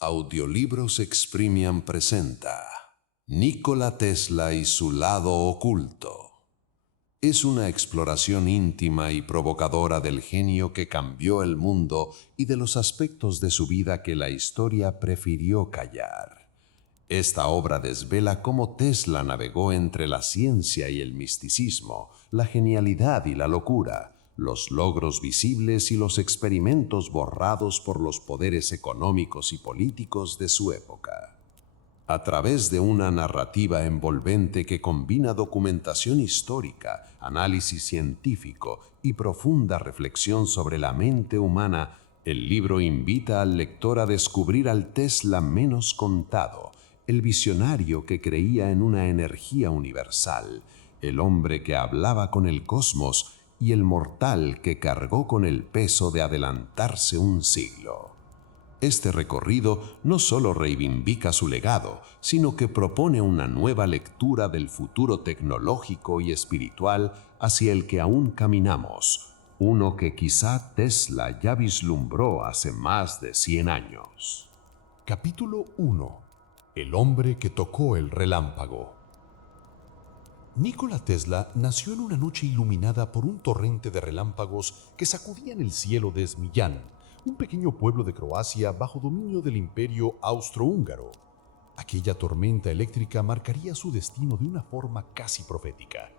Audiolibros Exprimian presenta Nikola Tesla y su lado oculto. Es una exploración íntima y provocadora del genio que cambió el mundo y de los aspectos de su vida que la historia prefirió callar. Esta obra desvela cómo Tesla navegó entre la ciencia y el misticismo, la genialidad y la locura, los logros visibles y los experimentos borrados por los poderes económicos y políticos de su época. A través de una narrativa envolvente que combina documentación histórica, análisis científico y profunda reflexión sobre la mente humana, el libro invita al lector a descubrir al Tesla menos contado, el visionario que creía en una energía universal, el hombre que hablaba con el cosmos y el mortal que cargó con el peso de adelantarse un siglo. Este recorrido no solo reivindica su legado, sino que propone una nueva lectura del futuro tecnológico y espiritual hacia el que aún caminamos, uno que quizá Tesla ya vislumbró hace más de 100 años. Capítulo 1. El hombre que tocó el relámpago. Nikola Tesla nació en una noche iluminada por un torrente de relámpagos que sacudían el cielo de Smiljan, un pequeño pueblo de Croacia bajo dominio del Imperio Austrohúngaro. Aquella tormenta eléctrica marcaría su destino de una forma casi profética.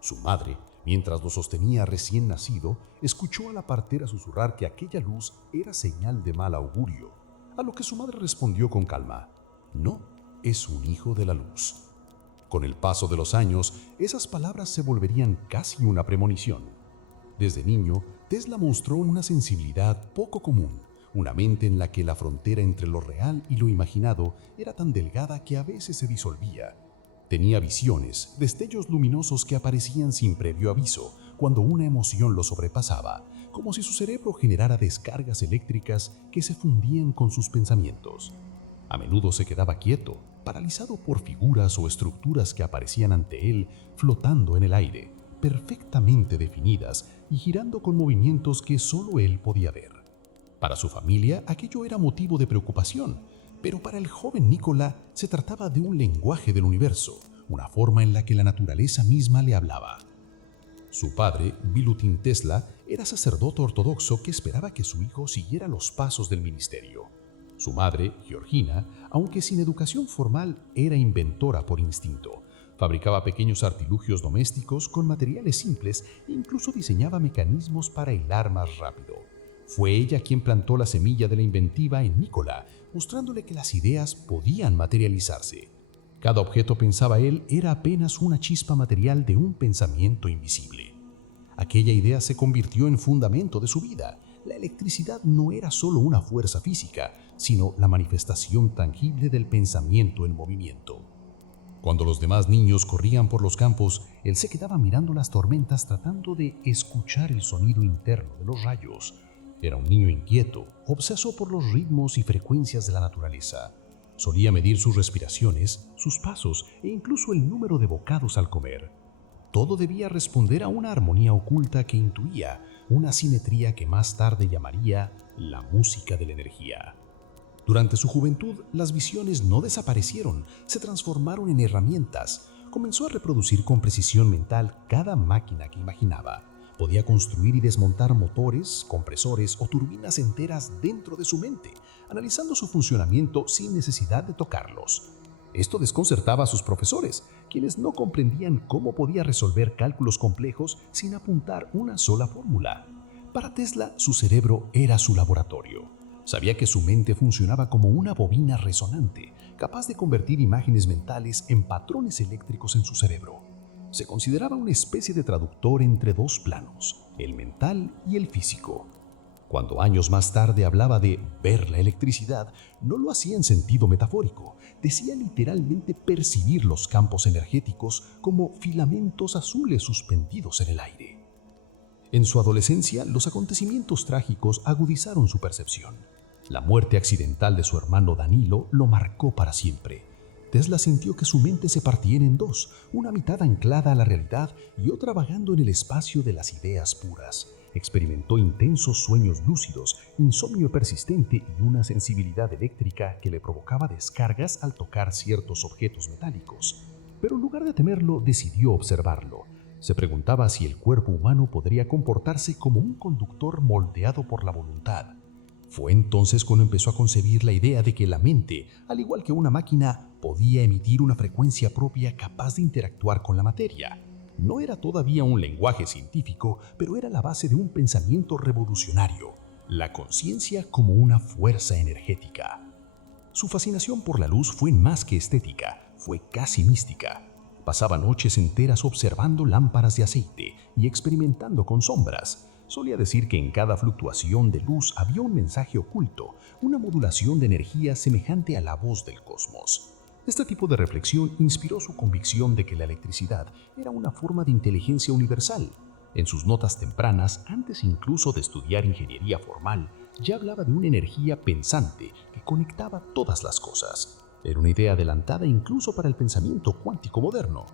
Su madre, mientras lo sostenía recién nacido, escuchó a la partera susurrar que aquella luz era señal de mal augurio, a lo que su madre respondió con calma: «No, es un hijo de la luz». Con el paso de los años, esas palabras se volverían casi una premonición. Desde niño, Tesla mostró una sensibilidad poco común, una mente en la que la frontera entre lo real y lo imaginado era tan delgada que a veces se disolvía. Tenía visiones, destellos luminosos que aparecían sin previo aviso, cuando una emoción lo sobrepasaba, como si su cerebro generara descargas eléctricas que se fundían con sus pensamientos. A menudo se quedaba quieto, paralizado por figuras o estructuras que aparecían ante él flotando en el aire, perfectamente definidas y girando con movimientos que solo él podía ver. Para su familia aquello era motivo de preocupación, pero para el joven Nikola se trataba de un lenguaje del universo, una forma en la que la naturaleza misma le hablaba. Su padre, Milutin Tesla, era sacerdote ortodoxo que esperaba que su hijo siguiera los pasos del ministerio. Su madre, Georgina, aunque sin educación formal, era inventora por instinto. Fabricaba pequeños artilugios domésticos con materiales simples e incluso diseñaba mecanismos para hilar más rápido. Fue ella quien plantó la semilla de la inventiva en Nikola, mostrándole que las ideas podían materializarse. Cada objeto, pensaba él, era apenas una chispa material de un pensamiento invisible. Aquella idea se convirtió en fundamento de su vida. La electricidad no era solo una fuerza física, sino la manifestación tangible del pensamiento en movimiento. Cuando los demás niños corrían por los campos, él se quedaba mirando las tormentas tratando de escuchar el sonido interno de los rayos. Era un niño inquieto, obseso por los ritmos y frecuencias de la naturaleza. Solía medir sus respiraciones, sus pasos e incluso el número de bocados al comer. Todo debía responder a una armonía oculta que intuía, una simetría que más tarde llamaría la música de la energía. Durante su juventud, las visiones no desaparecieron, se transformaron en herramientas. Comenzó a reproducir con precisión mental cada máquina que imaginaba. Podía construir y desmontar motores, compresores o turbinas enteras dentro de su mente, analizando su funcionamiento sin necesidad de tocarlos. Esto desconcertaba a sus profesores, quienes no comprendían cómo podía resolver cálculos complejos sin apuntar una sola fórmula. Para Tesla, su cerebro era su laboratorio. Sabía que su mente funcionaba como una bobina resonante, capaz de convertir imágenes mentales en patrones eléctricos en su cerebro. Se consideraba una especie de traductor entre dos planos, el mental y el físico. Cuando años más tarde hablaba de ver la electricidad, no lo hacía en sentido metafórico, decía literalmente percibir los campos energéticos como filamentos azules suspendidos en el aire. En su adolescencia, los acontecimientos trágicos agudizaron su percepción. La muerte accidental de su hermano Danilo lo marcó para siempre. Tesla sintió que su mente se partía en dos, una mitad anclada a la realidad y otra vagando en el espacio de las ideas puras. Experimentó intensos sueños lúcidos, insomnio persistente y una sensibilidad eléctrica que le provocaba descargas al tocar ciertos objetos metálicos. Pero en lugar de temerlo, decidió observarlo. Se preguntaba si el cuerpo humano podría comportarse como un conductor moldeado por la voluntad. Fue entonces cuando empezó a concebir la idea de que la mente, al igual que una máquina, podía emitir una frecuencia propia capaz de interactuar con la materia. No era todavía un lenguaje científico, pero era la base de un pensamiento revolucionario, la conciencia como una fuerza energética. Su fascinación por la luz fue más que estética, fue casi mística. Pasaba noches enteras observando lámparas de aceite y experimentando con sombras. Solía decir que en cada fluctuación de luz había un mensaje oculto, una modulación de energía semejante a la voz del cosmos. Este tipo de reflexión inspiró su convicción de que la electricidad era una forma de inteligencia universal. En sus notas tempranas, antes incluso de estudiar ingeniería formal, ya hablaba de una energía pensante que conectaba todas las cosas. Era una idea adelantada incluso para el pensamiento cuántico moderno.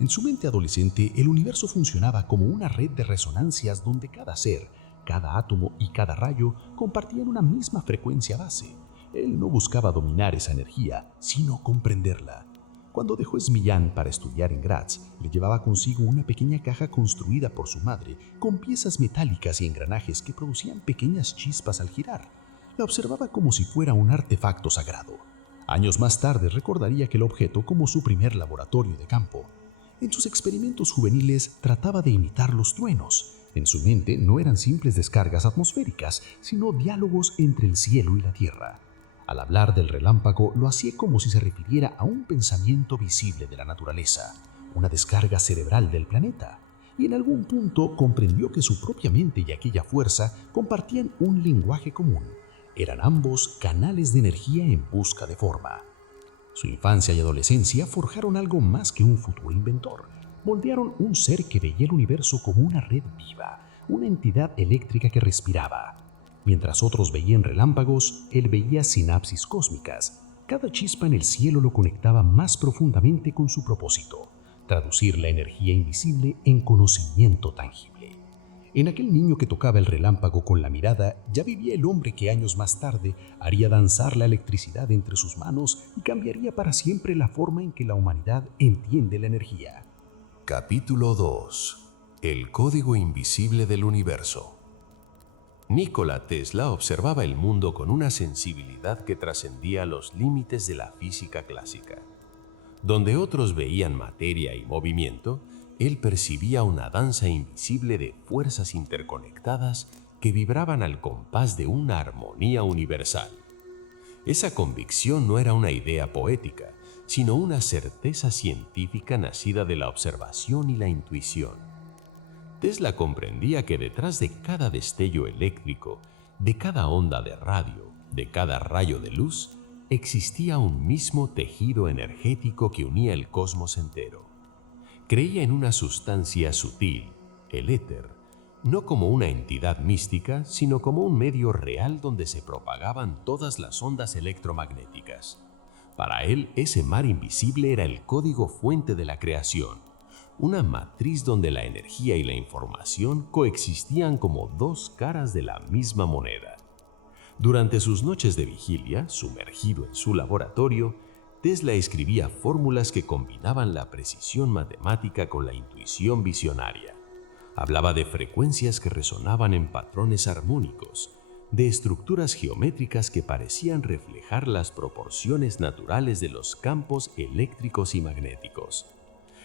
En su mente adolescente, el universo funcionaba como una red de resonancias donde cada ser, cada átomo y cada rayo compartían una misma frecuencia base. Él no buscaba dominar esa energía, sino comprenderla. Cuando dejó Smiljan para estudiar en Graz, le llevaba consigo una pequeña caja construida por su madre, con piezas metálicas y engranajes que producían pequeñas chispas al girar. La observaba como si fuera un artefacto sagrado. Años más tarde recordaría aquel objeto como su primer laboratorio de campo. En sus experimentos juveniles trataba de imitar los truenos. En su mente no eran simples descargas atmosféricas, sino diálogos entre el cielo y la tierra. Al hablar del relámpago lo hacía como si se refiriera a un pensamiento visible de la naturaleza, una descarga cerebral del planeta. Y en algún punto comprendió que su propia mente y aquella fuerza compartían un lenguaje común. Eran ambos canales de energía en busca de forma. Su infancia y adolescencia forjaron algo más que un futuro inventor. Moldearon un ser que veía el universo como una red viva, una entidad eléctrica que respiraba. Mientras otros veían relámpagos, él veía sinapsis cósmicas. Cada chispa en el cielo lo conectaba más profundamente con su propósito: traducir la energía invisible en conocimiento tangible. En aquel niño que tocaba el relámpago con la mirada, ya vivía el hombre que años más tarde haría danzar la electricidad entre sus manos y cambiaría para siempre la forma en que la humanidad entiende la energía. Capítulo 2. El código invisible del universo. Nikola Tesla observaba el mundo con una sensibilidad que trascendía los límites de la física clásica. Donde otros veían materia y movimiento, él percibía una danza invisible de fuerzas interconectadas que vibraban al compás de una armonía universal. Esa convicción no era una idea poética, sino una certeza científica nacida de la observación y la intuición. Tesla comprendía que detrás de cada destello eléctrico, de cada onda de radio, de cada rayo de luz, existía un mismo tejido energético que unía el cosmos entero. Creía en una sustancia sutil, el éter, no como una entidad mística, sino como un medio real donde se propagaban todas las ondas electromagnéticas. Para él, ese mar invisible era el código fuente de la creación, una matriz donde la energía y la información coexistían como dos caras de la misma moneda. Durante sus noches de vigilia, sumergido en su laboratorio, Tesla escribía fórmulas que combinaban la precisión matemática con la intuición visionaria. Hablaba de frecuencias que resonaban en patrones armónicos, de estructuras geométricas que parecían reflejar las proporciones naturales de los campos eléctricos y magnéticos.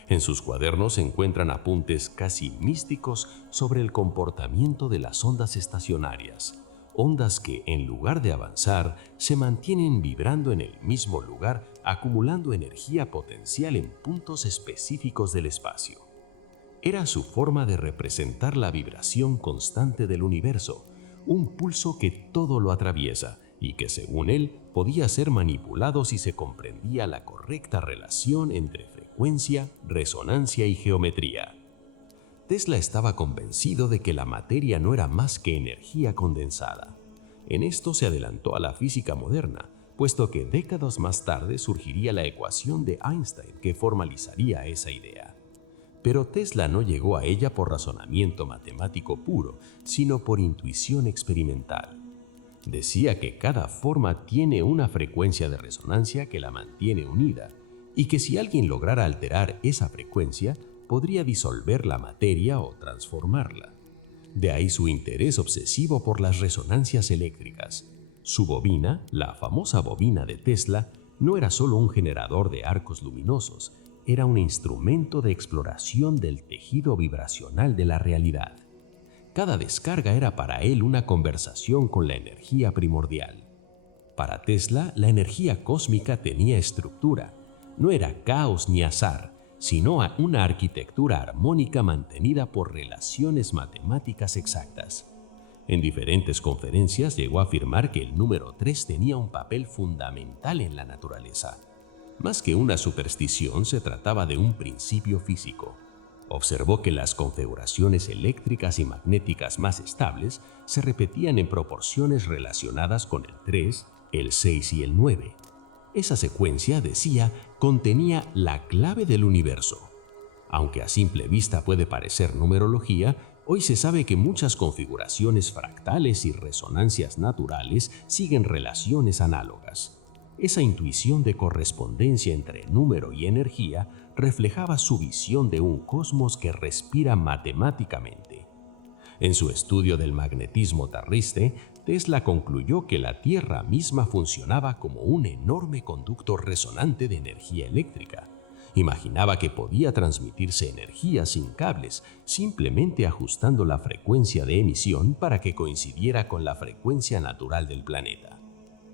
En sus cuadernos se encuentran apuntes casi místicos sobre el comportamiento de las ondas estacionarias, ondas que, en lugar de avanzar, se mantienen vibrando en el mismo lugar, acumulando energía potencial en puntos específicos del espacio. Era su forma de representar la vibración constante del universo, un pulso que todo lo atraviesa y que, según él, podía ser manipulado si se comprendía la correcta relación entre frecuencia, resonancia y geometría. Tesla estaba convencido de que la materia no era más que energía condensada. En esto se adelantó a la física moderna, puesto que décadas más tarde surgiría la ecuación de Einstein que formalizaría esa idea. pero Tesla no llegó a ella por razonamiento matemático puro, sino por intuición experimental. Decía que cada forma tiene una frecuencia de resonancia que la mantiene unida, y que si alguien lograra alterar esa frecuencia, podría disolver la materia o transformarla. De ahí su interés obsesivo por las resonancias eléctricas. Su bobina, la famosa bobina de Tesla, no era solo un generador de arcos luminosos, era un instrumento de exploración del tejido vibracional de la realidad. Cada descarga era para él una conversación con la energía primordial. Para Tesla, la energía cósmica tenía estructura. No era caos ni azar, sino una arquitectura armónica mantenida por relaciones matemáticas exactas. En diferentes conferencias llegó a afirmar que el número 3 tenía un papel fundamental en la naturaleza. Más que una superstición, se trataba de un principio físico. Observó que las configuraciones eléctricas y magnéticas más estables se repetían en proporciones relacionadas con el 3, el 6 y el 9. Esa secuencia, decía, contenía la clave del universo. Aunque a simple vista puede parecer numerología, hoy se sabe que muchas configuraciones fractales y resonancias naturales siguen relaciones análogas. Esa intuición de correspondencia entre número y energía reflejaba su visión de un cosmos que respira matemáticamente. En su estudio del magnetismo terrestre, Tesla concluyó que la Tierra misma funcionaba como un enorme conducto resonante de energía eléctrica. Imaginaba que podía transmitirse energía sin cables, simplemente ajustando la frecuencia de emisión para que coincidiera con la frecuencia natural del planeta.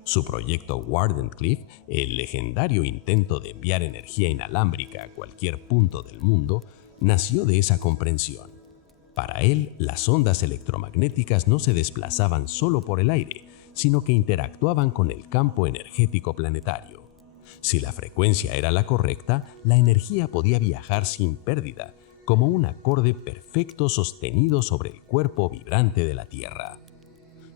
Su proyecto Wardenclyffe, el legendario intento de enviar energía inalámbrica a cualquier punto del mundo, nació de esa comprensión. Para él, las ondas electromagnéticas no se desplazaban solo por el aire, sino que interactuaban con el campo energético planetario. Si la frecuencia era la correcta, la energía podía viajar sin pérdida, como un acorde perfecto sostenido sobre el cuerpo vibrante de la Tierra.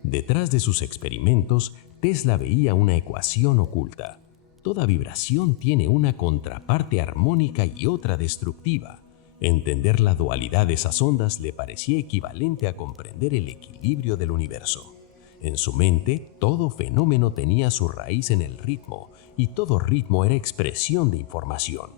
Detrás de sus experimentos, Tesla veía una ecuación oculta. Toda vibración tiene una contraparte armónica y otra destructiva. Entender la dualidad de esas ondas le parecía equivalente a comprender el equilibrio del universo. En su mente, todo fenómeno tenía su raíz en el ritmo, y todo ritmo era expresión de información.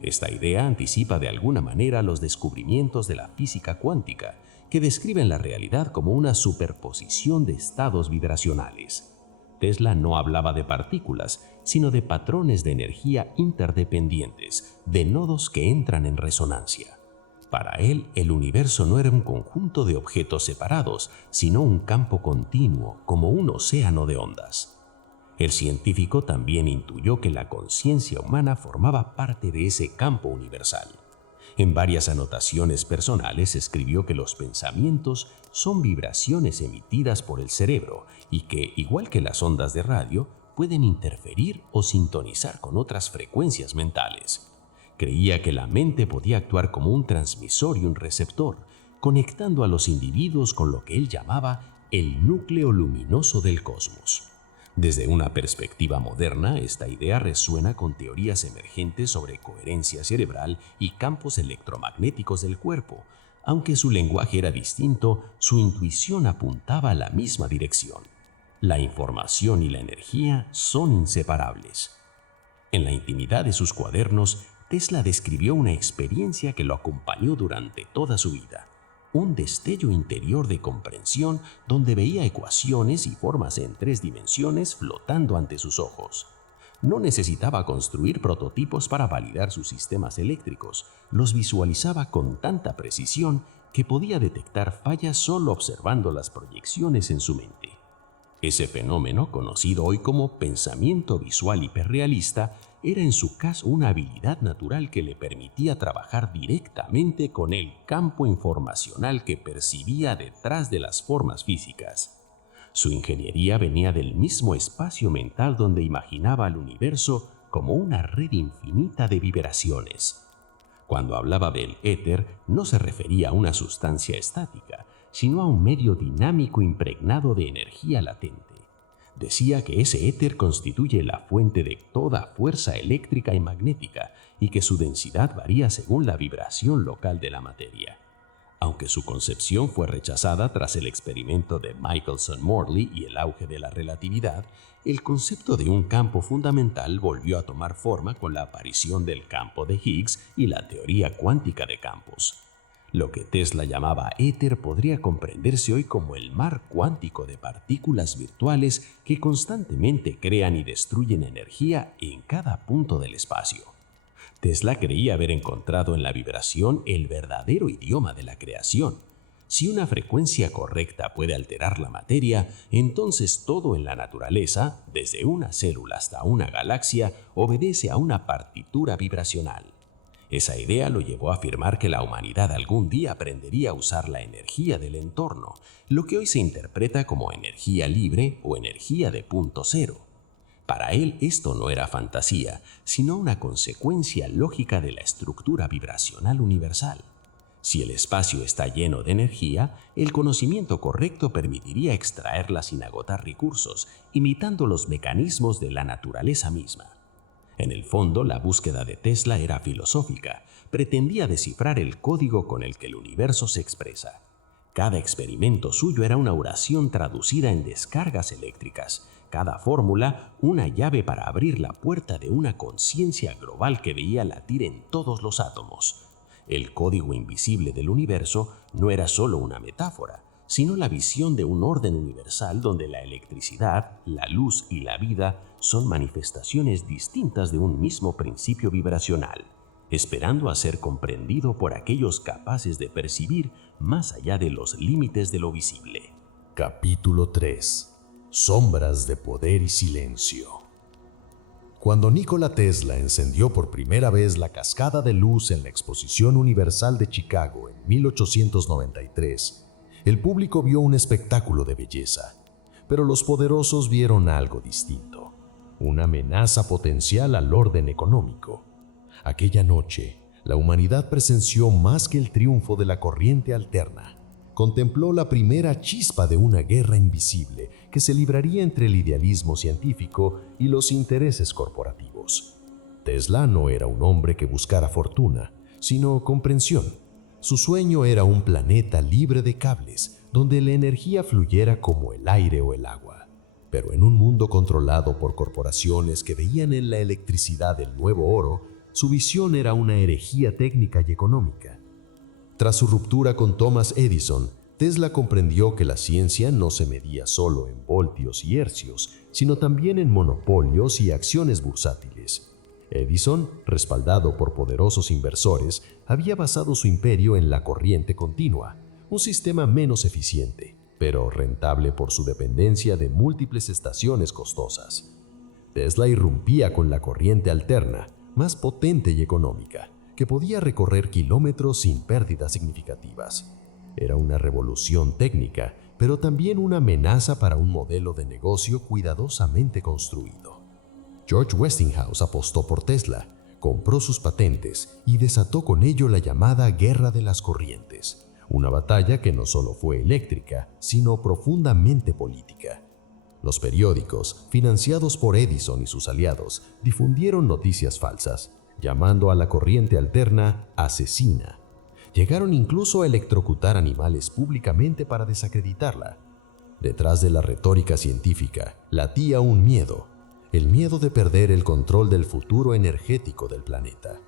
Esta idea anticipa de alguna manera los descubrimientos de la física cuántica, que describen la realidad como una superposición de estados vibracionales. Tesla no hablaba de partículas, sino de patrones de energía interdependientes, de nodos que entran en resonancia. Para él, el universo no era un conjunto de objetos separados, sino un campo continuo, como un océano de ondas. El científico también intuyó que la conciencia humana formaba parte de ese campo universal. En varias anotaciones personales escribió que los pensamientos son vibraciones emitidas por el cerebro y que, igual que las ondas de radio, pueden interferir o sintonizar con otras frecuencias mentales. Creía que la mente podía actuar como un transmisor y un receptor, conectando a los individuos con lo que él llamaba el núcleo luminoso del cosmos. Desde una perspectiva moderna, esta idea resuena con teorías emergentes sobre coherencia cerebral y campos electromagnéticos del cuerpo. Aunque su lenguaje era distinto, su intuición apuntaba a la misma dirección. La información y la energía son inseparables. En la intimidad de sus cuadernos, Tesla describió una experiencia que lo acompañó durante toda su vida. Un destello interior de comprensión donde veía ecuaciones y formas en 3 dimensiones flotando ante sus ojos. No necesitaba construir prototipos para validar sus sistemas eléctricos, los visualizaba con tanta precisión que podía detectar fallas solo observando las proyecciones en su mente. Ese fenómeno, conocido hoy como pensamiento visual hiperrealista, era en su caso una habilidad natural que le permitía trabajar directamente con el campo informacional que percibía detrás de las formas físicas. Su ingeniería venía del mismo espacio mental donde imaginaba al universo como una red infinita de vibraciones. Cuando hablaba del éter, no se refería a una sustancia estática, sino a un medio dinámico impregnado de energía latente. Decía que ese éter constituye la fuente de toda fuerza eléctrica y magnética y que su densidad varía según la vibración local de la materia. Aunque su concepción fue rechazada tras el experimento de Michelson-Morley y el auge de la relatividad, el concepto de un campo fundamental volvió a tomar forma con la aparición del campo de Higgs y la teoría cuántica de campos. Lo que Tesla llamaba éter podría comprenderse hoy como el mar cuántico de partículas virtuales que constantemente crean y destruyen energía en cada punto del espacio. Tesla creía haber encontrado en la vibración el verdadero idioma de la creación. Si una frecuencia correcta puede alterar la materia, entonces todo en la naturaleza, desde una célula hasta una galaxia, obedece a una partitura vibracional. Esa idea lo llevó a afirmar que la humanidad algún día aprendería a usar la energía del entorno, lo que hoy se interpreta como energía libre o energía de punto cero. Para él esto no era fantasía, sino una consecuencia lógica de la estructura vibracional universal. Si el espacio está lleno de energía, el conocimiento correcto permitiría extraerla sin agotar recursos, imitando los mecanismos de la naturaleza misma. En el fondo, la búsqueda de Tesla era filosófica, pretendía descifrar el código con el que el universo se expresa. Cada experimento suyo era una oración traducida en descargas eléctricas, cada fórmula una llave para abrir la puerta de una conciencia global que veía latir en todos los átomos. El código invisible del universo no era solo una metáfora, sino la visión de un orden universal donde la electricidad, la luz y la vida son manifestaciones distintas de un mismo principio vibracional, esperando a ser comprendido por aquellos capaces de percibir más allá de los límites de lo visible. Capítulo 3. Sombras de poder y silencio. Cuando Nikola Tesla encendió por primera vez la cascada de luz en la Exposición Universal de Chicago en 1893, el público vio un espectáculo de belleza, pero los poderosos vieron algo distinto, una amenaza potencial al orden económico. Aquella noche, la humanidad presenció más que el triunfo de la corriente alterna. Contempló la primera chispa de una guerra invisible que se libraría entre el idealismo científico y los intereses corporativos. Tesla no era un hombre que buscara fortuna, sino comprensión. Su sueño era un planeta libre de cables, donde la energía fluyera como el aire o el agua. Pero en un mundo controlado por corporaciones que veían en la electricidad el nuevo oro, su visión era una herejía técnica y económica. Tras su ruptura con Thomas Edison, Tesla comprendió que la ciencia no se medía solo en voltios y hercios, sino también en monopolios y acciones bursátiles. Edison, respaldado por poderosos inversores, había basado su imperio en la corriente continua, un sistema menos eficiente, pero rentable por su dependencia de múltiples estaciones costosas. Tesla irrumpía con la corriente alterna, más potente y económica, que podía recorrer kilómetros sin pérdidas significativas. Era una revolución técnica, pero también una amenaza para un modelo de negocio cuidadosamente construido. George Westinghouse apostó por Tesla, compró sus patentes y desató con ello la llamada Guerra de las Corrientes, una batalla que no solo fue eléctrica, sino profundamente política. Los periódicos, financiados por Edison y sus aliados, difundieron noticias falsas, llamando a la corriente alterna asesina. Llegaron incluso a electrocutar animales públicamente para desacreditarla. Detrás de la retórica científica latía un miedo, el miedo de perder el control del futuro energético del planeta.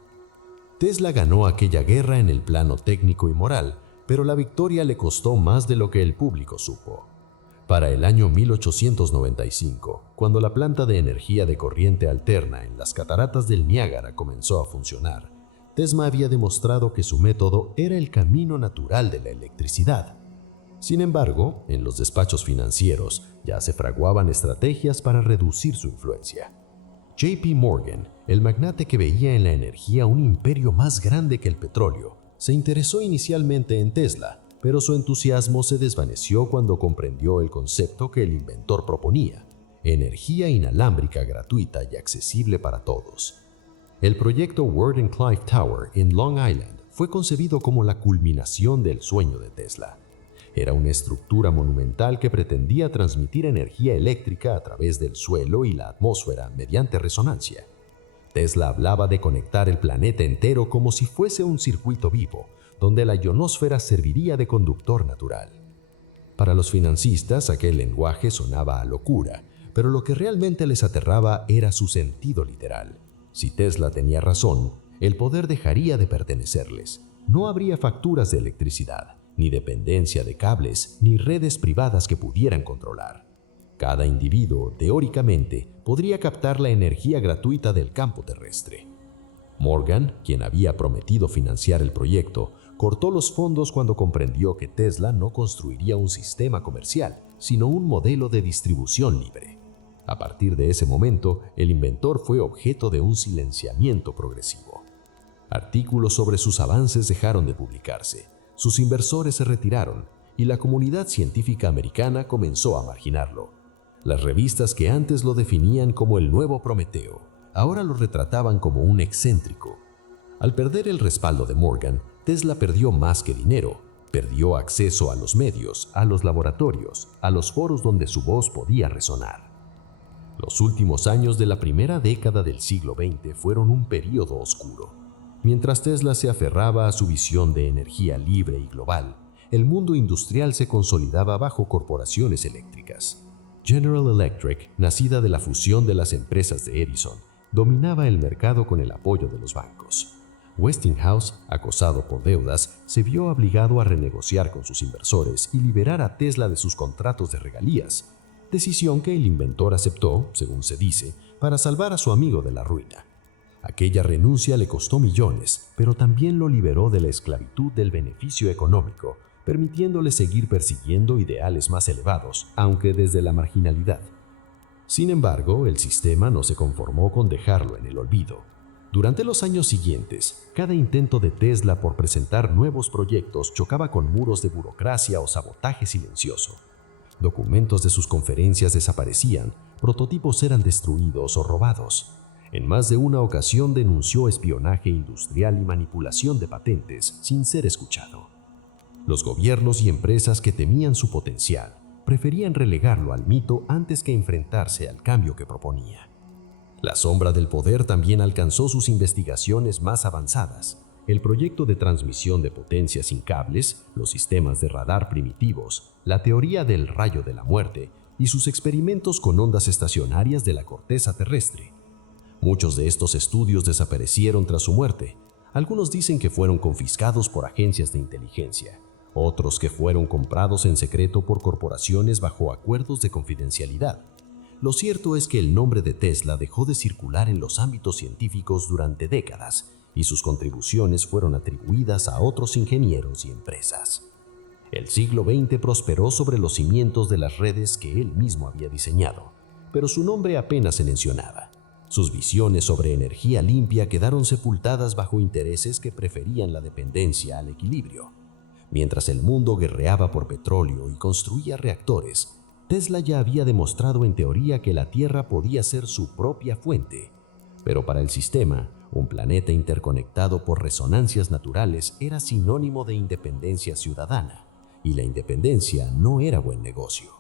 Tesla ganó aquella guerra en el plano técnico y moral, pero la victoria le costó más de lo que el público supo. Para el año 1895, cuando la planta de energía de corriente alterna en las cataratas del Niágara comenzó a funcionar, Tesla había demostrado que su método era el camino natural de la electricidad. Sin embargo, en los despachos financieros ya se fraguaban estrategias para reducir su influencia. JP Morgan, el magnate que veía en la energía un imperio más grande que el petróleo, se interesó inicialmente en Tesla, pero su entusiasmo se desvaneció cuando comprendió el concepto que el inventor proponía: energía inalámbrica gratuita y accesible para todos. El proyecto Wardenclyffe Tower en Long Island fue concebido como la culminación del sueño de Tesla. Era una estructura monumental que pretendía transmitir energía eléctrica a través del suelo y la atmósfera mediante resonancia. Tesla hablaba de conectar el planeta entero como si fuese un circuito vivo, donde la ionosfera serviría de conductor natural. Para los financistas, aquel lenguaje sonaba a locura, pero lo que realmente les aterraba era su sentido literal. Si Tesla tenía razón, el poder dejaría de pertenecerles. No habría facturas de electricidad, ni dependencia de cables, ni redes privadas que pudieran controlar. Cada individuo, teóricamente, podría captar la energía gratuita del campo terrestre. Morgan, quien había prometido financiar el proyecto, cortó los fondos cuando comprendió que Tesla no construiría un sistema comercial, sino un modelo de distribución libre. A partir de ese momento, el inventor fue objeto de un silenciamiento progresivo. Artículos sobre sus avances dejaron de publicarse, sus inversores se retiraron y la comunidad científica americana comenzó a marginarlo. Las revistas que antes lo definían como el nuevo Prometeo, ahora lo retrataban como un excéntrico. Al perder el respaldo de Morgan, Tesla perdió más que dinero. Perdió acceso a los medios, a los laboratorios, a los foros donde su voz podía resonar. Los últimos años de la primera década del siglo XX fueron un período oscuro. Mientras Tesla se aferraba a su visión de energía libre y global, el mundo industrial se consolidaba bajo corporaciones eléctricas. General Electric, nacida de la fusión de las empresas de Edison, dominaba el mercado con el apoyo de los bancos. Westinghouse, acosado por deudas, se vio obligado a renegociar con sus inversores y liberar a Tesla de sus contratos de regalías, decisión que el inventor aceptó, según se dice, para salvar a su amigo de la ruina. Aquella renuncia le costó millones, pero también lo liberó de la esclavitud del beneficio económico, permitiéndole seguir persiguiendo ideales más elevados, aunque desde la marginalidad. Sin embargo, el sistema no se conformó con dejarlo en el olvido. Durante los años siguientes, cada intento de Tesla por presentar nuevos proyectos chocaba con muros de burocracia o sabotaje silencioso. Documentos de sus conferencias desaparecían, prototipos eran destruidos o robados. En más de una ocasión denunció espionaje industrial y manipulación de patentes sin ser escuchado. Los gobiernos y empresas que temían su potencial preferían relegarlo al mito antes que enfrentarse al cambio que proponía. La sombra del poder también alcanzó sus investigaciones más avanzadas. El proyecto de transmisión de potencia sin cables, los sistemas de radar primitivos, la teoría del rayo de la muerte y sus experimentos con ondas estacionarias de la corteza terrestre. Muchos de estos estudios desaparecieron tras su muerte. Algunos dicen que fueron confiscados por agencias de inteligencia, otros que fueron comprados en secreto por corporaciones bajo acuerdos de confidencialidad. Lo cierto es que el nombre de Tesla dejó de circular en los ámbitos científicos durante décadas y sus contribuciones fueron atribuidas a otros ingenieros y empresas. El siglo XX prosperó sobre los cimientos de las redes que él mismo había diseñado, pero su nombre apenas se mencionaba. Sus visiones sobre energía limpia quedaron sepultadas bajo intereses que preferían la dependencia al equilibrio. Mientras el mundo guerreaba por petróleo y construía reactores, Tesla ya había demostrado en teoría que la Tierra podía ser su propia fuente. Pero para el sistema, un planeta interconectado por resonancias naturales era sinónimo de independencia ciudadana, y la independencia no era buen negocio.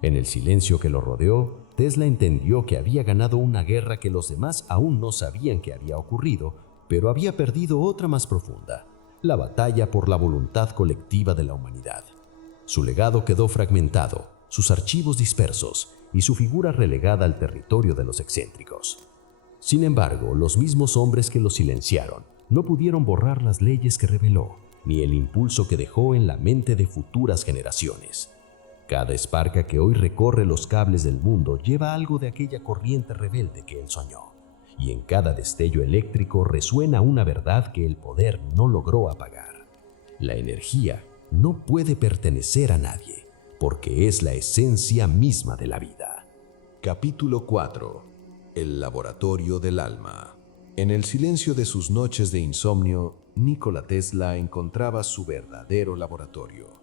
En el silencio que lo rodeó, Tesla entendió que había ganado una guerra que los demás aún no sabían que había ocurrido, pero había perdido otra más profunda, la batalla por la voluntad colectiva de la humanidad. Su legado quedó fragmentado, sus archivos dispersos y su figura relegada al territorio de los excéntricos. Sin embargo, los mismos hombres que lo silenciaron no pudieron borrar las leyes que reveló, ni el impulso que dejó en la mente de futuras generaciones. Cada esparca que hoy recorre los cables del mundo lleva algo de aquella corriente rebelde que él soñó, y en cada destello eléctrico resuena una verdad que el poder no logró apagar. La energía no puede pertenecer a nadie, porque es la esencia misma de la vida. Capítulo 4. El laboratorio del alma. En el silencio de sus noches de insomnio, Nikola Tesla encontraba su verdadero laboratorio.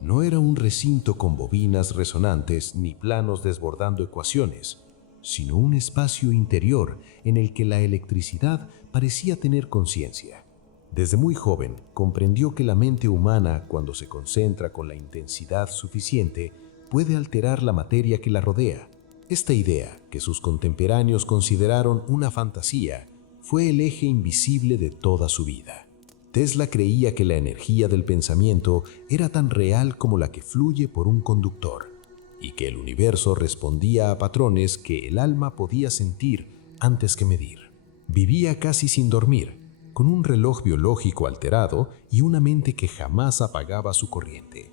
No era un recinto con bobinas resonantes ni planos desbordando ecuaciones, sino un espacio interior en el que la electricidad parecía tener conciencia. Desde muy joven comprendió que la mente humana, cuando se concentra con la intensidad suficiente, puede alterar la materia que la rodea. Esta idea, que sus contemporáneos consideraron una fantasía, fue el eje invisible de toda su vida. Tesla creía que la energía del pensamiento era tan real como la que fluye por un conductor, y que el universo respondía a patrones que el alma podía sentir antes que medir. Vivía casi sin dormir, con un reloj biológico alterado y una mente que jamás apagaba su corriente.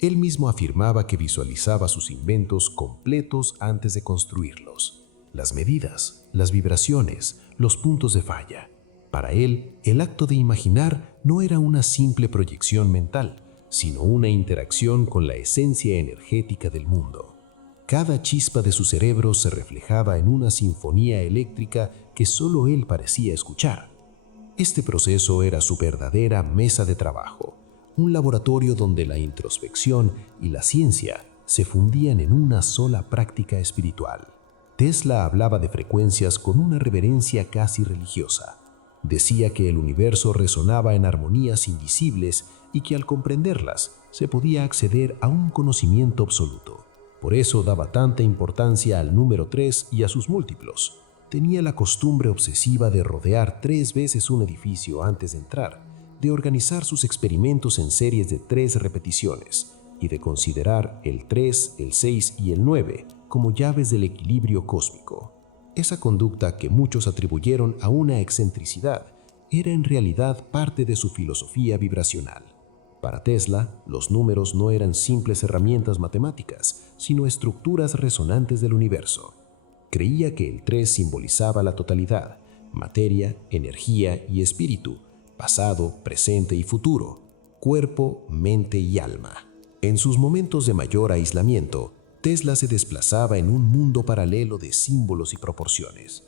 Él mismo afirmaba que visualizaba sus inventos completos antes de construirlos. Las medidas, las vibraciones, los puntos de falla. Para él, el acto de imaginar no era una simple proyección mental, sino una interacción con la esencia energética del mundo. Cada chispa de su cerebro se reflejaba en una sinfonía eléctrica que solo él parecía escuchar. Este proceso era su verdadera mesa de trabajo, un laboratorio donde la introspección y la ciencia se fundían en una sola práctica espiritual. Tesla hablaba de frecuencias con una reverencia casi religiosa. Decía que el universo resonaba en armonías invisibles y que al comprenderlas se podía acceder a un conocimiento absoluto. Por eso daba tanta importancia al número 3 y a sus múltiplos. Tenía la costumbre obsesiva de rodear 3 veces un edificio antes de entrar, de organizar sus experimentos en series de 3 repeticiones y de considerar el 3, el 6 y el 9 como llaves del equilibrio cósmico. Esa conducta que muchos atribuyeron a una excentricidad era en realidad parte de su filosofía vibracional. Para Tesla, los números no eran simples herramientas matemáticas, sino estructuras resonantes del universo. Creía que el 3 simbolizaba la totalidad, materia, energía y espíritu, pasado, presente y futuro, cuerpo, mente y alma. En sus momentos de mayor aislamiento, Tesla se desplazaba en un mundo paralelo de símbolos y proporciones.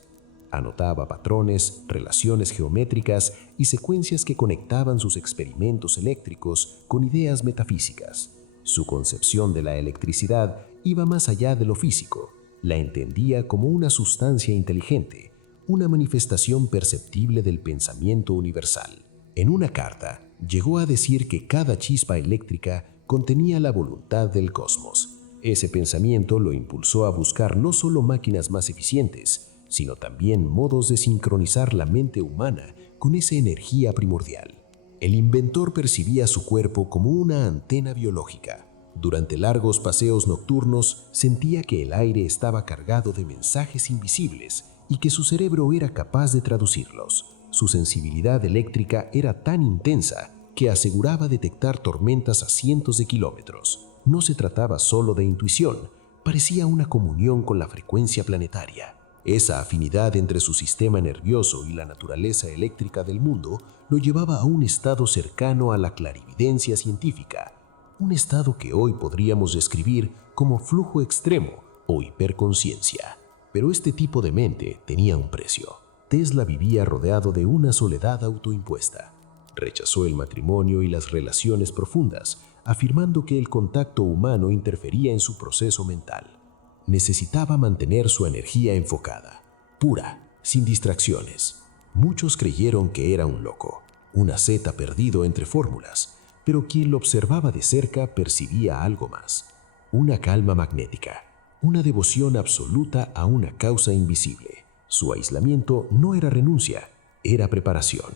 Anotaba patrones, relaciones geométricas y secuencias que conectaban sus experimentos eléctricos con ideas metafísicas. Su concepción de la electricidad iba más allá de lo físico. La entendía como una sustancia inteligente, una manifestación perceptible del pensamiento universal. En una carta, llegó a decir que cada chispa eléctrica contenía la voluntad del cosmos. Ese pensamiento lo impulsó a buscar no solo máquinas más eficientes, sino también modos de sincronizar la mente humana con esa energía primordial. El inventor percibía su cuerpo como una antena biológica. Durante largos paseos nocturnos sentía que el aire estaba cargado de mensajes invisibles y que su cerebro era capaz de traducirlos. Su sensibilidad eléctrica era tan intensa que aseguraba detectar tormentas a cientos de kilómetros. No se trataba solo de intuición, parecía una comunión con la frecuencia planetaria. Esa afinidad entre su sistema nervioso y la naturaleza eléctrica del mundo lo llevaba a un estado cercano a la clarividencia científica, un estado que hoy podríamos describir como flujo extremo o hiperconsciencia. Pero este tipo de mente tenía un precio. Tesla vivía rodeado de una soledad autoimpuesta. Rechazó el matrimonio y las relaciones profundas, afirmando que el contacto humano interfería en su proceso mental. Necesitaba mantener su energía enfocada, pura, sin distracciones. Muchos creyeron que era un loco, un asceta perdido entre fórmulas, pero quien lo observaba de cerca percibía algo más, una calma magnética, una devoción absoluta a una causa invisible. Su aislamiento no era renuncia, era preparación.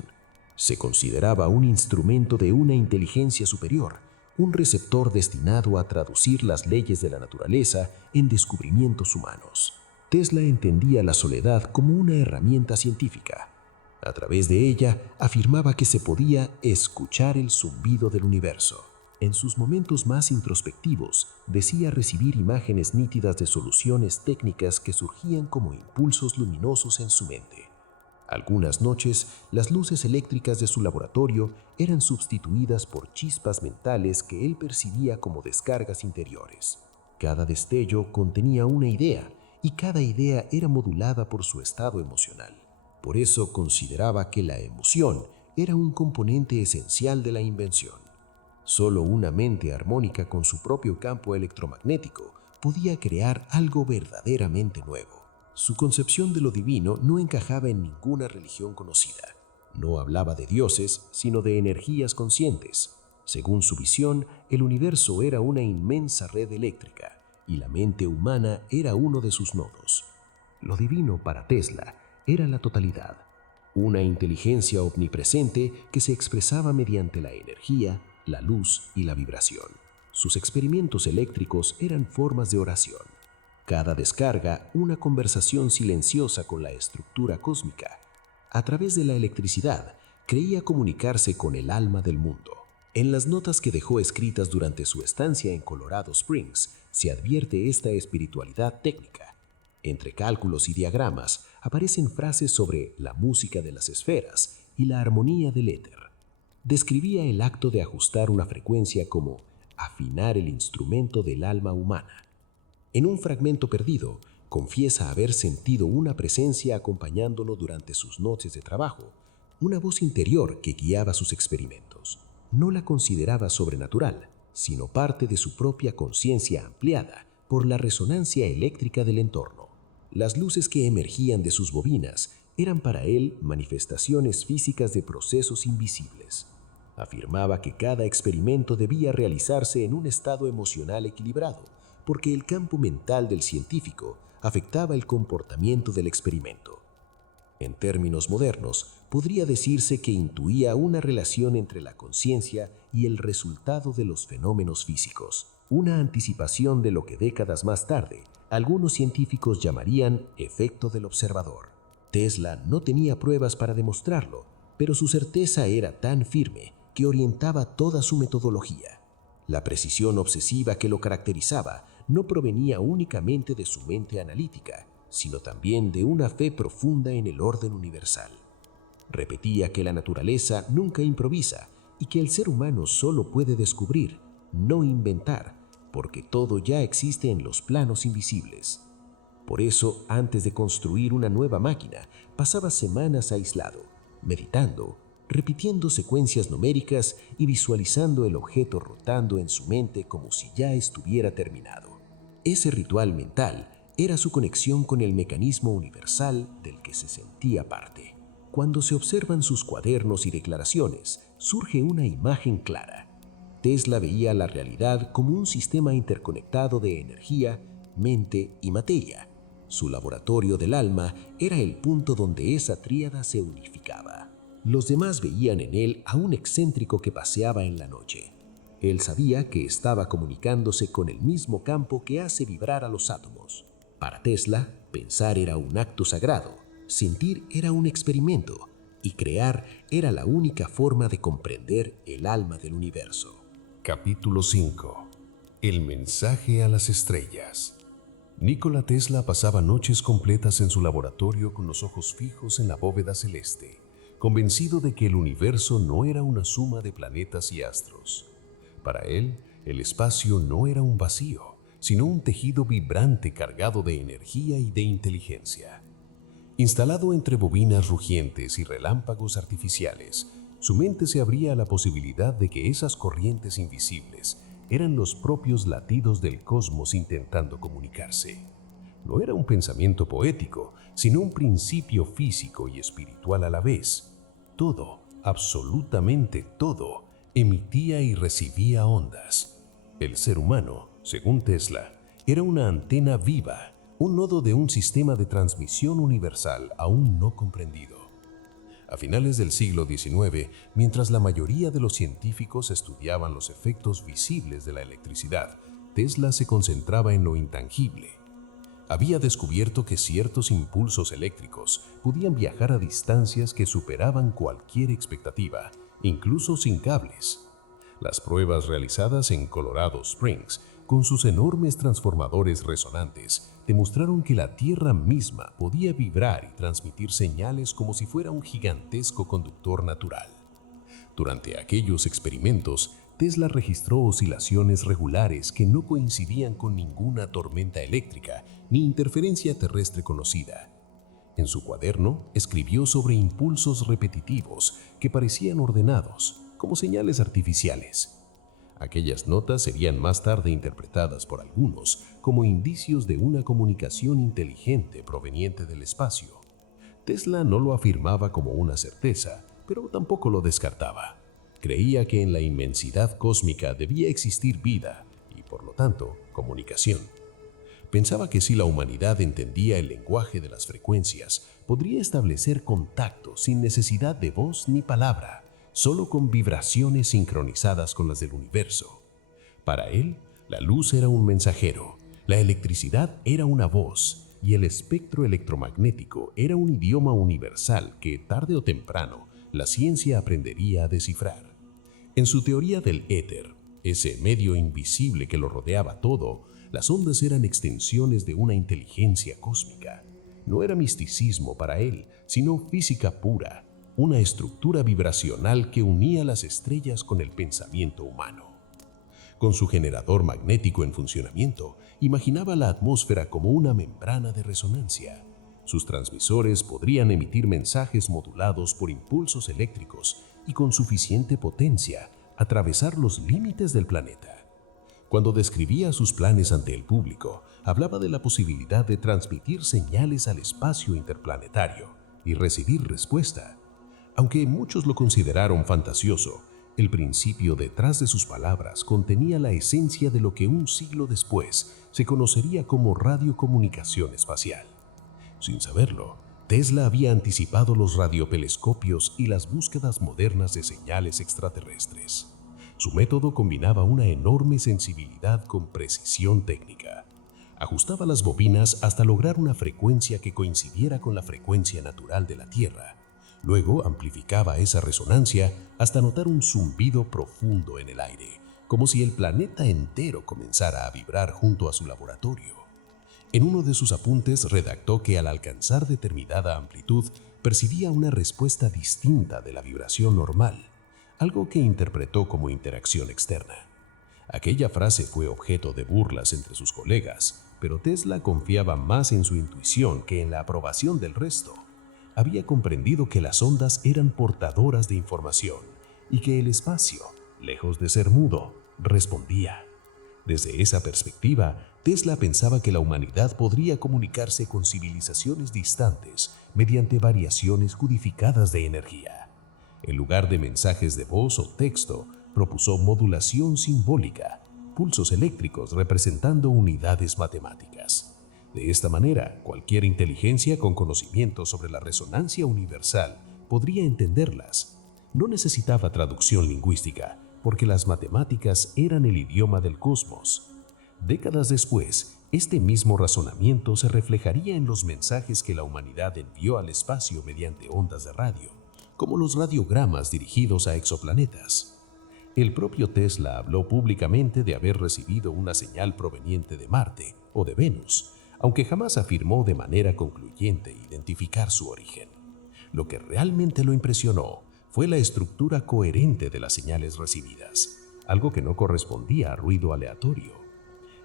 Se consideraba un instrumento de una inteligencia superior, un receptor destinado a traducir las leyes de la naturaleza en descubrimientos humanos. Tesla entendía la soledad como una herramienta científica. A través de ella, afirmaba que se podía escuchar el zumbido del universo. En sus momentos más introspectivos, decía recibir imágenes nítidas de soluciones técnicas que surgían como impulsos luminosos en su mente. Algunas noches, las luces eléctricas de su laboratorio eran sustituidas por chispas mentales que él percibía como descargas interiores. Cada destello contenía una idea, y cada idea era modulada por su estado emocional. Por eso consideraba que la emoción era un componente esencial de la invención. Solo una mente armónica con su propio campo electromagnético podía crear algo verdaderamente nuevo. Su concepción de lo divino no encajaba en ninguna religión conocida. No hablaba de dioses, sino de energías conscientes. Según su visión, el universo era una inmensa red eléctrica y la mente humana era uno de sus nodos. Lo divino para Tesla era la totalidad, una inteligencia omnipresente que se expresaba mediante la energía, la luz y la vibración. Sus experimentos eléctricos eran formas de oración. Cada descarga, una conversación silenciosa con la estructura cósmica. A través de la electricidad, creía comunicarse con el alma del mundo. En las notas que dejó escritas durante su estancia en Colorado Springs, se advierte esta espiritualidad técnica. Entre cálculos y diagramas aparecen frases sobre la música de las esferas y la armonía del éter. Describía el acto de ajustar una frecuencia como afinar el instrumento del alma humana. En un fragmento perdido, confiesa haber sentido una presencia acompañándolo durante sus noches de trabajo, una voz interior que guiaba sus experimentos. No la consideraba sobrenatural, sino parte de su propia conciencia ampliada por la resonancia eléctrica del entorno. Las luces que emergían de sus bobinas eran para él manifestaciones físicas de procesos invisibles. Afirmaba que cada experimento debía realizarse en un estado emocional equilibrado, porque el campo mental del científico afectaba el comportamiento del experimento. En términos modernos, podría decirse que intuía una relación entre la conciencia y el resultado de los fenómenos físicos, una anticipación de lo que décadas más tarde algunos científicos llamarían efecto del observador. Tesla no tenía pruebas para demostrarlo, pero su certeza era tan firme que orientaba toda su metodología. La precisión obsesiva que lo caracterizaba no provenía únicamente de su mente analítica, sino también de una fe profunda en el orden universal. Repetía que la naturaleza nunca improvisa y que el ser humano solo puede descubrir, no inventar, porque todo ya existe en los planos invisibles. Por eso, antes de construir una nueva máquina, pasaba semanas aislado, meditando, repitiendo secuencias numéricas y visualizando el objeto rotando en su mente como si ya estuviera terminado. Ese ritual mental era su conexión con el mecanismo universal del que se sentía parte. Cuando se observan sus cuadernos y declaraciones, surge una imagen clara. Tesla veía la realidad como un sistema interconectado de energía, mente y materia. Su laboratorio del alma era el punto donde esa tríada se unificaba. Los demás veían en él a un excéntrico que paseaba en la noche. Él sabía que estaba comunicándose con el mismo campo que hace vibrar a los átomos. Para Tesla, pensar era un acto sagrado, sentir era un experimento y crear era la única forma de comprender el alma del universo. Capítulo 5. El mensaje a las estrellas. Nikola Tesla pasaba noches completas en su laboratorio con los ojos fijos en la bóveda celeste, convencido de que el universo no era una suma de planetas y astros. Para él, el espacio no era un vacío, sino un tejido vibrante cargado de energía y de inteligencia. Instalado entre bobinas rugientes y relámpagos artificiales, su mente se abría a la posibilidad de que esas corrientes invisibles eran los propios latidos del cosmos intentando comunicarse. No era un pensamiento poético, sino un principio físico y espiritual a la vez. Todo, absolutamente todo, emitía y recibía ondas. El ser humano, según Tesla, era una antena viva, un nodo de un sistema de transmisión universal aún no comprendido. A finales del siglo XIX, mientras la mayoría de los científicos estudiaban los efectos visibles de la electricidad, Tesla se concentraba en lo intangible. Había descubierto que ciertos impulsos eléctricos podían viajar a distancias que superaban cualquier expectativa, incluso sin cables. Las pruebas realizadas en Colorado Springs, con sus enormes transformadores resonantes, demostraron que la Tierra misma podía vibrar y transmitir señales como si fuera un gigantesco conductor natural. Durante aquellos experimentos, Tesla registró oscilaciones regulares que no coincidían con ninguna tormenta eléctrica ni interferencia terrestre conocida. En su cuaderno escribió sobre impulsos repetitivos que parecían ordenados, como señales artificiales. Aquellas notas serían más tarde interpretadas por algunos como indicios de una comunicación inteligente proveniente del espacio. Tesla no lo afirmaba como una certeza, pero tampoco lo descartaba. Creía que en la inmensidad cósmica debía existir vida y, por lo tanto, comunicación. Pensaba que si la humanidad entendía el lenguaje de las frecuencias, podría establecer contacto sin necesidad de voz ni palabra, solo con vibraciones sincronizadas con las del universo. Para él, la luz era un mensajero, la electricidad era una voz y el espectro electromagnético era un idioma universal que, tarde o temprano, la ciencia aprendería a descifrar. En su teoría del éter, ese medio invisible que lo rodeaba todo, las ondas eran extensiones de una inteligencia cósmica. No era misticismo para él, sino física pura, una estructura vibracional que unía las estrellas con el pensamiento humano. Con su generador magnético en funcionamiento, imaginaba la atmósfera como una membrana de resonancia. Sus transmisores podrían emitir mensajes modulados por impulsos eléctricos y con suficiente potencia atravesar los límites del planeta. Cuando describía sus planes ante el público, hablaba de la posibilidad de transmitir señales al espacio interplanetario y recibir respuesta. Aunque muchos lo consideraron fantasioso, el principio detrás de sus palabras contenía la esencia de lo que un siglo después se conocería como radiocomunicación espacial. Sin saberlo, Tesla había anticipado los radiotelescopios y las búsquedas modernas de señales extraterrestres. Su método combinaba una enorme sensibilidad con precisión técnica. Ajustaba las bobinas hasta lograr una frecuencia que coincidiera con la frecuencia natural de la Tierra. Luego amplificaba esa resonancia hasta notar un zumbido profundo en el aire, como si el planeta entero comenzara a vibrar junto a su laboratorio. En uno de sus apuntes redactó que al alcanzar determinada amplitud percibía una respuesta distinta de la vibración normal, algo que interpretó como interacción externa. Aquella frase fue objeto de burlas entre sus colegas, pero Tesla confiaba más en su intuición que en la aprobación del resto. Había comprendido que las ondas eran portadoras de información y que el espacio, lejos de ser mudo, respondía. Desde esa perspectiva, Tesla pensaba que la humanidad podría comunicarse con civilizaciones distantes mediante variaciones codificadas de energía. En lugar de mensajes de voz o texto, propuso modulación simbólica, pulsos eléctricos representando unidades matemáticas. De esta manera, cualquier inteligencia con conocimiento sobre la resonancia universal podría entenderlas. No necesitaba traducción lingüística, porque las matemáticas eran el idioma del cosmos. Décadas después, este mismo razonamiento se reflejaría en los mensajes que la humanidad envió al espacio mediante ondas de radio, como los radiogramas dirigidos a exoplanetas. El propio Tesla habló públicamente de haber recibido una señal proveniente de Marte o de Venus, aunque jamás afirmó de manera concluyente identificar su origen. Lo que realmente lo impresionó fue la estructura coherente de las señales recibidas, algo que no correspondía a ruido aleatorio.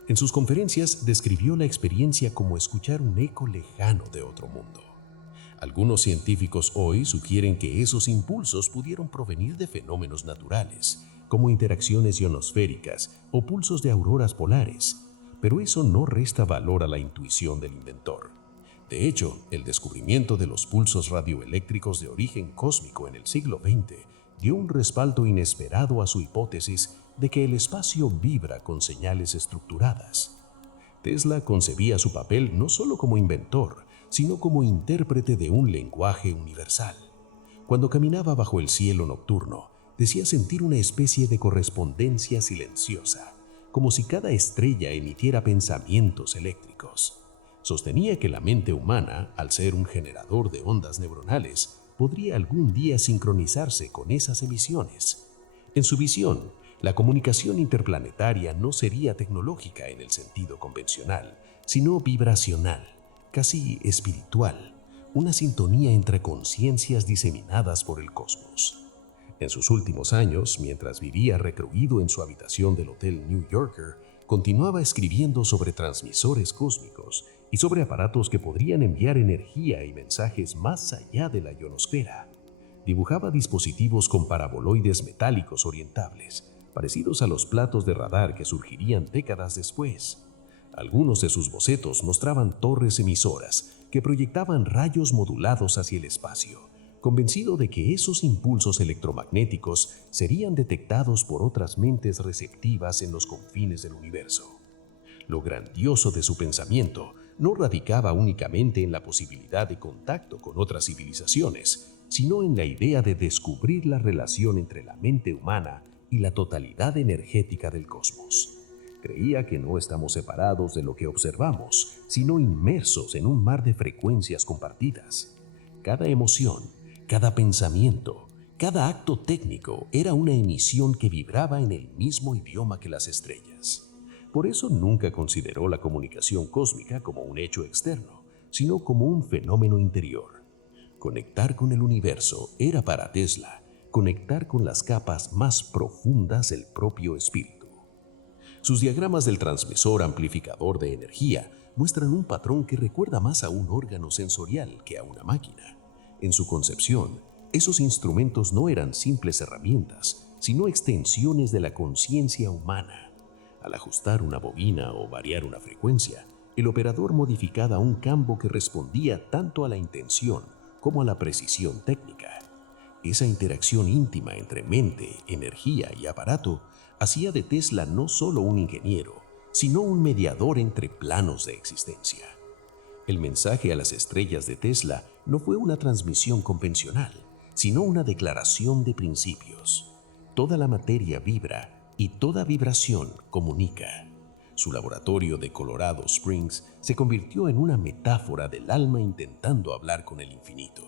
En sus conferencias describió la experiencia como escuchar un eco lejano de otro mundo. Algunos científicos hoy sugieren que esos impulsos pudieron provenir de fenómenos naturales, como interacciones ionosféricas o pulsos de auroras polares, pero eso no resta valor a la intuición del inventor. De hecho, el descubrimiento de los pulsos radioeléctricos de origen cósmico en el siglo XX dio un respaldo inesperado a su hipótesis de que el espacio vibra con señales estructuradas. Tesla concebía su papel no solo como inventor, sino como intérprete de un lenguaje universal. Cuando caminaba bajo el cielo nocturno, decía sentir una especie de correspondencia silenciosa, como si cada estrella emitiera pensamientos eléctricos. Sostenía que la mente humana, al ser un generador de ondas neuronales, podría algún día sincronizarse con esas emisiones. En su visión, la comunicación interplanetaria no sería tecnológica en el sentido convencional, sino vibracional, casi espiritual, una sintonía entre conciencias diseminadas por el cosmos. En sus últimos años, mientras vivía recluido en su habitación del Hotel New Yorker, continuaba escribiendo sobre transmisores cósmicos y sobre aparatos que podrían enviar energía y mensajes más allá de la ionosfera. Dibujaba dispositivos con paraboloides metálicos orientables, parecidos a los platos de radar que surgirían décadas después. Algunos de sus bocetos mostraban torres emisoras que proyectaban rayos modulados hacia el espacio, convencido de que esos impulsos electromagnéticos serían detectados por otras mentes receptivas en los confines del universo. Lo grandioso de su pensamiento no radicaba únicamente en la posibilidad de contacto con otras civilizaciones, sino en la idea de descubrir la relación entre la mente humana y la totalidad energética del cosmos. Creía que no estamos separados de lo que observamos, sino inmersos en un mar de frecuencias compartidas. Cada emoción, cada pensamiento, cada acto técnico era una emisión que vibraba en el mismo idioma que las estrellas. Por eso nunca consideró la comunicación cósmica como un hecho externo, sino como un fenómeno interior. Conectar con el universo era para Tesla conectar con las capas más profundas del propio espíritu. Sus diagramas del transmisor amplificador de energía muestran un patrón que recuerda más a un órgano sensorial que a una máquina. En su concepción, esos instrumentos no eran simples herramientas, sino extensiones de la conciencia humana. Al ajustar una bobina o variar una frecuencia, el operador modificaba un campo que respondía tanto a la intención como a la precisión técnica. Esa interacción íntima entre mente, energía y aparato hacía de Tesla no solo un ingeniero, sino un mediador entre planos de existencia. El mensaje a las estrellas de Tesla no fue una transmisión convencional, sino una declaración de principios. Toda la materia vibra y toda vibración comunica. Su laboratorio de Colorado Springs se convirtió en una metáfora del alma intentando hablar con el infinito.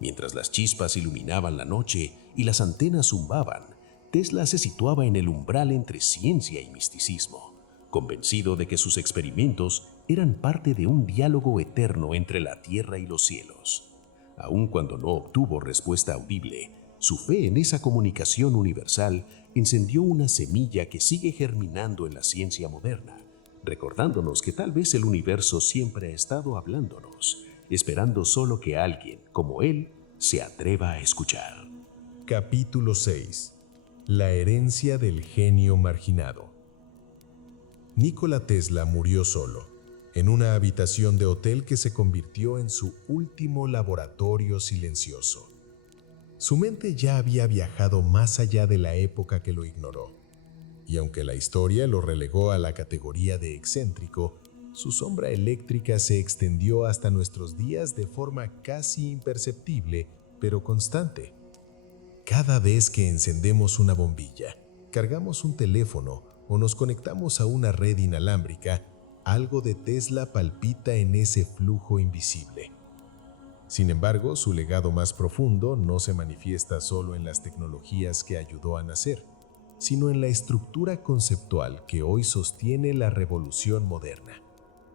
Mientras las chispas iluminaban la noche y las antenas zumbaban, Tesla se situaba en el umbral entre ciencia y misticismo, convencido de que sus experimentos eran parte de un diálogo eterno entre la tierra y los cielos. Aun cuando no obtuvo respuesta audible, su fe en esa comunicación universal encendió una semilla que sigue germinando en la ciencia moderna, recordándonos que tal vez el universo siempre ha estado hablándonos, esperando solo que alguien, como él, se atreva a escuchar. Capítulo 6. La herencia del genio marginado. Nikola Tesla murió solo, en una habitación de hotel que se convirtió en su último laboratorio silencioso. Su mente ya había viajado más allá de la época que lo ignoró, y aunque la historia lo relegó a la categoría de excéntrico, su sombra eléctrica se extendió hasta nuestros días de forma casi imperceptible, pero constante. Cada vez que encendemos una bombilla, cargamos un teléfono o nos conectamos a una red inalámbrica, algo de Tesla palpita en ese flujo invisible. Sin embargo, su legado más profundo no se manifiesta solo en las tecnologías que ayudó a nacer, sino en la estructura conceptual que hoy sostiene la revolución moderna.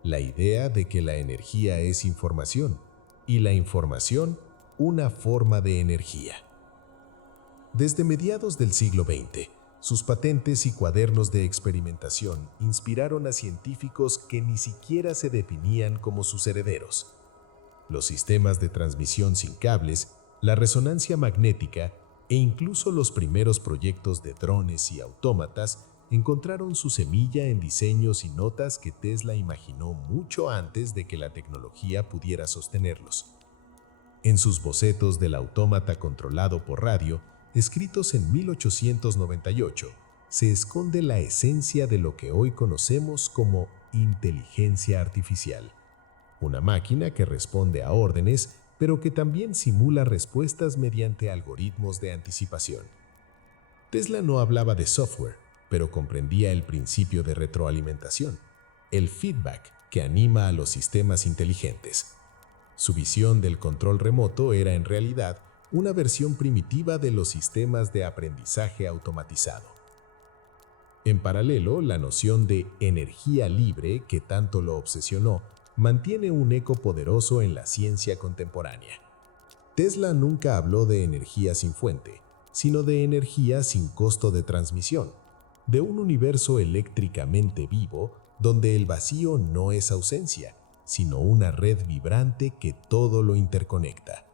La idea de que la energía es información y la información una forma de energía. Desde mediados del siglo XX, sus patentes y cuadernos de experimentación inspiraron a científicos que ni siquiera se definían como sus herederos. Los sistemas de transmisión sin cables, la resonancia magnética e incluso los primeros proyectos de drones y autómatas encontraron su semilla en diseños y notas que Tesla imaginó mucho antes de que la tecnología pudiera sostenerlos. En sus bocetos del autómata controlado por radio, escritos en 1898, se esconde la esencia de lo que hoy conocemos como inteligencia artificial. Una máquina que responde a órdenes, pero que también simula respuestas mediante algoritmos de anticipación. Tesla no hablaba de software, pero comprendía el principio de retroalimentación, el feedback que anima a los sistemas inteligentes. Su visión del control remoto era en realidad una versión primitiva de los sistemas de aprendizaje automatizado. En paralelo, la noción de energía libre que tanto lo obsesionó mantiene un eco poderoso en la ciencia contemporánea. Tesla nunca habló de energía sin fuente, sino de energía sin costo de transmisión, de un universo eléctricamente vivo donde el vacío no es ausencia, sino una red vibrante que todo lo interconecta.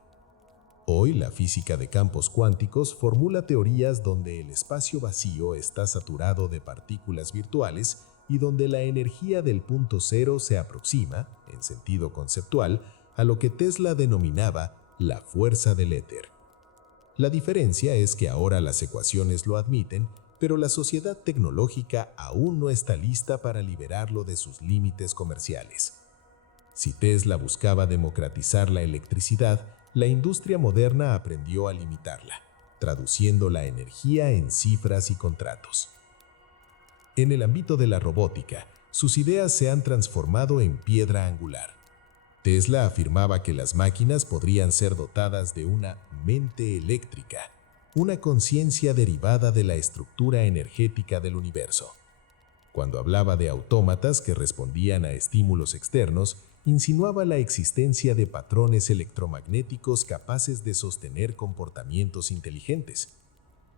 Hoy la física de campos cuánticos formula teorías donde el espacio vacío está saturado de partículas virtuales y donde la energía del punto cero se aproxima, en sentido conceptual, a lo que Tesla denominaba la fuerza del éter. La diferencia es que ahora las ecuaciones lo admiten, pero la sociedad tecnológica aún no está lista para liberarlo de sus límites comerciales. Si Tesla buscaba democratizar la electricidad, la industria moderna aprendió a limitarla, traduciendo la energía en cifras y contratos. En el ámbito de la robótica, sus ideas se han transformado en piedra angular. Tesla afirmaba que las máquinas podrían ser dotadas de una mente eléctrica, una conciencia derivada de la estructura energética del universo. Cuando hablaba de autómatas que respondían a estímulos externos, insinuaba la existencia de patrones electromagnéticos capaces de sostener comportamientos inteligentes.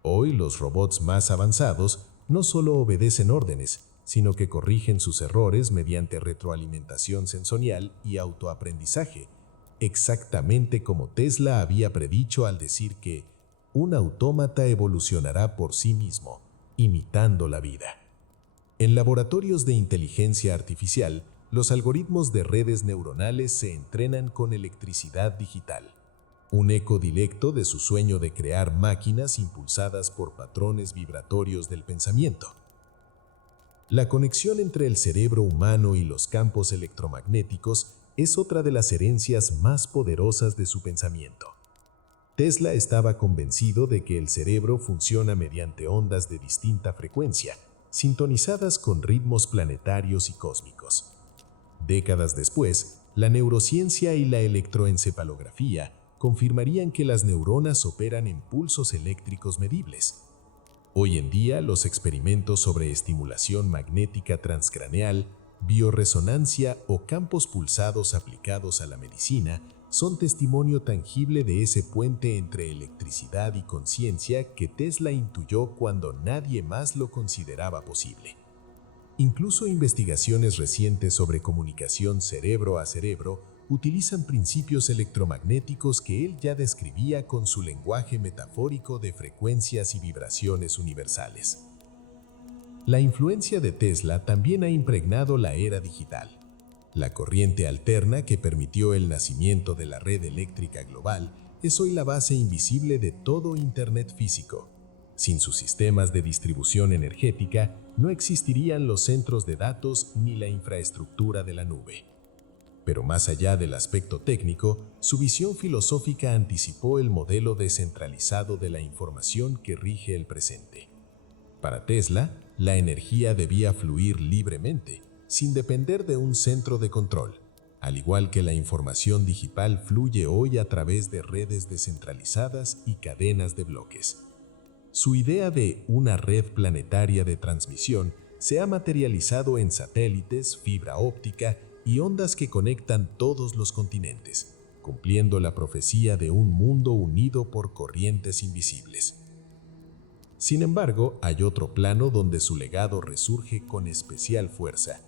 Hoy los robots más avanzados no solo obedecen órdenes, sino que corrigen sus errores mediante retroalimentación sensorial y autoaprendizaje, exactamente como Tesla había predicho al decir que un autómata evolucionará por sí mismo, imitando la vida. En laboratorios de inteligencia artificial, los algoritmos de redes neuronales se entrenan con electricidad digital, un eco directo de su sueño de crear máquinas impulsadas por patrones vibratorios del pensamiento. La conexión entre el cerebro humano y los campos electromagnéticos es otra de las herencias más poderosas de su pensamiento. Tesla estaba convencido de que el cerebro funciona mediante ondas de distinta frecuencia, sintonizadas con ritmos planetarios y cósmicos. Décadas después, la neurociencia y la electroencefalografía confirmarían que las neuronas operan en pulsos eléctricos medibles. Hoy en día, los experimentos sobre estimulación magnética transcraneal, biorresonancia o campos pulsados aplicados a la medicina son testimonio tangible de ese puente entre electricidad y conciencia que Tesla intuyó cuando nadie más lo consideraba posible. Incluso investigaciones recientes sobre comunicación cerebro a cerebro utilizan principios electromagnéticos que él ya describía con su lenguaje metafórico de frecuencias y vibraciones universales. La influencia de Tesla también ha impregnado la era digital. La corriente alterna que permitió el nacimiento de la red eléctrica global es hoy la base invisible de todo Internet físico. Sin sus sistemas de distribución energética, no existirían los centros de datos ni la infraestructura de la nube. Pero más allá del aspecto técnico, su visión filosófica anticipó el modelo descentralizado de la información que rige el presente. Para Tesla, la energía debía fluir libremente, sin depender de un centro de control, al igual que la información digital fluye hoy a través de redes descentralizadas y cadenas de bloques. Su idea de una red planetaria de transmisión se ha materializado en satélites, fibra óptica y ondas que conectan todos los continentes, cumpliendo la profecía de un mundo unido por corrientes invisibles. Sin embargo, hay otro plano donde su legado resurge con especial fuerza: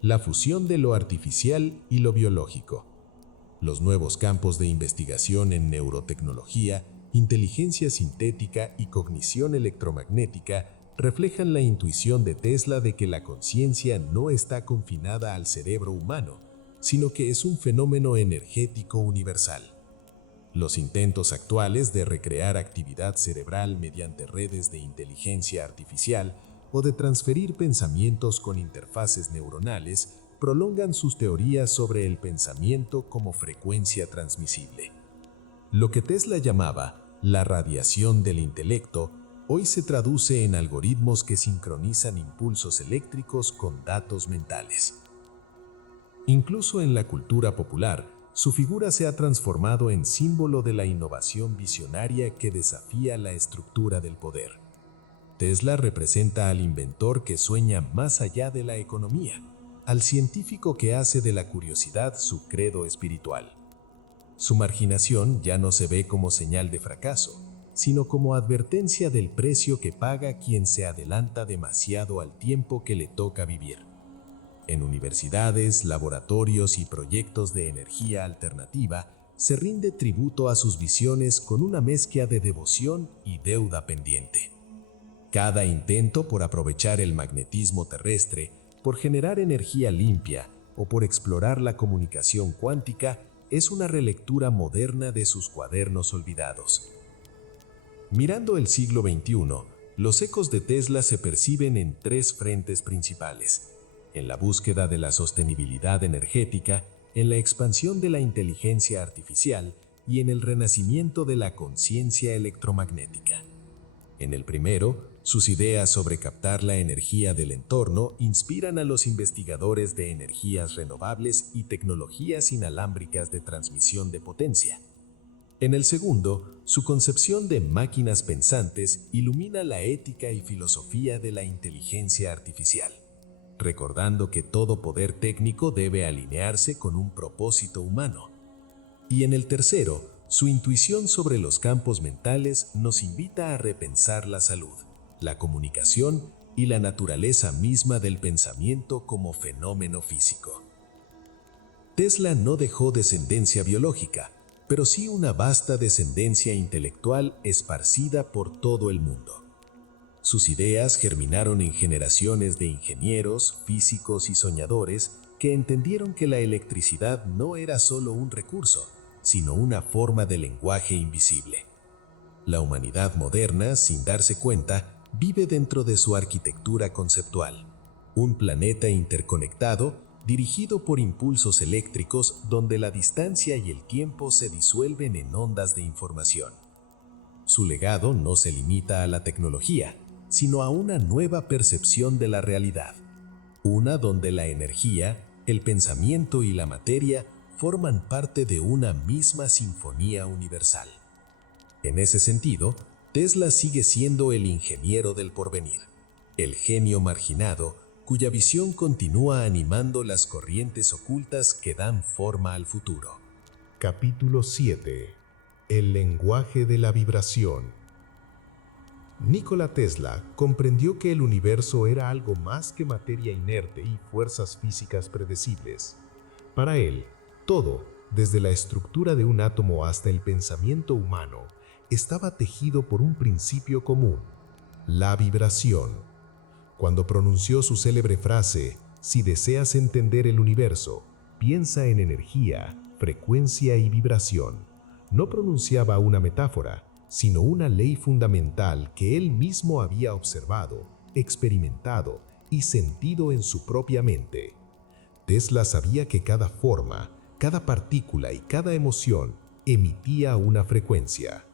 la fusión de lo artificial y lo biológico. Los nuevos campos de investigación en neurotecnología, inteligencia sintética y cognición electromagnética reflejan la intuición de Tesla de que la conciencia no está confinada al cerebro humano, sino que es un fenómeno energético universal. Los intentos actuales de recrear actividad cerebral mediante redes de inteligencia artificial o de transferir pensamientos con interfaces neuronales prolongan sus teorías sobre el pensamiento como frecuencia transmisible. Lo que Tesla llamaba la radiación del intelecto hoy se traduce en algoritmos que sincronizan impulsos eléctricos con datos mentales. Incluso en la cultura popular, su figura se ha transformado en símbolo de la innovación visionaria que desafía la estructura del poder. Tesla representa al inventor que sueña más allá de la economía, al científico que hace de la curiosidad su credo espiritual. Su marginación ya no se ve como señal de fracaso, sino como advertencia del precio que paga quien se adelanta demasiado al tiempo que le toca vivir. En universidades, laboratorios y proyectos de energía alternativa, se rinde tributo a sus visiones con una mezcla de devoción y deuda pendiente. Cada intento por aprovechar el magnetismo terrestre, por generar energía limpia o por explorar la comunicación cuántica es una relectura moderna de sus cuadernos olvidados. Mirando el siglo XXI, los ecos de Tesla se perciben en tres frentes principales: en la búsqueda de la sostenibilidad energética, en la expansión de la inteligencia artificial y en el renacimiento de la conciencia electromagnética. En el primero, sus ideas sobre captar la energía del entorno inspiran a los investigadores de energías renovables y tecnologías inalámbricas de transmisión de potencia. En el segundo, su concepción de máquinas pensantes ilumina la ética y filosofía de la inteligencia artificial, recordando que todo poder técnico debe alinearse con un propósito humano. Y en el tercero, su intuición sobre los campos mentales nos invita a repensar la salud, la comunicación y la naturaleza misma del pensamiento como fenómeno físico. Tesla no dejó descendencia biológica, pero sí una vasta descendencia intelectual esparcida por todo el mundo. Sus ideas germinaron en generaciones de ingenieros, físicos y soñadores que entendieron que la electricidad no era solo un recurso, sino una forma de lenguaje invisible. La humanidad moderna, sin darse cuenta, vive dentro de su arquitectura conceptual, un planeta interconectado dirigido por impulsos eléctricos donde la distancia y el tiempo se disuelven en ondas de información. Su legado no se limita a la tecnología, sino a una nueva percepción de la realidad, una donde la energía, el pensamiento y la materia forman parte de una misma sinfonía universal. En ese sentido, Tesla sigue siendo el ingeniero del porvenir, el genio marginado cuya visión continúa animando las corrientes ocultas que dan forma al futuro. Capítulo 7. El lenguaje de la vibración. Nikola Tesla comprendió que el universo era algo más que materia inerte y fuerzas físicas predecibles. Para él, todo, desde la estructura de un átomo hasta el pensamiento humano, estaba tejido por un principio común: la vibración. Cuando pronunció su célebre frase, "Si deseas entender el universo, piensa en energía, frecuencia y vibración", no pronunciaba una metáfora, sino una ley fundamental que él mismo había observado, experimentado y sentido en su propia mente. Tesla sabía que cada forma, cada partícula y cada emoción emitía una frecuencia.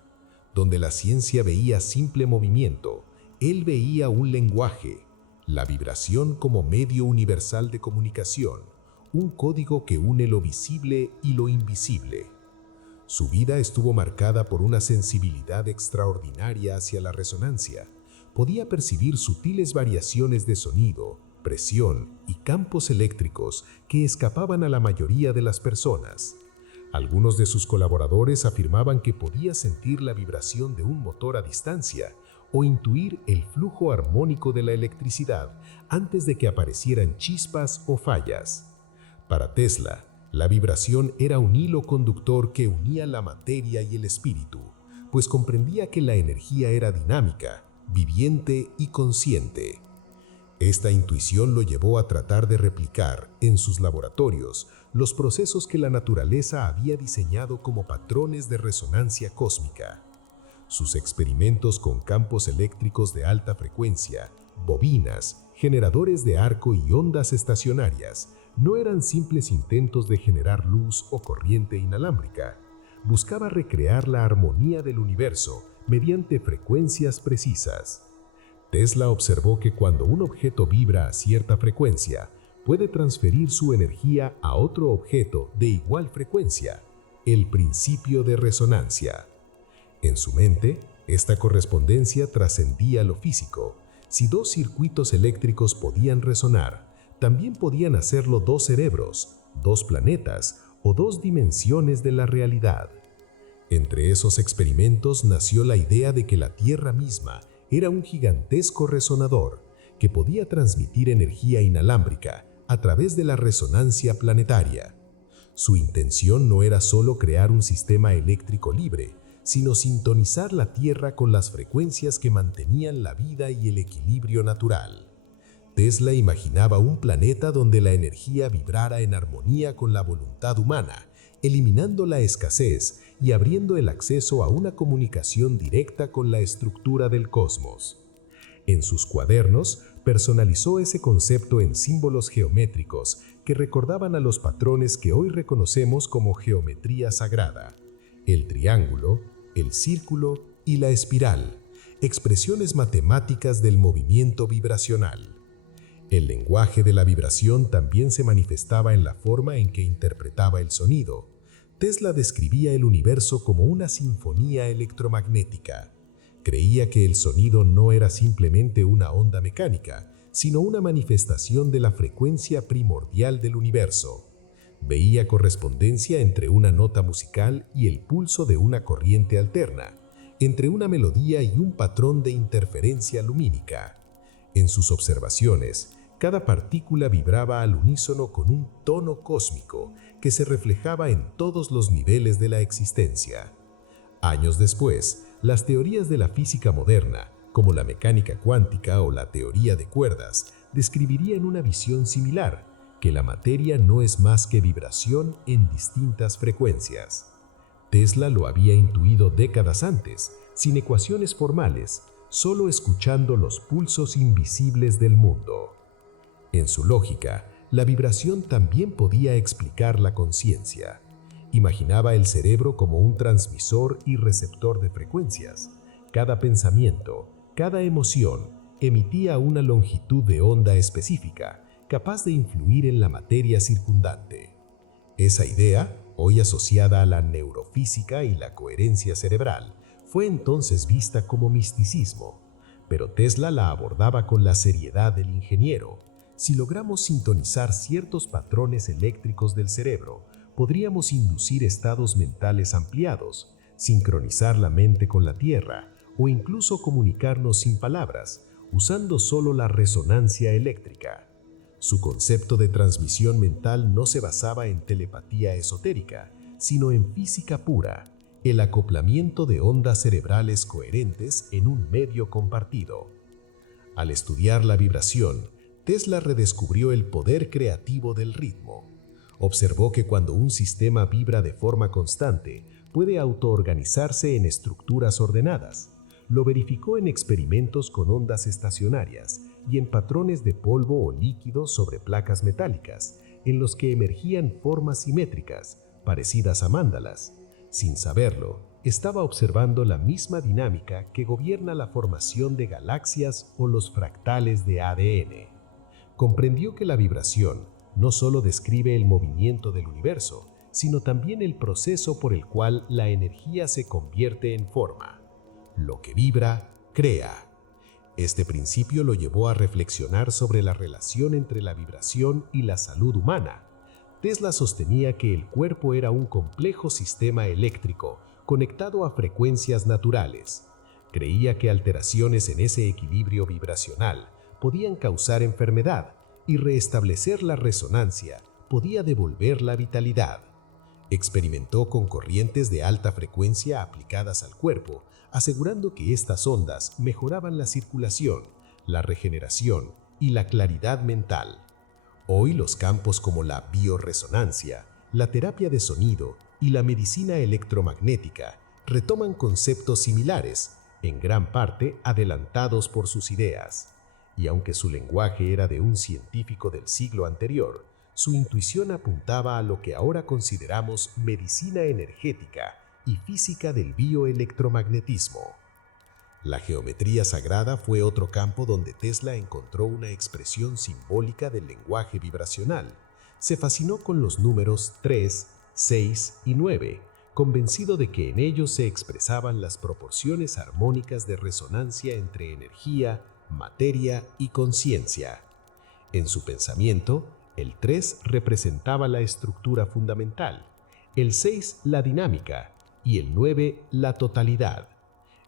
Donde la ciencia veía simple movimiento, él veía un lenguaje, la vibración como medio universal de comunicación, un código que une lo visible y lo invisible. Su vida estuvo marcada por una sensibilidad extraordinaria hacia la resonancia. Podía percibir sutiles variaciones de sonido, presión y campos eléctricos que escapaban a la mayoría de las personas. Algunos de sus colaboradores afirmaban que podía sentir la vibración de un motor a distancia o intuir el flujo armónico de la electricidad antes de que aparecieran chispas o fallas. Para Tesla, la vibración era un hilo conductor que unía la materia y el espíritu, pues comprendía que la energía era dinámica, viviente y consciente. Esta intuición lo llevó a tratar de replicar, en sus laboratorios, los procesos que la naturaleza había diseñado como patrones de resonancia cósmica. Sus experimentos con campos eléctricos de alta frecuencia, bobinas, generadores de arco y ondas estacionarias no eran simples intentos de generar luz o corriente inalámbrica. Buscaba recrear la armonía del universo mediante frecuencias precisas. Tesla observó que cuando un objeto vibra a cierta frecuencia, puede transferir su energía a otro objeto de igual frecuencia, el principio de resonancia. En su mente, esta correspondencia trascendía lo físico. Si dos circuitos eléctricos podían resonar, también podían hacerlo dos cerebros, dos planetas o dos dimensiones de la realidad. Entre esos experimentos nació la idea de que la Tierra misma era un gigantesco resonador que podía transmitir energía inalámbrica a través de la resonancia planetaria. Su intención no era solo crear un sistema eléctrico libre, sino sintonizar la Tierra con las frecuencias que mantenían la vida y el equilibrio natural. Tesla imaginaba un planeta donde la energía vibrara en armonía con la voluntad humana eliminando la escasez y abriendo el acceso a una comunicación directa con la estructura del cosmos. En sus cuadernos, personalizó ese concepto en símbolos geométricos que recordaban a los patrones que hoy reconocemos como geometría sagrada: el triángulo, el círculo y la espiral, expresiones matemáticas del movimiento vibracional. El lenguaje de la vibración también se manifestaba en la forma en que interpretaba el sonido. Tesla describía el universo como una sinfonía electromagnética. Creía que el sonido no era simplemente una onda mecánica, sino una manifestación de la frecuencia primordial del universo. Veía correspondencia entre una nota musical y el pulso de una corriente alterna, entre una melodía y un patrón de interferencia lumínica. En sus observaciones, cada partícula vibraba al unísono con un tono cósmico que se reflejaba en todos los niveles de la existencia. Años después, las teorías de la física moderna, como la mecánica cuántica o la teoría de cuerdas, describirían una visión similar, que la materia no es más que vibración en distintas frecuencias. Tesla lo había intuido décadas antes, sin ecuaciones formales, solo escuchando los pulsos invisibles del mundo. En su lógica, la vibración también podía explicar la conciencia. Imaginaba el cerebro como un transmisor y receptor de frecuencias. Cada pensamiento, cada emoción, emitía una longitud de onda específica, capaz de influir en la materia circundante. Esa idea, hoy asociada a la neurofísica y la coherencia cerebral, fue entonces vista como misticismo, pero Tesla la abordaba con la seriedad del ingeniero. Si logramos sintonizar ciertos patrones eléctricos del cerebro, podríamos inducir estados mentales ampliados, sincronizar la mente con la Tierra o incluso comunicarnos sin palabras, usando solo la resonancia eléctrica. Su concepto de transmisión mental no se basaba en telepatía esotérica, sino en física pura, el acoplamiento de ondas cerebrales coherentes en un medio compartido. Al estudiar la vibración, Tesla redescubrió el poder creativo del ritmo. Observó que cuando un sistema vibra de forma constante, puede autoorganizarse en estructuras ordenadas. Lo verificó en experimentos con ondas estacionarias y en patrones de polvo o líquido sobre placas metálicas, en los que emergían formas simétricas, parecidas a mándalas. Sin saberlo, estaba observando la misma dinámica que gobierna la formación de galaxias o los fractales de ADN. Comprendió que la vibración no solo describe el movimiento del universo, sino también el proceso por el cual la energía se convierte en forma. Lo que vibra, crea. Este principio lo llevó a reflexionar sobre la relación entre la vibración y la salud humana. Tesla sostenía que el cuerpo era un complejo sistema eléctrico conectado a frecuencias naturales. Creía que alteraciones en ese equilibrio vibracional podían causar enfermedad y restablecer la resonancia podía devolver la vitalidad. Experimentó con corrientes de alta frecuencia aplicadas al cuerpo, asegurando que estas ondas mejoraban la circulación, la regeneración y la claridad mental. Hoy los campos como la bioresonancia, la terapia de sonido y la medicina electromagnética retoman conceptos similares, en gran parte adelantados por sus ideas. Y aunque su lenguaje era de un científico del siglo anterior, su intuición apuntaba a lo que ahora consideramos medicina energética y física del bioelectromagnetismo. La geometría sagrada fue otro campo donde Tesla encontró una expresión simbólica del lenguaje vibracional. Se fascinó con los números 3, 6 y 9, convencido de que en ellos se expresaban las proporciones armónicas de resonancia entre energía, materia y conciencia. En su pensamiento, el 3 representaba la estructura fundamental, el 6 la dinámica y el 9 la totalidad.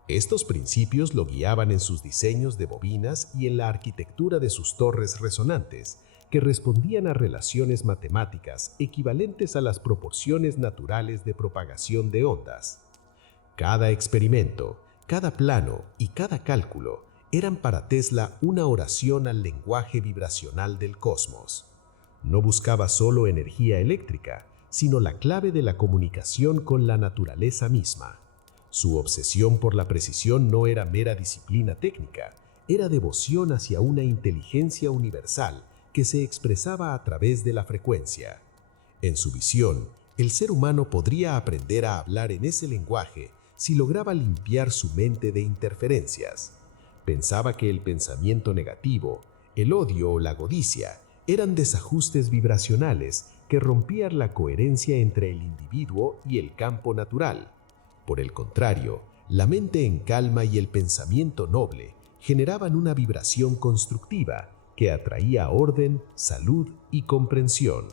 Estos principios lo guiaban en sus diseños de bobinas y en la arquitectura de sus torres resonantes, que respondían a relaciones matemáticas equivalentes a las proporciones naturales de propagación de ondas. Cada experimento, cada plano y cada cálculo eran para Tesla una oración al lenguaje vibracional del cosmos. No buscaba solo energía eléctrica, sino la clave de la comunicación con la naturaleza misma. Su obsesión por la precisión no era mera disciplina técnica, era devoción hacia una inteligencia universal que se expresaba a través de la frecuencia. En su visión, el ser humano podría aprender a hablar en ese lenguaje si lograba limpiar su mente de interferencias. Pensaba que el pensamiento negativo, el odio o la codicia eran desajustes vibracionales que rompían la coherencia entre el individuo y el campo natural. Por el contrario, la mente en calma y el pensamiento noble generaban una vibración constructiva que atraía orden, salud y comprensión.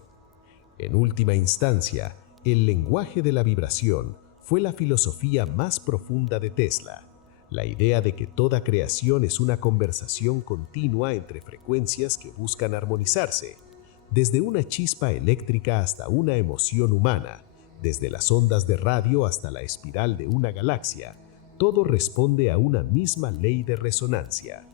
En última instancia, el lenguaje de la vibración fue la filosofía más profunda de Tesla, la idea de que toda creación es una conversación continua entre frecuencias que buscan armonizarse, desde una chispa eléctrica hasta una emoción humana, desde las ondas de radio hasta la espiral de una galaxia, todo responde a una misma ley de resonancia.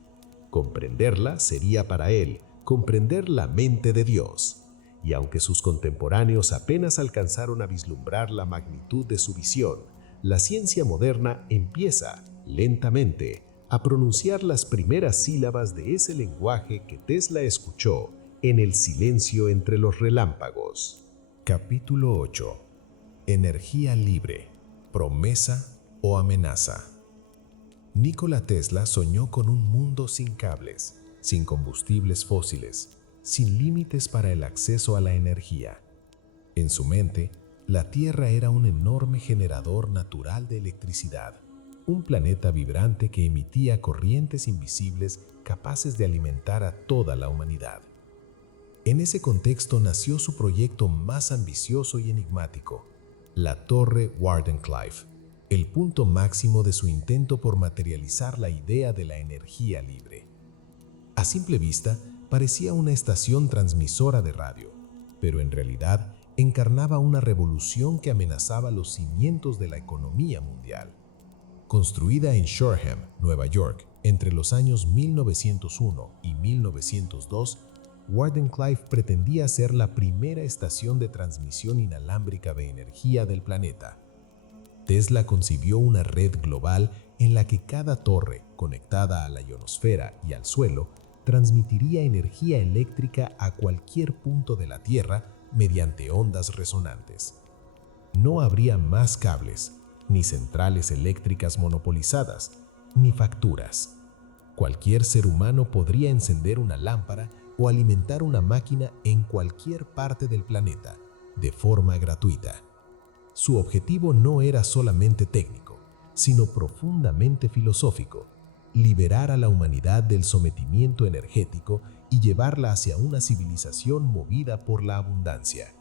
Comprenderla sería para él comprender la mente de Dios. Y aunque sus contemporáneos apenas alcanzaron a vislumbrar la magnitud de su visión, la ciencia moderna empieza, lentamente, a pronunciar las primeras sílabas de ese lenguaje que Tesla escuchó en el silencio entre los relámpagos. Capítulo 8. Energía libre, promesa o amenaza. Nikola Tesla soñó con un mundo sin cables, sin combustibles fósiles, sin límites para el acceso a la energía. En su mente, la Tierra era un enorme generador natural de electricidad, un planeta vibrante que emitía corrientes invisibles capaces de alimentar a toda la humanidad. En ese contexto nació su proyecto más ambicioso y enigmático, la Torre Wardenclyffe, el punto máximo de su intento por materializar la idea de la energía libre. A simple vista, parecía una estación transmisora de radio, pero en realidad encarnaba una revolución que amenazaba los cimientos de la economía mundial. Construida en Shoreham, Nueva York, entre los años 1901 y 1902, Wardenclyffe pretendía ser la primera estación de transmisión inalámbrica de energía del planeta. Tesla concibió una red global en la que cada torre, conectada a la ionosfera y al suelo, transmitiría energía eléctrica a cualquier punto de la Tierra mediante ondas resonantes. No habría más cables, ni centrales eléctricas monopolizadas, ni facturas. Cualquier ser humano podría encender una lámpara o alimentar una máquina en cualquier parte del planeta, de forma gratuita. Su objetivo no era solamente técnico, sino profundamente filosófico: liberar a la humanidad del sometimiento energético y llevarla hacia una civilización movida por la abundancia.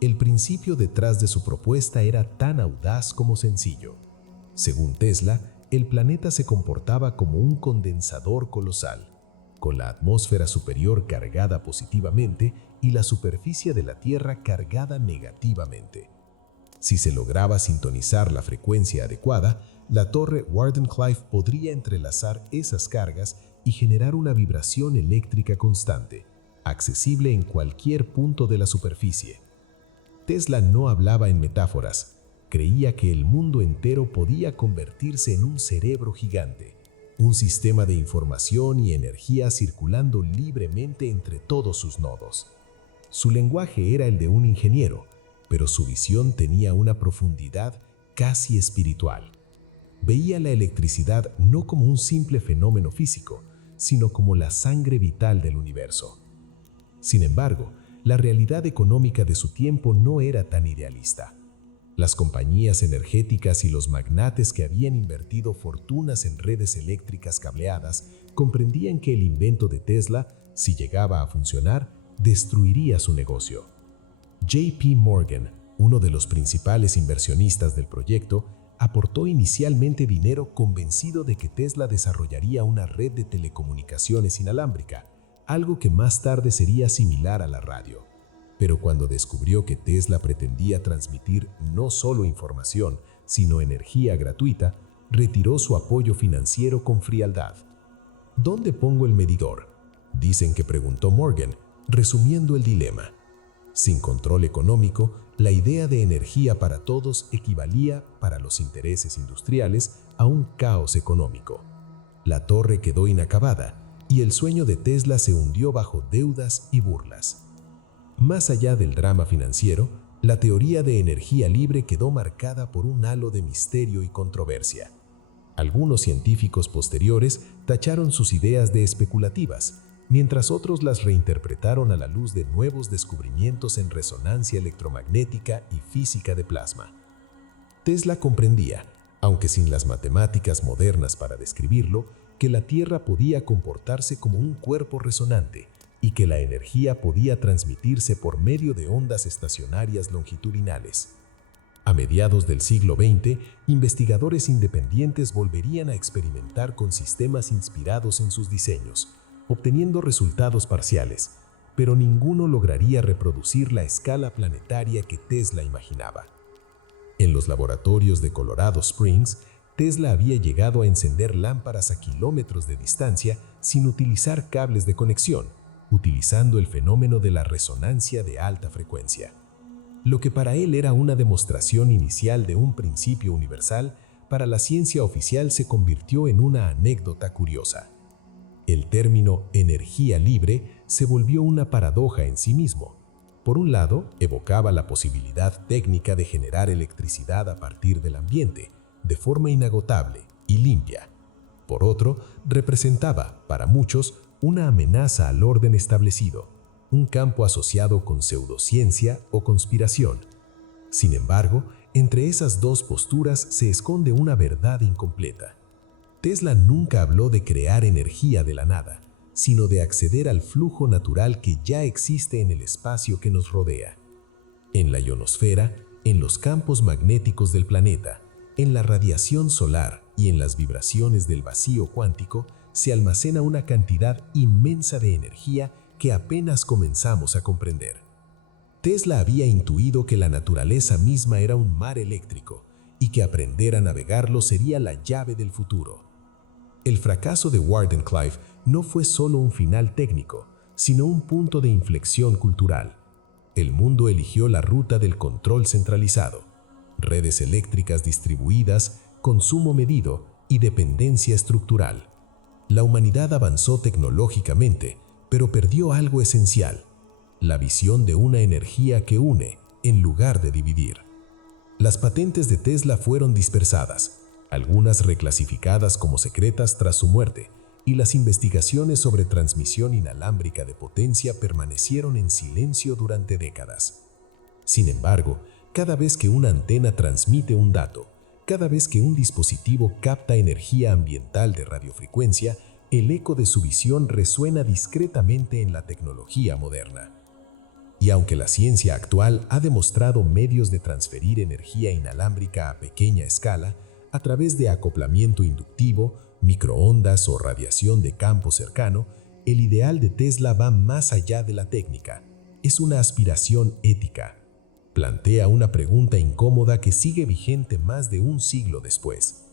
El principio detrás de su propuesta era tan audaz como sencillo. Según Tesla, el planeta se comportaba como un condensador colosal, con la atmósfera superior cargada positivamente y la superficie de la Tierra cargada negativamente. Si se lograba sintonizar la frecuencia adecuada, la torre Wardenclyffe podría entrelazar esas cargas y generar una vibración eléctrica constante, accesible en cualquier punto de la superficie. Tesla no hablaba en metáforas, creía que el mundo entero podía convertirse en un cerebro gigante, un sistema de información y energía circulando libremente entre todos sus nodos. Su lenguaje era el de un ingeniero, pero su visión tenía una profundidad casi espiritual. Veía la electricidad no como un simple fenómeno físico, sino como la sangre vital del universo. Sin embargo, la realidad económica de su tiempo no era tan idealista. Las compañías energéticas y los magnates que habían invertido fortunas en redes eléctricas cableadas comprendían que el invento de Tesla, si llegaba a funcionar, destruiría su negocio. JP Morgan, uno de los principales inversionistas del proyecto, aportó inicialmente dinero convencido de que Tesla desarrollaría una red de telecomunicaciones inalámbrica, algo que más tarde sería similar a la radio. Pero cuando descubrió que Tesla pretendía transmitir no solo información, sino energía gratuita, retiró su apoyo financiero con frialdad. ¿Dónde pongo el medidor?, dicen que preguntó Morgan, resumiendo el dilema. Sin control económico, la idea de energía para todos equivalía, para los intereses industriales, a un caos económico. La torre quedó inacabada y el sueño de Tesla se hundió bajo deudas y burlas. Más allá del drama financiero, la teoría de energía libre quedó marcada por un halo de misterio y controversia. Algunos científicos posteriores tacharon sus ideas de especulativas, mientras otros las reinterpretaron a la luz de nuevos descubrimientos en resonancia electromagnética y física de plasma. Tesla comprendía, aunque sin las matemáticas modernas para describirlo, que la Tierra podía comportarse como un cuerpo resonante y que la energía podía transmitirse por medio de ondas estacionarias longitudinales. A mediados del siglo XX, investigadores independientes volverían a experimentar con sistemas inspirados en sus diseños, obteniendo resultados parciales, pero ninguno lograría reproducir la escala planetaria que Tesla imaginaba. En los laboratorios de Colorado Springs, Tesla había llegado a encender lámparas a kilómetros de distancia sin utilizar cables de conexión, utilizando el fenómeno de la resonancia de alta frecuencia. Lo que para él era una demostración inicial de un principio universal, para la ciencia oficial se convirtió en una anécdota curiosa. El término energía libre se volvió una paradoja en sí mismo. Por un lado, evocaba la posibilidad técnica de generar electricidad a partir del ambiente, de forma inagotable y limpia. Por otro, representaba, para muchos, una amenaza al orden establecido, un campo asociado con pseudociencia o conspiración. Sin embargo, entre esas dos posturas se esconde una verdad incompleta. Tesla nunca habló de crear energía de la nada, sino de acceder al flujo natural que ya existe en el espacio que nos rodea. En la ionosfera, en los campos magnéticos del planeta, en la radiación solar y en las vibraciones del vacío cuántico, se almacena una cantidad inmensa de energía que apenas comenzamos a comprender. Tesla había intuido que la naturaleza misma era un mar eléctrico y que aprender a navegarlo sería la llave del futuro. El fracaso de Wardenclyffe no fue solo un final técnico, sino un punto de inflexión cultural. El mundo eligió la ruta del control centralizado, redes eléctricas distribuidas, consumo medido y dependencia estructural. La humanidad avanzó tecnológicamente, pero perdió algo esencial: la visión de una energía que une en lugar de dividir. Las patentes de Tesla fueron dispersadas, algunas reclasificadas como secretas tras su muerte, y las investigaciones sobre transmisión inalámbrica de potencia permanecieron en silencio durante décadas. Sin embargo, cada vez que una antena transmite un dato, cada vez que un dispositivo capta energía ambiental de radiofrecuencia, el eco de su visión resuena discretamente en la tecnología moderna. Y aunque la ciencia actual ha demostrado medios de transferir energía inalámbrica a pequeña escala, a través de acoplamiento inductivo, microondas o radiación de campo cercano, el ideal de Tesla va más allá de la técnica. Es una aspiración ética. Plantea una pregunta incómoda que sigue vigente más de un siglo después.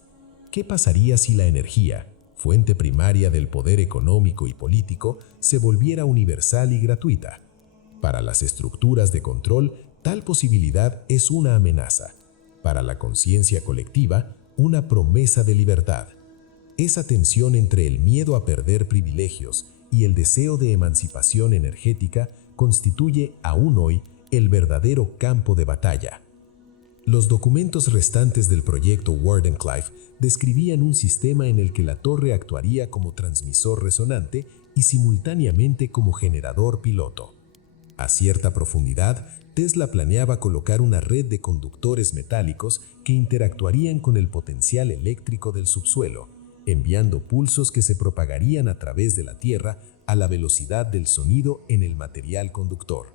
¿Qué pasaría si la energía, fuente primaria del poder económico y político, se volviera universal y gratuita? Para las estructuras de control, tal posibilidad es una amenaza. Para la conciencia colectiva, una promesa de libertad. Esa tensión entre el miedo a perder privilegios y el deseo de emancipación energética constituye aún hoy el verdadero campo de batalla. Los documentos restantes del proyecto Wardenclyffe describían un sistema en el que la torre actuaría como transmisor resonante y simultáneamente como generador piloto. A cierta profundidad, Tesla planeaba colocar una red de conductores metálicos que interactuarían con el potencial eléctrico del subsuelo, enviando pulsos que se propagarían a través de la Tierra a la velocidad del sonido en el material conductor.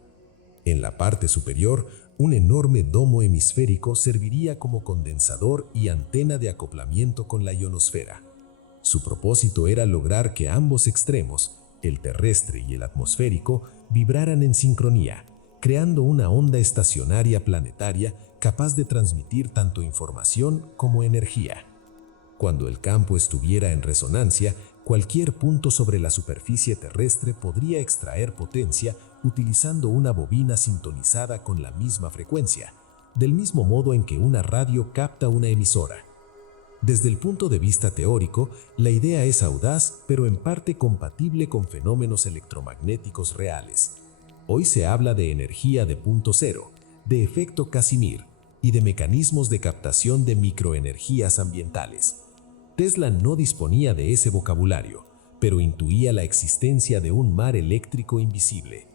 En la parte superior, un enorme domo hemisférico serviría como condensador y antena de acoplamiento con la ionosfera. Su propósito era lograr que ambos extremos, el terrestre y el atmosférico, vibraran en sincronía, creando una onda estacionaria planetaria capaz de transmitir tanto información como energía. Cuando el campo estuviera en resonancia, cualquier punto sobre la superficie terrestre podría extraer potencia utilizando una bobina sintonizada con la misma frecuencia, del mismo modo en que una radio capta una emisora. Desde el punto de vista teórico, la idea es audaz, pero en parte compatible con fenómenos electromagnéticos reales. Hoy se habla de energía de punto cero, de efecto Casimir y de mecanismos de captación de microenergías ambientales. Tesla no disponía de ese vocabulario, pero intuía la existencia de un mar eléctrico invisible.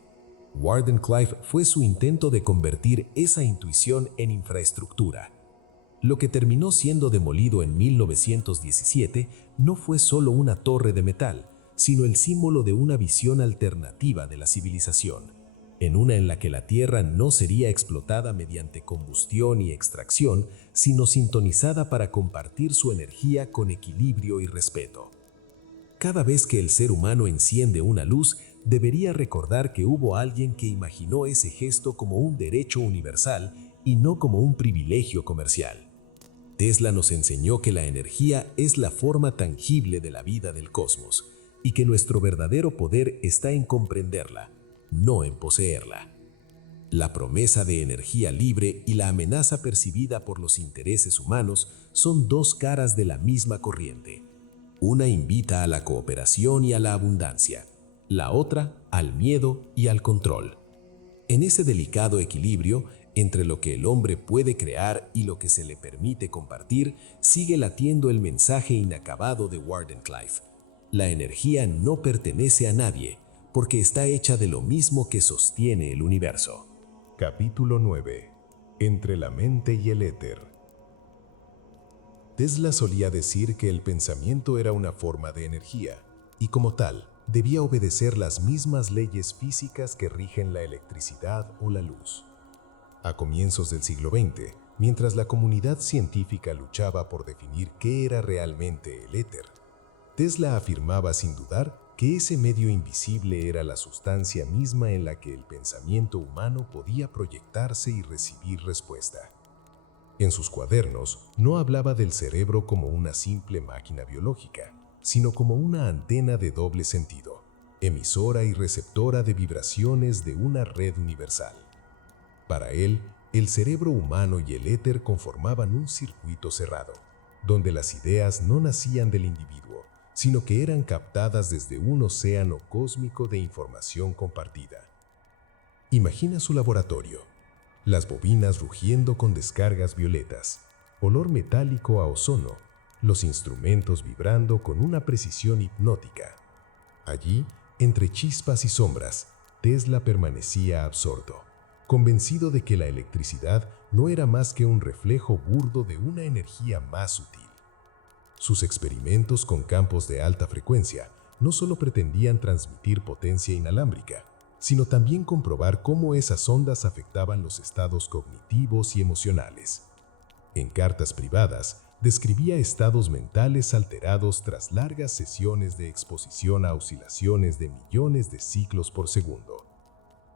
Wardenclyffe fue su intento de convertir esa intuición en infraestructura. Lo que terminó siendo demolido en 1917 no fue solo una torre de metal, sino el símbolo de una visión alternativa de la civilización, en una en la que la Tierra no sería explotada mediante combustión y extracción, sino sintonizada para compartir su energía con equilibrio y respeto. Cada vez que el ser humano enciende una luz, debería recordar que hubo alguien que imaginó ese gesto como un derecho universal y no como un privilegio comercial. Tesla nos enseñó que la energía es la forma tangible de la vida del cosmos y que nuestro verdadero poder está en comprenderla, no en poseerla. La promesa de energía libre y la amenaza percibida por los intereses humanos son dos caras de la misma corriente. Una invita a la cooperación y a la abundancia, la otra al miedo y al control. En ese delicado equilibrio entre lo que el hombre puede crear y lo que se le permite compartir, sigue latiendo el mensaje inacabado de Wardenclyffe. La energía no pertenece a nadie, porque está hecha de lo mismo que sostiene el universo. Capítulo 9. Entre la mente y el éter. Tesla solía decir que el pensamiento era una forma de energía, y como tal, debía obedecer las mismas leyes físicas que rigen la electricidad o la luz. A comienzos del siglo XX, mientras la comunidad científica luchaba por definir qué era realmente el éter, Tesla afirmaba sin dudar que ese medio invisible era la sustancia misma en la que el pensamiento humano podía proyectarse y recibir respuesta. En sus cuadernos no hablaba del cerebro como una simple máquina biológica, sino como una antena de doble sentido, emisora y receptora de vibraciones de una red universal. Para él, el cerebro humano y el éter conformaban un circuito cerrado, donde las ideas no nacían del individuo, sino que eran captadas desde un océano cósmico de información compartida. Imagina su laboratorio, las bobinas rugiendo con descargas violetas, olor metálico a ozono, los instrumentos vibrando con una precisión hipnótica. Allí, entre chispas y sombras, Tesla permanecía absorto, convencido de que la electricidad no era más que un reflejo burdo de una energía más sutil. Sus experimentos con campos de alta frecuencia no solo pretendían transmitir potencia inalámbrica, sino también comprobar cómo esas ondas afectaban los estados cognitivos y emocionales. En cartas privadas, describía estados mentales alterados tras largas sesiones de exposición a oscilaciones de millones de ciclos por segundo.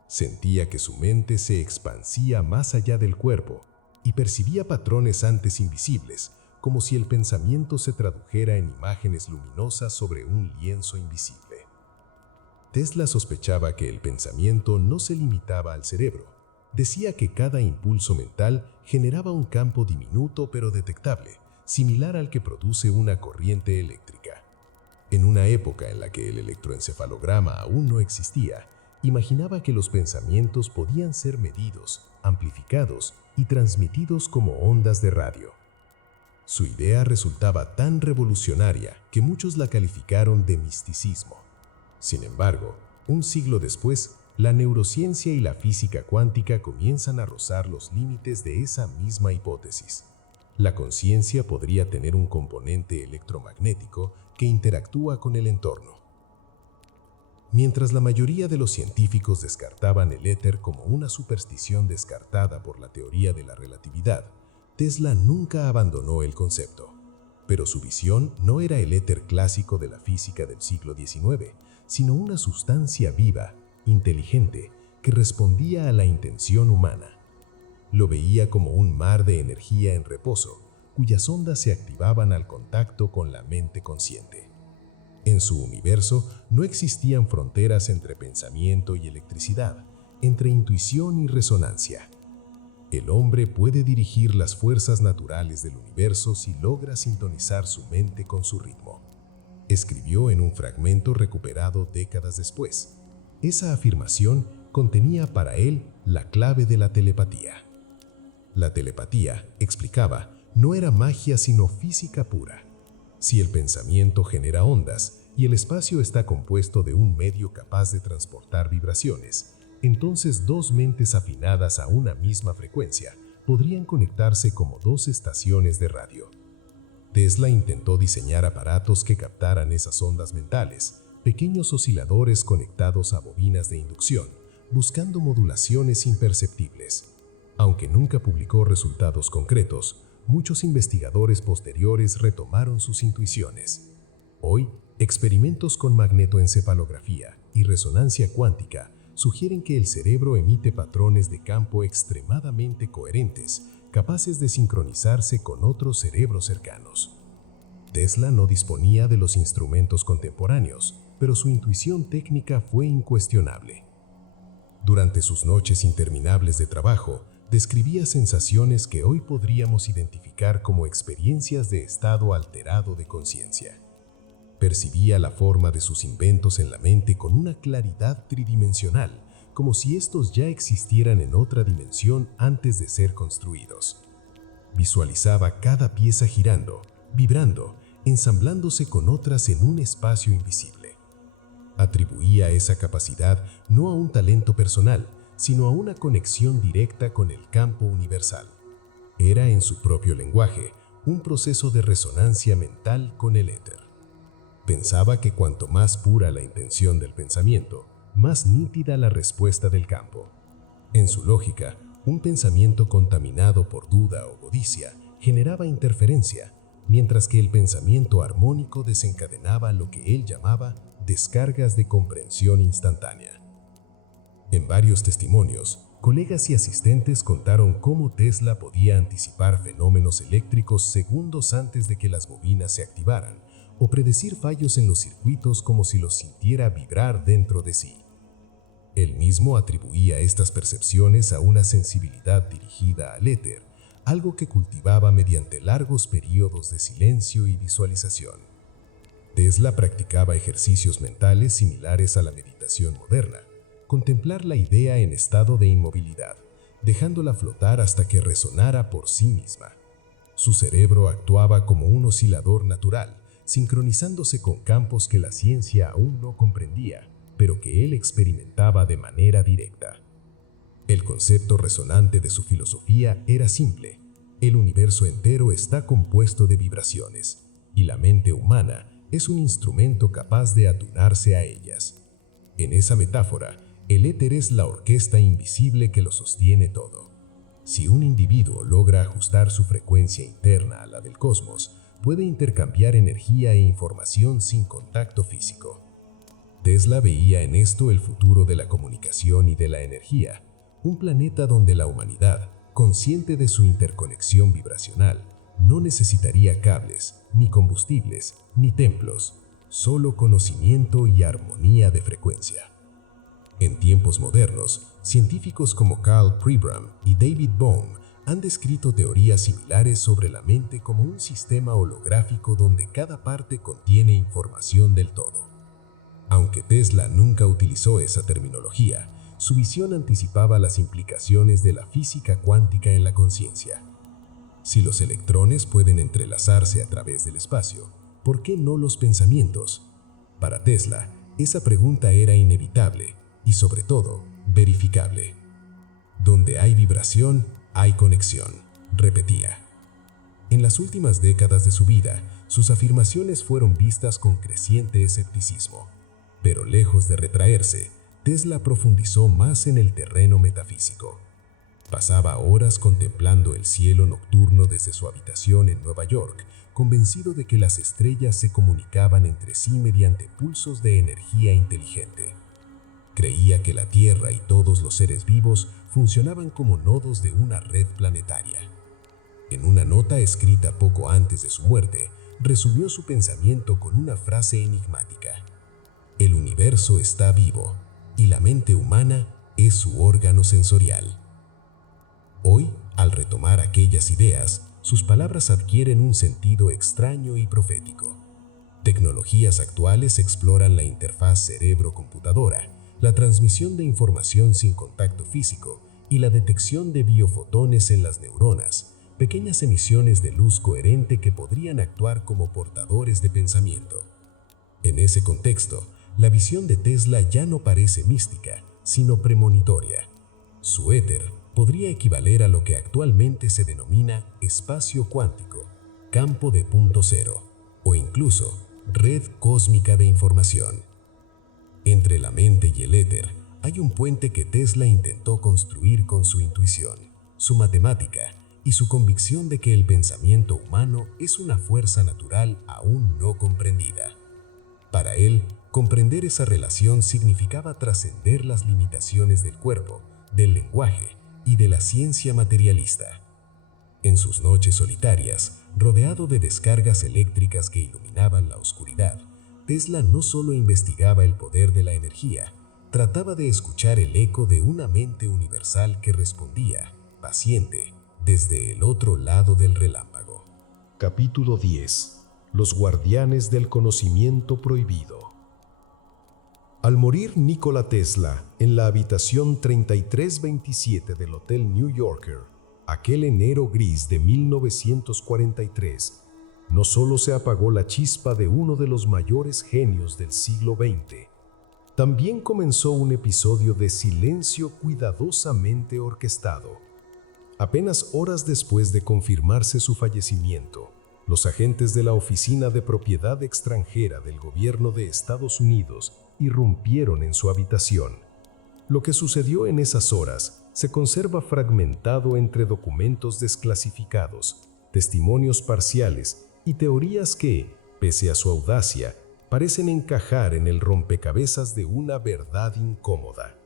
Sentía que su mente se expansía más allá del cuerpo y percibía patrones antes invisibles, como si el pensamiento se tradujera en imágenes luminosas sobre un lienzo invisible. Tesla sospechaba que el pensamiento no se limitaba al cerebro. Decía que cada impulso mental generaba un campo diminuto pero detectable, similar al que produce una corriente eléctrica. En una época en la que el electroencefalograma aún no existía, imaginaba que los pensamientos podían ser medidos, amplificados y transmitidos como ondas de radio. Su idea resultaba tan revolucionaria que muchos la calificaron de misticismo. Sin embargo, un siglo después, la neurociencia y la física cuántica comienzan a rozar los límites de esa misma hipótesis. La conciencia podría tener un componente electromagnético que interactúa con el entorno. Mientras la mayoría de los científicos descartaban el éter como una superstición descartada por la teoría de la relatividad, Tesla nunca abandonó el concepto. Pero su visión no era el éter clásico de la física del siglo XIX, sino una sustancia viva, inteligente, que respondía a la intención humana. Lo veía como un mar de energía en reposo, cuyas ondas se activaban al contacto con la mente consciente. En su universo no existían fronteras entre pensamiento y electricidad, entre intuición y resonancia. El hombre puede dirigir las fuerzas naturales del universo si logra sintonizar su mente con su ritmo. Escribió en un fragmento recuperado décadas después. Esa afirmación contenía para él la clave de la telepatía. La telepatía, explicaba, no era magia sino física pura. Si el pensamiento genera ondas y el espacio está compuesto de un medio capaz de transportar vibraciones, entonces dos mentes afinadas a una misma frecuencia podrían conectarse como dos estaciones de radio. Tesla intentó diseñar aparatos que captaran esas ondas mentales, pequeños osciladores conectados a bobinas de inducción, buscando modulaciones imperceptibles. Aunque nunca publicó resultados concretos, muchos investigadores posteriores retomaron sus intuiciones. Hoy, experimentos con magnetoencefalografía y resonancia cuántica sugieren que el cerebro emite patrones de campo extremadamente coherentes, capaces de sincronizarse con otros cerebros cercanos. Tesla no disponía de los instrumentos contemporáneos, pero su intuición técnica fue incuestionable. Durante sus noches interminables de trabajo, describía sensaciones que hoy podríamos identificar como experiencias de estado alterado de conciencia. Percibía la forma de sus inventos en la mente con una claridad tridimensional, como si estos ya existieran en otra dimensión antes de ser construidos. Visualizaba cada pieza girando, vibrando, ensamblándose con otras en un espacio invisible. Atribuía esa capacidad no a un talento personal, sino a una conexión directa con el campo universal. Era, en su propio lenguaje, un proceso de resonancia mental con el éter. Pensaba que cuanto más pura la intención del pensamiento, más nítida la respuesta del campo. En su lógica, un pensamiento contaminado por duda o codicia generaba interferencia, mientras que el pensamiento armónico desencadenaba lo que él llamaba descargas de comprensión instantánea. En varios testimonios, colegas y asistentes contaron cómo Tesla podía anticipar fenómenos eléctricos segundos antes de que las bobinas se activaran, o predecir fallos en los circuitos como si los sintiera vibrar dentro de sí. Él mismo atribuía estas percepciones a una sensibilidad dirigida al éter, algo que cultivaba mediante largos periodos de silencio y visualización. Tesla practicaba ejercicios mentales similares a la meditación moderna, contemplar la idea en estado de inmovilidad, dejándola flotar hasta que resonara por sí misma. Su cerebro actuaba como un oscilador natural, sincronizándose con campos que la ciencia aún no comprendía, pero que él experimentaba de manera directa. El concepto resonante de su filosofía era simple: el universo entero está compuesto de vibraciones, y la mente humana es un instrumento capaz de atunarse a ellas. En esa metáfora, el éter es la orquesta invisible que lo sostiene todo. Si un individuo logra ajustar su frecuencia interna a la del cosmos, puede intercambiar energía e información sin contacto físico. Tesla veía en esto el futuro de la comunicación y de la energía, un planeta donde la humanidad, consciente de su interconexión vibracional, no necesitaría cables, ni combustibles, ni templos, solo conocimiento y armonía de frecuencia. En tiempos modernos, científicos como Karl Pribram y David Bohm han descrito teorías similares sobre la mente como un sistema holográfico donde cada parte contiene información del todo. Aunque Tesla nunca utilizó esa terminología, su visión anticipaba las implicaciones de la física cuántica en la conciencia. Si los electrones pueden entrelazarse a través del espacio, ¿por qué no los pensamientos? Para Tesla, esa pregunta era inevitable y, sobre todo, verificable. Donde hay vibración, hay conexión, repetía. En las últimas décadas de su vida, sus afirmaciones fueron vistas con creciente escepticismo. Pero lejos de retraerse, Tesla profundizó más en el terreno metafísico. Pasaba horas contemplando el cielo nocturno desde su habitación en Nueva York, convencido de que las estrellas se comunicaban entre sí mediante pulsos de energía inteligente. Creía que la Tierra y todos los seres vivos funcionaban como nodos de una red planetaria. En una nota escrita poco antes de su muerte, resumió su pensamiento con una frase enigmática: el universo está vivo y la mente humana es su órgano sensorial. Hoy, al retomar aquellas ideas, sus palabras adquieren un sentido extraño y profético. Tecnologías actuales exploran la interfaz cerebro-computadora, la transmisión de información sin contacto físico y la detección de biofotones en las neuronas, pequeñas emisiones de luz coherente que podrían actuar como portadores de pensamiento. En ese contexto, la visión de Tesla ya no parece mística, sino premonitoria. Su éter podría equivaler a lo que actualmente se denomina espacio cuántico, campo de punto cero, o incluso red cósmica de información. Entre la mente y el éter hay un puente que Tesla intentó construir con su intuición, su matemática y su convicción de que el pensamiento humano es una fuerza natural aún no comprendida. Para él, comprender esa relación significaba trascender las limitaciones del cuerpo, del lenguaje y de la ciencia materialista. En sus noches solitarias, rodeado de descargas eléctricas que iluminaban la oscuridad, Tesla no solo investigaba el poder de la energía, trataba de escuchar el eco de una mente universal que respondía, paciente, desde el otro lado del relámpago. Capítulo 10. Los guardianes del conocimiento prohibido. Al morir Nikola Tesla en la habitación 3327 del Hotel New Yorker, aquel enero gris de 1943, no solo se apagó la chispa de uno de los mayores genios del siglo XX, también comenzó un episodio de silencio cuidadosamente orquestado. Apenas horas después de confirmarse su fallecimiento, los agentes de la Oficina de Propiedad Extranjera del Gobierno de Estados Unidos irrumpieron en su habitación. Lo que sucedió en esas horas se conserva fragmentado entre documentos desclasificados, testimonios parciales y teorías que, pese a su audacia, parecen encajar en el rompecabezas de una verdad incómoda.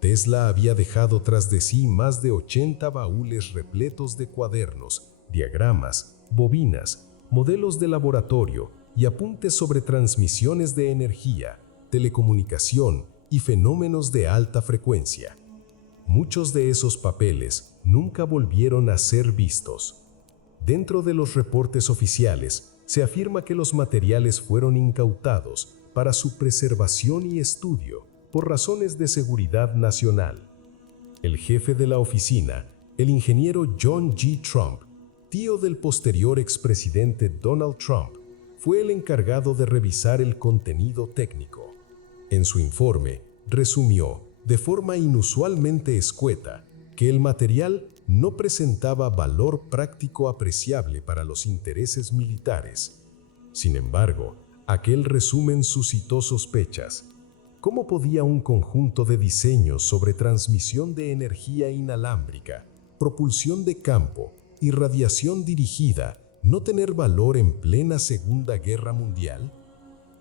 Tesla había dejado tras de sí más de 80 baúles repletos de cuadernos, diagramas, bobinas, modelos de laboratorio y apuntes sobre transmisiones de energía, telecomunicación y fenómenos de alta frecuencia. Muchos de esos papeles nunca volvieron a ser vistos. Dentro de los reportes oficiales, se afirma que los materiales fueron incautados para su preservación y estudio por razones de seguridad nacional. El jefe de la oficina, el ingeniero John G. Trump, tío del posterior expresidente Donald Trump, fue el encargado de revisar el contenido técnico. En su informe, resumió, de forma inusualmente escueta, que el material no presentaba valor práctico apreciable para los intereses militares. Sin embargo, aquel resumen suscitó sospechas. ¿Cómo podía un conjunto de diseños sobre transmisión de energía inalámbrica, propulsión de campo y radiación dirigida no tener valor en plena Segunda Guerra Mundial?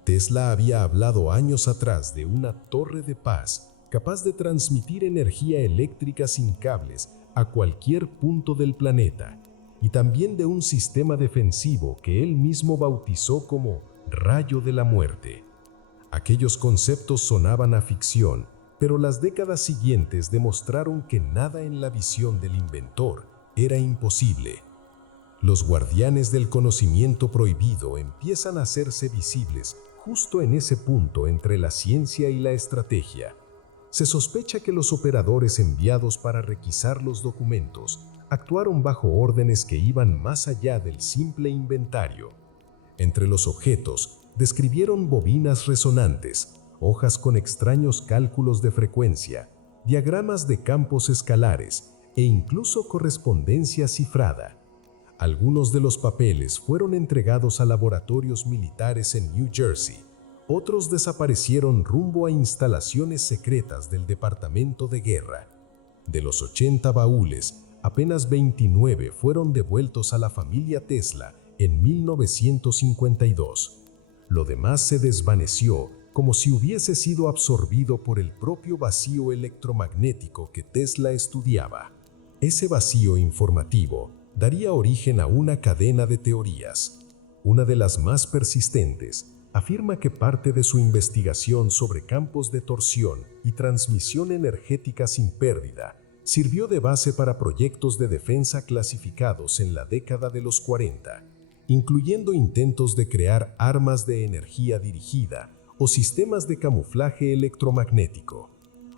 Tesla había hablado años atrás de una torre de paz capaz de transmitir energía eléctrica sin cables a cualquier punto del planeta, y también de un sistema defensivo que él mismo bautizó como rayo de la muerte. Aquellos conceptos sonaban a ficción, pero las décadas siguientes demostraron que nada en la visión del inventor era imposible. Los guardianes del conocimiento prohibido empiezan a hacerse visibles justo en ese punto entre la ciencia y la estrategia. Se sospecha que los operadores enviados para requisar los documentos actuaron bajo órdenes que iban más allá del simple inventario. Entre los objetos, describieron bobinas resonantes, hojas con extraños cálculos de frecuencia, diagramas de campos escalares e incluso correspondencia cifrada. Algunos de los papeles fueron entregados a laboratorios militares en New Jersey. Otros desaparecieron rumbo a instalaciones secretas del Departamento de Guerra. De los 80 baúles, apenas 29 fueron devueltos a la familia Tesla en 1952. Lo demás se desvaneció como si hubiese sido absorbido por el propio vacío electromagnético que Tesla estudiaba. Ese vacío informativo daría origen a una cadena de teorías. Una de las más persistentes afirma que parte de su investigación sobre campos de torsión y transmisión energética sin pérdida sirvió de base para proyectos de defensa clasificados en la década de los 40, incluyendo intentos de crear armas de energía dirigida o sistemas de camuflaje electromagnético.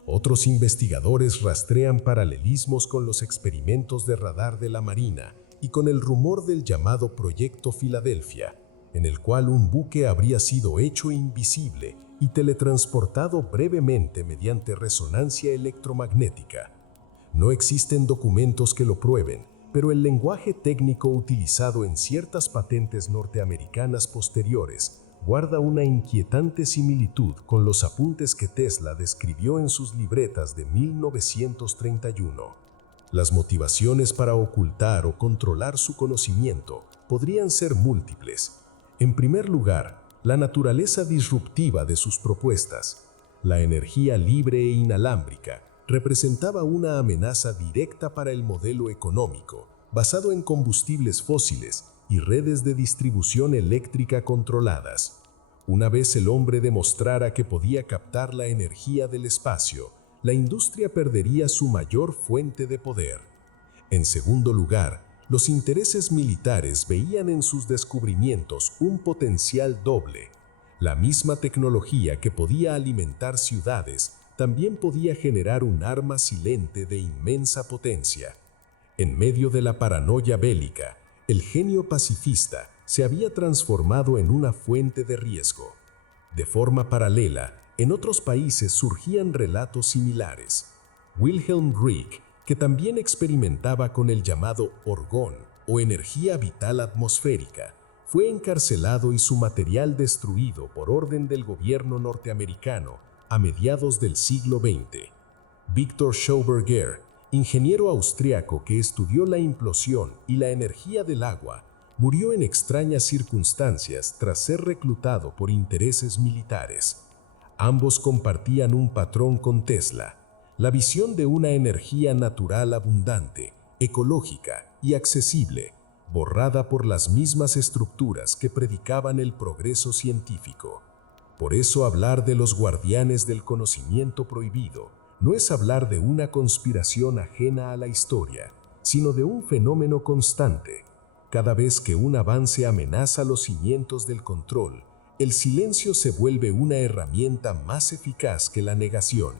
Otros investigadores rastrean paralelismos con los experimentos de radar de la Marina y con el rumor del llamado Proyecto Filadelfia, en el cual un buque habría sido hecho invisible y teletransportado brevemente mediante resonancia electromagnética. No existen documentos que lo prueben, pero el lenguaje técnico utilizado en ciertas patentes norteamericanas posteriores guarda una inquietante similitud con los apuntes que Tesla describió en sus libretas de 1931. Las motivaciones para ocultar o controlar su conocimiento podrían ser múltiples. En primer lugar, la naturaleza disruptiva de sus propuestas. La energía libre e inalámbrica representaba una amenaza directa para el modelo económico, basado en combustibles fósiles y redes de distribución eléctrica controladas. Una vez el hombre demostrara que podía captar la energía del espacio, la industria perdería su mayor fuente de poder. En segundo lugar, los intereses militares veían en sus descubrimientos un potencial doble. La misma tecnología que podía alimentar ciudades también podía generar un arma silente de inmensa potencia. En medio de la paranoia bélica, el genio pacifista se había transformado en una fuente de riesgo. De forma paralela, en otros países surgían relatos similares. Wilhelm Reich, que también experimentaba con el llamado orgón o energía vital atmosférica, fue encarcelado y su material destruido por orden del gobierno norteamericano a mediados del siglo XX. Victor Schauberger, ingeniero austriaco que estudió la implosión y la energía del agua, murió en extrañas circunstancias tras ser reclutado por intereses militares. Ambos compartían un patrón con Tesla: la visión de una energía natural abundante, ecológica y accesible, borrada por las mismas estructuras que predicaban el progreso científico. Por eso hablar de los guardianes del conocimiento prohibido no es hablar de una conspiración ajena a la historia, sino de un fenómeno constante. Cada vez que un avance amenaza los cimientos del control, el silencio se vuelve una herramienta más eficaz que la negación.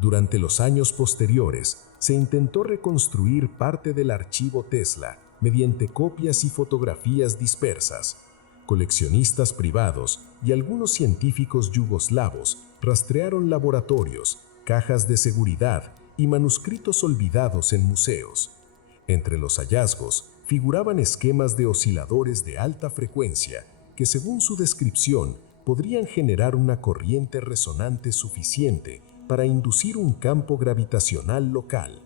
Durante los años posteriores, se intentó reconstruir parte del archivo Tesla mediante copias y fotografías dispersas. Coleccionistas privados y algunos científicos yugoslavos rastrearon laboratorios, cajas de seguridad y manuscritos olvidados en museos. Entre los hallazgos figuraban esquemas de osciladores de alta frecuencia que, según su descripción, podrían generar una corriente resonante suficiente para inducir un campo gravitacional local.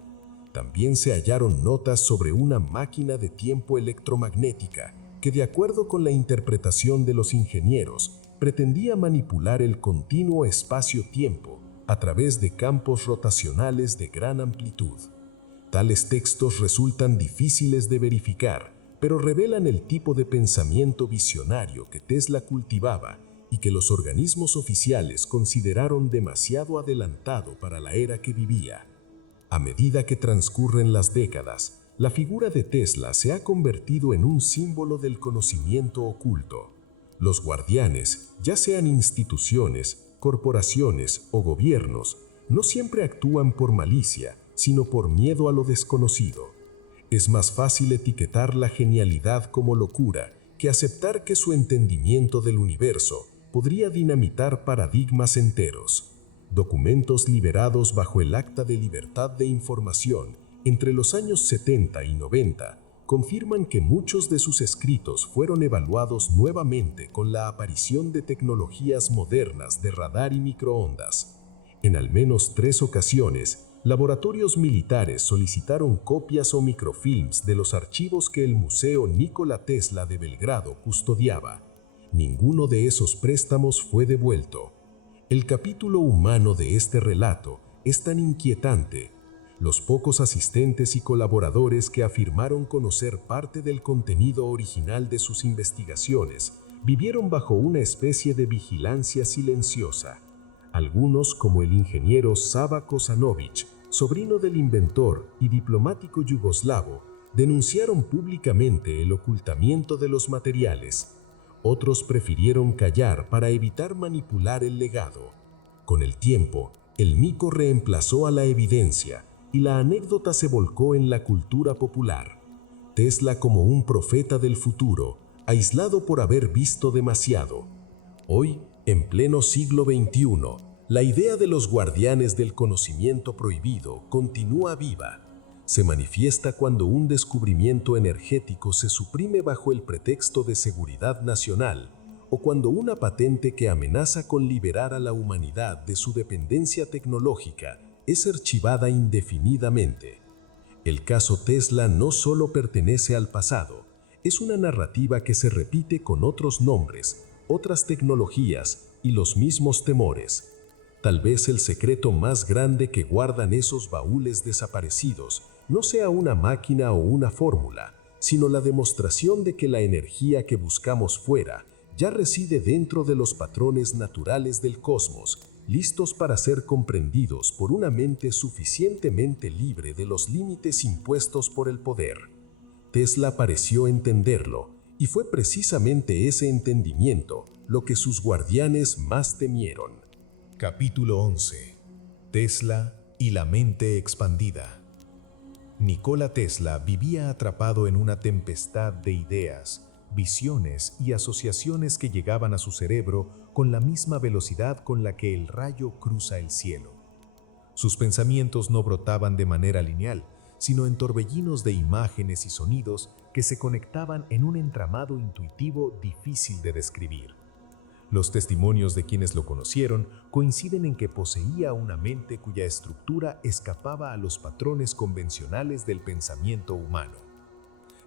También se hallaron notas sobre una máquina de tiempo electromagnética que, de acuerdo con la interpretación de los ingenieros, pretendía manipular el continuo espacio-tiempo a través de campos rotacionales de gran amplitud. Tales textos resultan difíciles de verificar, pero revelan el tipo de pensamiento visionario que Tesla cultivaba y que los organismos oficiales consideraron demasiado adelantado para la era que vivía. A medida que transcurren las décadas, la figura de Tesla se ha convertido en un símbolo del conocimiento oculto. Los guardianes, ya sean instituciones, corporaciones o gobiernos, no siempre actúan por malicia, sino por miedo a lo desconocido. Es más fácil etiquetar la genialidad como locura que aceptar que su entendimiento del universo podría dinamitar paradigmas enteros. Documentos liberados bajo el Acta de Libertad de Información entre los años 70 y 90 confirman que muchos de sus escritos fueron evaluados nuevamente con la aparición de tecnologías modernas de radar y microondas. En al menos 3 ocasiones, laboratorios militares solicitaron copias o microfilms de los archivos que el Museo Nikola Tesla de Belgrado custodiaba. Ninguno de esos préstamos fue devuelto. El capítulo humano de este relato es tan inquietante. Los pocos asistentes y colaboradores que afirmaron conocer parte del contenido original de sus investigaciones vivieron bajo una especie de vigilancia silenciosa. Algunos, como el ingeniero Sava Kosanović, sobrino del inventor y diplomático yugoslavo, denunciaron públicamente el ocultamiento de los materiales. Otros prefirieron callar para evitar manipular el legado. Con el tiempo, el mito reemplazó a la evidencia y la anécdota se volcó en la cultura popular. Tesla como un profeta del futuro, aislado por haber visto demasiado. Hoy, en pleno siglo XXI, la idea de los guardianes del conocimiento prohibido continúa viva. Se manifiesta cuando un descubrimiento energético se suprime bajo el pretexto de seguridad nacional, o cuando una patente que amenaza con liberar a la humanidad de su dependencia tecnológica es archivada indefinidamente. El caso Tesla no solo pertenece al pasado, es una narrativa que se repite con otros nombres, otras tecnologías y los mismos temores. Tal vez el secreto más grande que guardan esos baúles desaparecidos no sea una máquina o una fórmula, sino la demostración de que la energía que buscamos fuera ya reside dentro de los patrones naturales del cosmos, listos para ser comprendidos por una mente suficientemente libre de los límites impuestos por el poder. Tesla pareció entenderlo, y fue precisamente ese entendimiento lo que sus guardianes más temieron. Capítulo 11. Tesla y la mente expandida. Nikola Tesla vivía atrapado en una tempestad de ideas, visiones y asociaciones que llegaban a su cerebro con la misma velocidad con la que el rayo cruza el cielo. Sus pensamientos no brotaban de manera lineal, sino en torbellinos de imágenes y sonidos que se conectaban en un entramado intuitivo difícil de describir. Los testimonios de quienes lo conocieron coinciden en que poseía una mente cuya estructura escapaba a los patrones convencionales del pensamiento humano.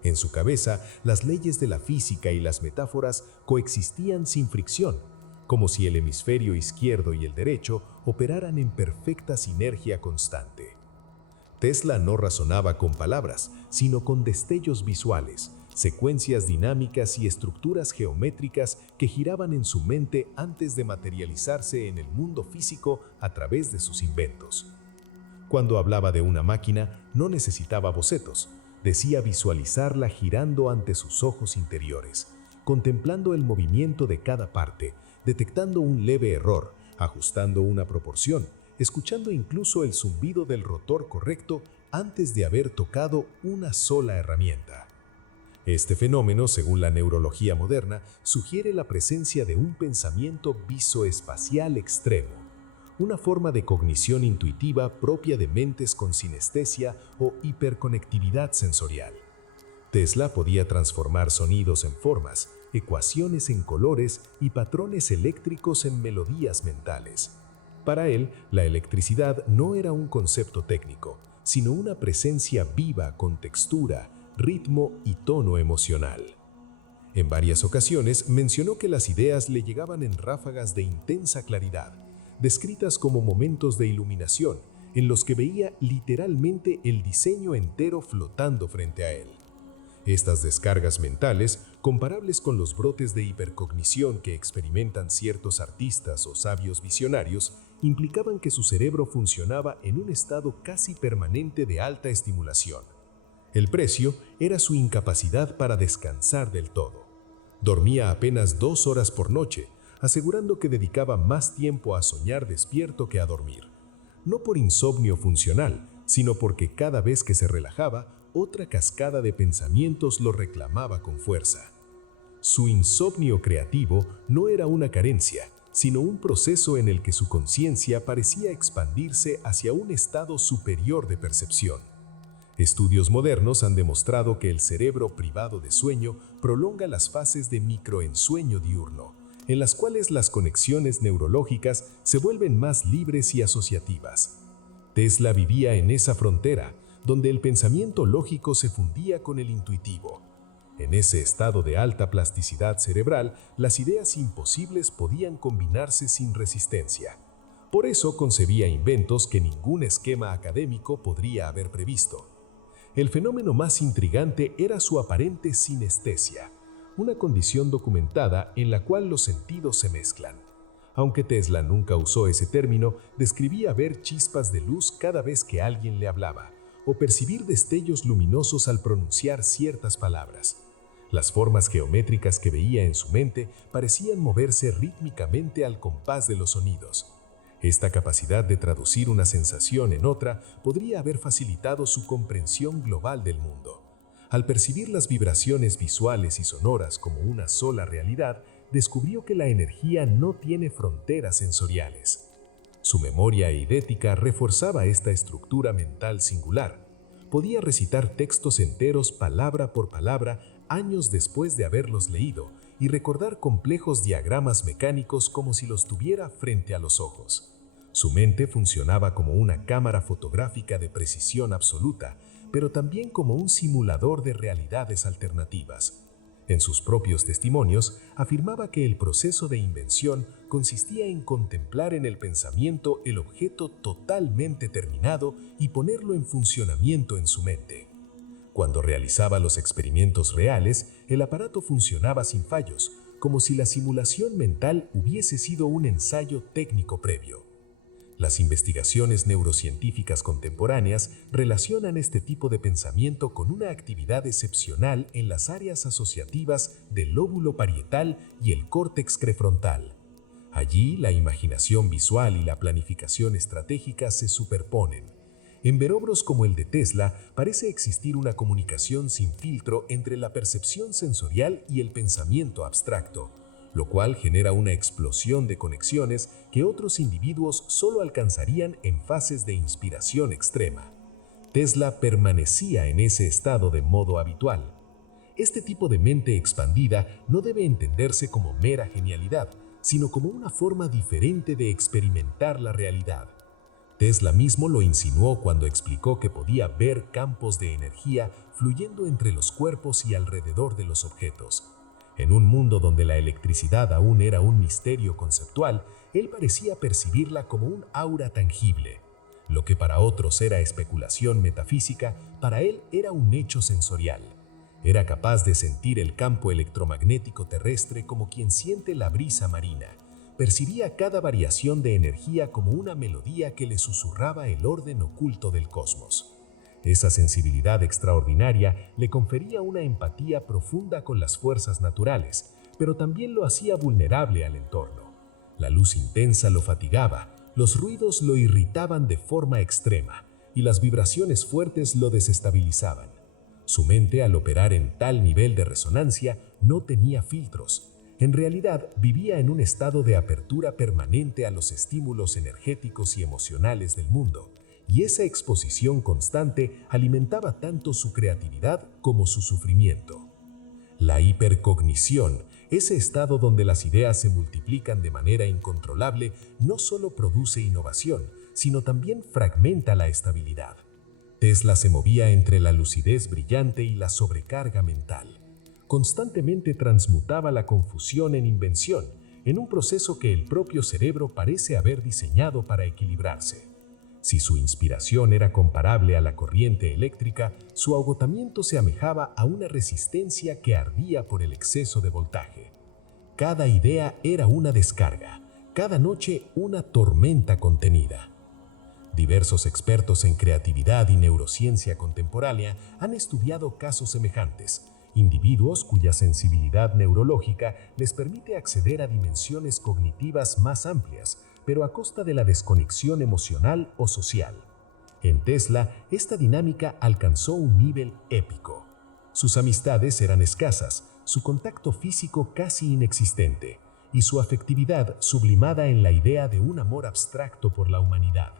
En su cabeza, las leyes de la física y las metáforas coexistían sin fricción, como si el hemisferio izquierdo y el derecho operaran en perfecta sinergia constante. Tesla no razonaba con palabras, sino con destellos visuales, secuencias dinámicas y estructuras geométricas que giraban en su mente antes de materializarse en el mundo físico a través de sus inventos. Cuando hablaba de una máquina, no necesitaba bocetos, decía visualizarla girando ante sus ojos interiores, contemplando el movimiento de cada parte, detectando un leve error, ajustando una proporción, escuchando incluso el zumbido del rotor correcto antes de haber tocado una sola herramienta. Este fenómeno, según la neurología moderna, sugiere la presencia de un pensamiento visoespacial extremo, una forma de cognición intuitiva propia de mentes con sinestesia o hiperconectividad sensorial. Tesla podía transformar sonidos en formas, ecuaciones en colores y patrones eléctricos en melodías mentales. Para él, la electricidad no era un concepto técnico, sino una presencia viva con textura, ritmo y tono emocional. En varias ocasiones mencionó que las ideas le llegaban en ráfagas de intensa claridad, descritas como momentos de iluminación en los que veía literalmente el diseño entero flotando frente a él. Estas descargas mentales, comparables con los brotes de hipercognición que experimentan ciertos artistas o sabios visionarios, implicaban que su cerebro funcionaba en un estado casi permanente de alta estimulación. El precio era su incapacidad para descansar del todo. Dormía apenas 2 horas por noche, asegurando que dedicaba más tiempo a soñar despierto que a dormir. No por insomnio funcional, sino porque cada vez que se relajaba, otra cascada de pensamientos lo reclamaba con fuerza. Su insomnio creativo no era una carencia, sino un proceso en el que su conciencia parecía expandirse hacia un estado superior de percepción. Estudios modernos han demostrado que el cerebro privado de sueño prolonga las fases de microensueño diurno, en las cuales las conexiones neurológicas se vuelven más libres y asociativas. Tesla vivía en esa frontera, donde el pensamiento lógico se fundía con el intuitivo. En ese estado de alta plasticidad cerebral, las ideas imposibles podían combinarse sin resistencia. Por eso concebía inventos que ningún esquema académico podría haber previsto. El fenómeno más intrigante era su aparente sinestesia, una condición documentada en la cual los sentidos se mezclan. Aunque Tesla nunca usó ese término, describía ver chispas de luz cada vez que alguien le hablaba, o percibir destellos luminosos al pronunciar ciertas palabras. Las formas geométricas que veía en su mente parecían moverse rítmicamente al compás de los sonidos. Esta capacidad de traducir una sensación en otra podría haber facilitado su comprensión global del mundo. Al percibir las vibraciones visuales y sonoras como una sola realidad, descubrió que la energía no tiene fronteras sensoriales. Su memoria eidética reforzaba esta estructura mental singular. Podía recitar textos enteros palabra por palabra años después de haberlos leído y recordar complejos diagramas mecánicos como si los tuviera frente a los ojos. Su mente funcionaba como una cámara fotográfica de precisión absoluta, pero también como un simulador de realidades alternativas. En sus propios testimonios, afirmaba que el proceso de invención consistía en contemplar en el pensamiento el objeto totalmente terminado y ponerlo en funcionamiento en su mente. Cuando realizaba los experimentos reales, el aparato funcionaba sin fallos, como si la simulación mental hubiese sido un ensayo técnico previo. Las investigaciones neurocientíficas contemporáneas relacionan este tipo de pensamiento con una actividad excepcional en las áreas asociativas del lóbulo parietal y el córtex prefrontal. Allí, la imaginación visual y la planificación estratégica se superponen. En velómetros como el de Tesla, parece existir una comunicación sin filtro entre la percepción sensorial y el pensamiento abstracto, lo cual genera una explosión de conexiones que otros individuos solo alcanzarían en fases de inspiración extrema. Tesla permanecía en ese estado de modo habitual. Este tipo de mente expandida no debe entenderse como mera genialidad, sino como una forma diferente de experimentar la realidad. Tesla mismo lo insinuó cuando explicó que podía ver campos de energía fluyendo entre los cuerpos y alrededor de los objetos. En un mundo donde la electricidad aún era un misterio conceptual, él parecía percibirla como un aura tangible. Lo que para otros era especulación metafísica, para él era un hecho sensorial. Era capaz de sentir el campo electromagnético terrestre como quien siente la brisa marina. Percibía cada variación de energía como una melodía que le susurraba el orden oculto del cosmos. Esa sensibilidad extraordinaria le confería una empatía profunda con las fuerzas naturales, pero también lo hacía vulnerable al entorno. La luz intensa lo fatigaba, los ruidos lo irritaban de forma extrema y las vibraciones fuertes lo desestabilizaban. Su mente, al operar en tal nivel de resonancia, no tenía filtros. En realidad, vivía en un estado de apertura permanente a los estímulos energéticos y emocionales del mundo, y esa exposición constante alimentaba tanto su creatividad como su sufrimiento. La hipercognición, ese estado donde las ideas se multiplican de manera incontrolable, no solo produce innovación, sino también fragmenta la estabilidad. Tesla se movía entre la lucidez brillante y la sobrecarga mental. Constantemente transmutaba la confusión en invención, en un proceso que el propio cerebro parece haber diseñado para equilibrarse. Si su inspiración era comparable a la corriente eléctrica, su agotamiento se amejaba a una resistencia que ardía por el exceso de voltaje. Cada idea era una descarga, cada noche una tormenta contenida. Diversos expertos en creatividad y neurociencia contemporánea han estudiado casos semejantes, individuos cuya sensibilidad neurológica les permite acceder a dimensiones cognitivas más amplias, pero a costa de la desconexión emocional o social. En Tesla, esta dinámica alcanzó un nivel épico. Sus amistades eran escasas, su contacto físico casi inexistente, y su afectividad sublimada en la idea de un amor abstracto por la humanidad.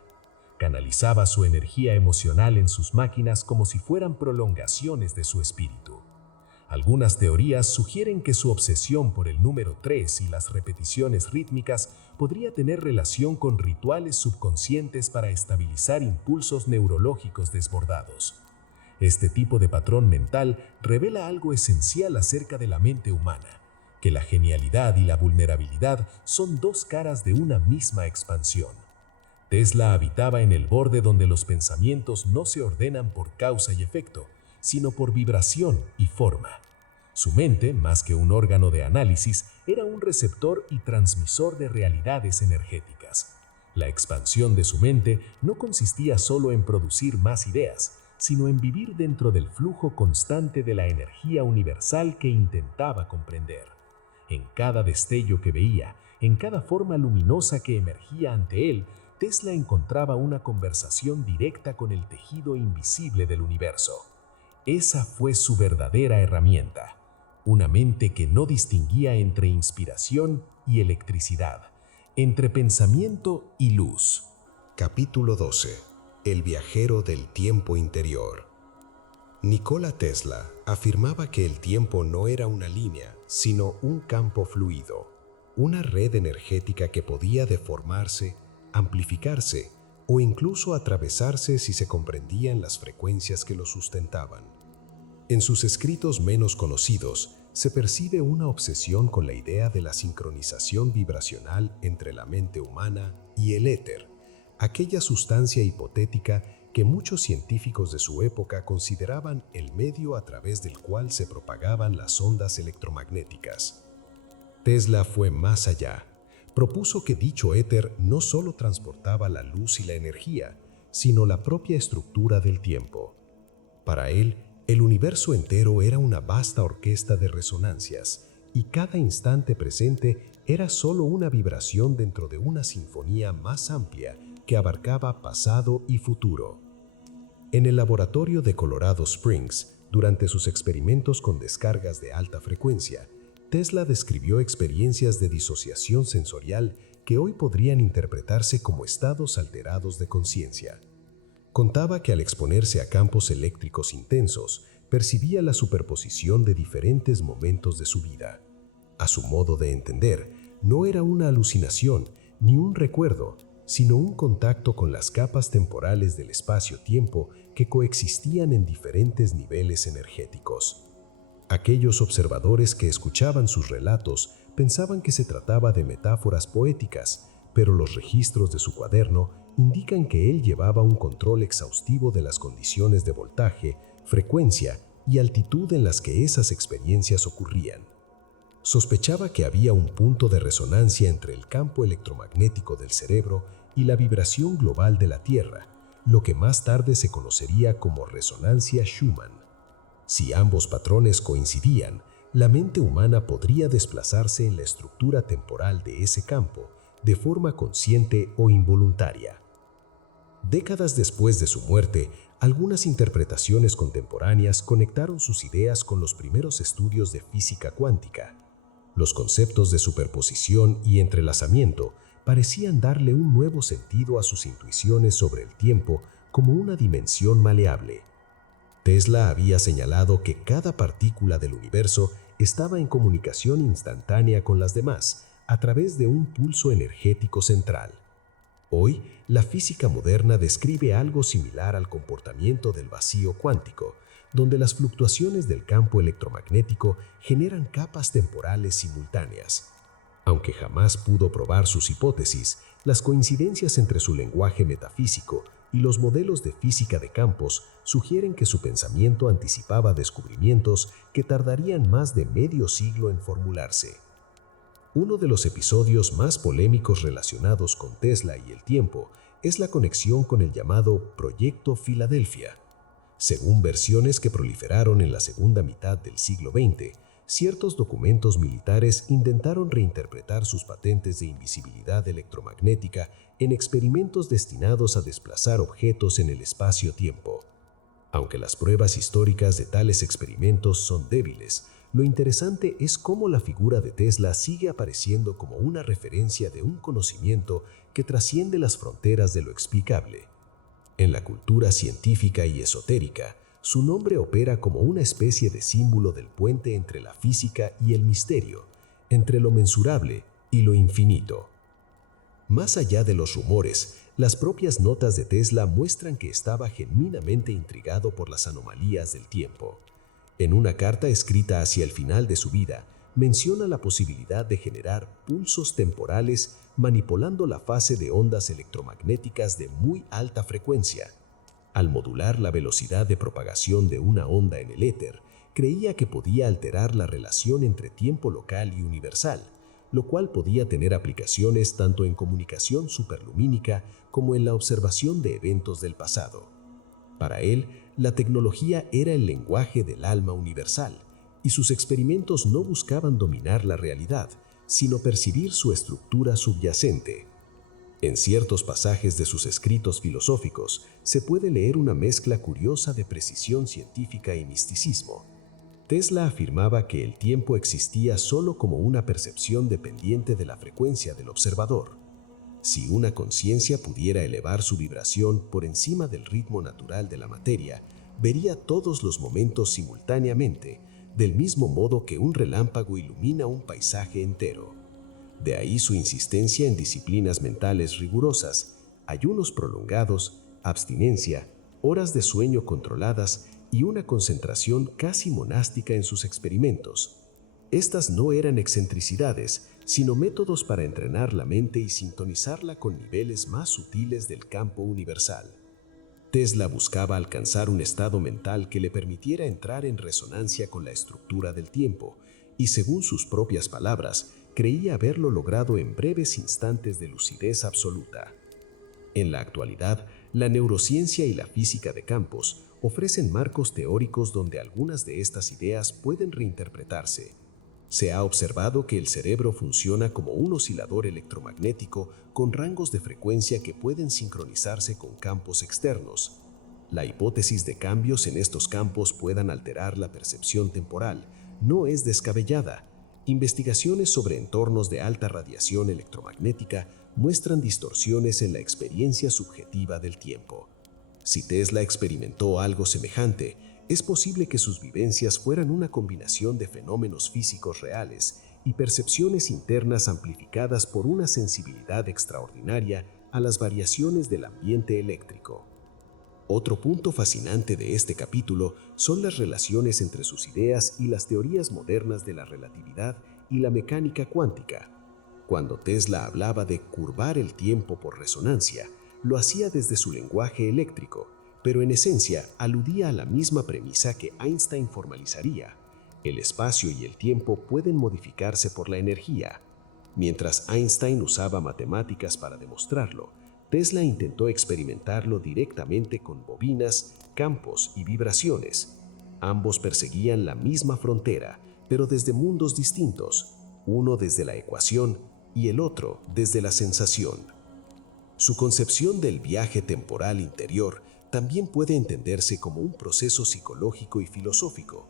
Canalizaba su energía emocional en sus máquinas como si fueran prolongaciones de su espíritu. Algunas teorías sugieren que su obsesión por el número 3 y las repeticiones rítmicas podría tener relación con rituales subconscientes para estabilizar impulsos neurológicos desbordados. Este tipo de patrón mental revela algo esencial acerca de la mente humana, que la genialidad y la vulnerabilidad son dos caras de una misma expansión. Tesla habitaba en el borde donde los pensamientos no se ordenan por causa y efecto, sino por vibración y forma. Su mente, más que un órgano de análisis, era un receptor y transmisor de realidades energéticas. La expansión de su mente no consistía solo en producir más ideas, sino en vivir dentro del flujo constante de la energía universal que intentaba comprender. En cada destello que veía, en cada forma luminosa que emergía ante él, Tesla encontraba una conversación directa con el tejido invisible del universo. Esa fue su verdadera herramienta, una mente que no distinguía entre inspiración y electricidad, entre pensamiento y luz. Capítulo 12. El viajero del tiempo interior. Nikola Tesla afirmaba que el tiempo no era una línea, sino un campo fluido, una red energética que podía deformarse, amplificarse o incluso atravesarse si se comprendían las frecuencias que lo sustentaban. En sus escritos menos conocidos, se percibe una obsesión con la idea de la sincronización vibracional entre la mente humana y el éter, aquella sustancia hipotética que muchos científicos de su época consideraban el medio a través del cual se propagaban las ondas electromagnéticas. Tesla fue más allá. Propuso que dicho éter no solo transportaba la luz y la energía, sino la propia estructura del tiempo. Para él, el universo entero era una vasta orquesta de resonancias, y cada instante presente era solo una vibración dentro de una sinfonía más amplia que abarcaba pasado y futuro. En el laboratorio de Colorado Springs, durante sus experimentos con descargas de alta frecuencia, Tesla describió experiencias de disociación sensorial que hoy podrían interpretarse como estados alterados de conciencia. Contaba que al exponerse a campos eléctricos intensos, percibía la superposición de diferentes momentos de su vida. A su modo de entender, no era una alucinación ni un recuerdo, sino un contacto con las capas temporales del espacio-tiempo que coexistían en diferentes niveles energéticos. Aquellos observadores que escuchaban sus relatos pensaban que se trataba de metáforas poéticas, pero los registros de su cuaderno indican que él llevaba un control exhaustivo de las condiciones de voltaje, frecuencia y altitud en las que esas experiencias ocurrían. Sospechaba que había un punto de resonancia entre el campo electromagnético del cerebro y la vibración global de la Tierra, lo que más tarde se conocería como resonancia Schumann. Si ambos patrones coincidían, la mente humana podría desplazarse en la estructura temporal de ese campo de forma consciente o involuntaria. Décadas después de su muerte, algunas interpretaciones contemporáneas conectaron sus ideas con los primeros estudios de física cuántica. Los conceptos de superposición y entrelazamiento parecían darle un nuevo sentido a sus intuiciones sobre el tiempo como una dimensión maleable. Tesla había señalado que cada partícula del universo estaba en comunicación instantánea con las demás a través de un pulso energético central. Hoy, la física moderna describe algo similar al comportamiento del vacío cuántico, donde las fluctuaciones del campo electromagnético generan capas temporales simultáneas. Aunque jamás pudo probar sus hipótesis, las coincidencias entre su lenguaje metafísico y los modelos de física de campos sugieren que su pensamiento anticipaba descubrimientos que tardarían más de medio siglo en formularse. Uno de los episodios más polémicos relacionados con Tesla y el tiempo es la conexión con el llamado Proyecto Filadelfia. Según versiones que proliferaron en la segunda mitad del siglo XX, ciertos documentos militares intentaron reinterpretar sus patentes de invisibilidad electromagnética en experimentos destinados a desplazar objetos en el espacio-tiempo. Aunque las pruebas históricas de tales experimentos son débiles, lo interesante es cómo la figura de Tesla sigue apareciendo como una referencia de un conocimiento que trasciende las fronteras de lo explicable. En la cultura científica y esotérica, su nombre opera como una especie de símbolo del puente entre la física y el misterio, entre lo mensurable y lo infinito. Más allá de los rumores, las propias notas de Tesla muestran que estaba genuinamente intrigado por las anomalías del tiempo. En una carta escrita hacia el final de su vida, menciona la posibilidad de generar pulsos temporales manipulando la fase de ondas electromagnéticas de muy alta frecuencia. Al modular la velocidad de propagación de una onda en el éter, creía que podía alterar la relación entre tiempo local y universal, lo cual podía tener aplicaciones tanto en comunicación superlumínica como en la observación de eventos del pasado. Para él, la tecnología era el lenguaje del alma universal, y sus experimentos no buscaban dominar la realidad, sino percibir su estructura subyacente. En ciertos pasajes de sus escritos filosóficos se puede leer una mezcla curiosa de precisión científica y misticismo. Tesla afirmaba que el tiempo existía solo como una percepción dependiente de la frecuencia del observador. Si una conciencia pudiera elevar su vibración por encima del ritmo natural de la materia, vería todos los momentos simultáneamente, del mismo modo que un relámpago ilumina un paisaje entero. De ahí su insistencia en disciplinas mentales rigurosas, ayunos prolongados, abstinencia, horas de sueño controladas y una concentración casi monástica en sus experimentos. Estas no eran excentricidades, sino métodos para entrenar la mente y sintonizarla con niveles más sutiles del campo universal. Tesla buscaba alcanzar un estado mental que le permitiera entrar en resonancia con la estructura del tiempo, y según sus propias palabras, creía haberlo logrado en breves instantes de lucidez absoluta. En la actualidad, la neurociencia y la física de campos ofrecen marcos teóricos donde algunas de estas ideas pueden reinterpretarse. Se ha observado que el cerebro funciona como un oscilador electromagnético con rangos de frecuencia que pueden sincronizarse con campos externos. La hipótesis de cambios en estos campos puedan alterar la percepción temporal no es descabellada. Investigaciones sobre entornos de alta radiación electromagnética muestran distorsiones en la experiencia subjetiva del tiempo. Si Tesla experimentó algo semejante, es posible que sus vivencias fueran una combinación de fenómenos físicos reales y percepciones internas amplificadas por una sensibilidad extraordinaria a las variaciones del ambiente eléctrico. Otro punto fascinante de este capítulo son las relaciones entre sus ideas y las teorías modernas de la relatividad y la mecánica cuántica. Cuando Tesla hablaba de curvar el tiempo por resonancia, lo hacía desde su lenguaje eléctrico, pero en esencia aludía a la misma premisa que Einstein formalizaría. El espacio y el tiempo pueden modificarse por la energía. Mientras Einstein usaba matemáticas para demostrarlo, Tesla intentó experimentarlo directamente con bobinas, campos y vibraciones. Ambos perseguían la misma frontera, pero desde mundos distintos, uno desde la ecuación y el otro desde la sensación. Su concepción del viaje temporal interior también puede entenderse como un proceso psicológico y filosófico.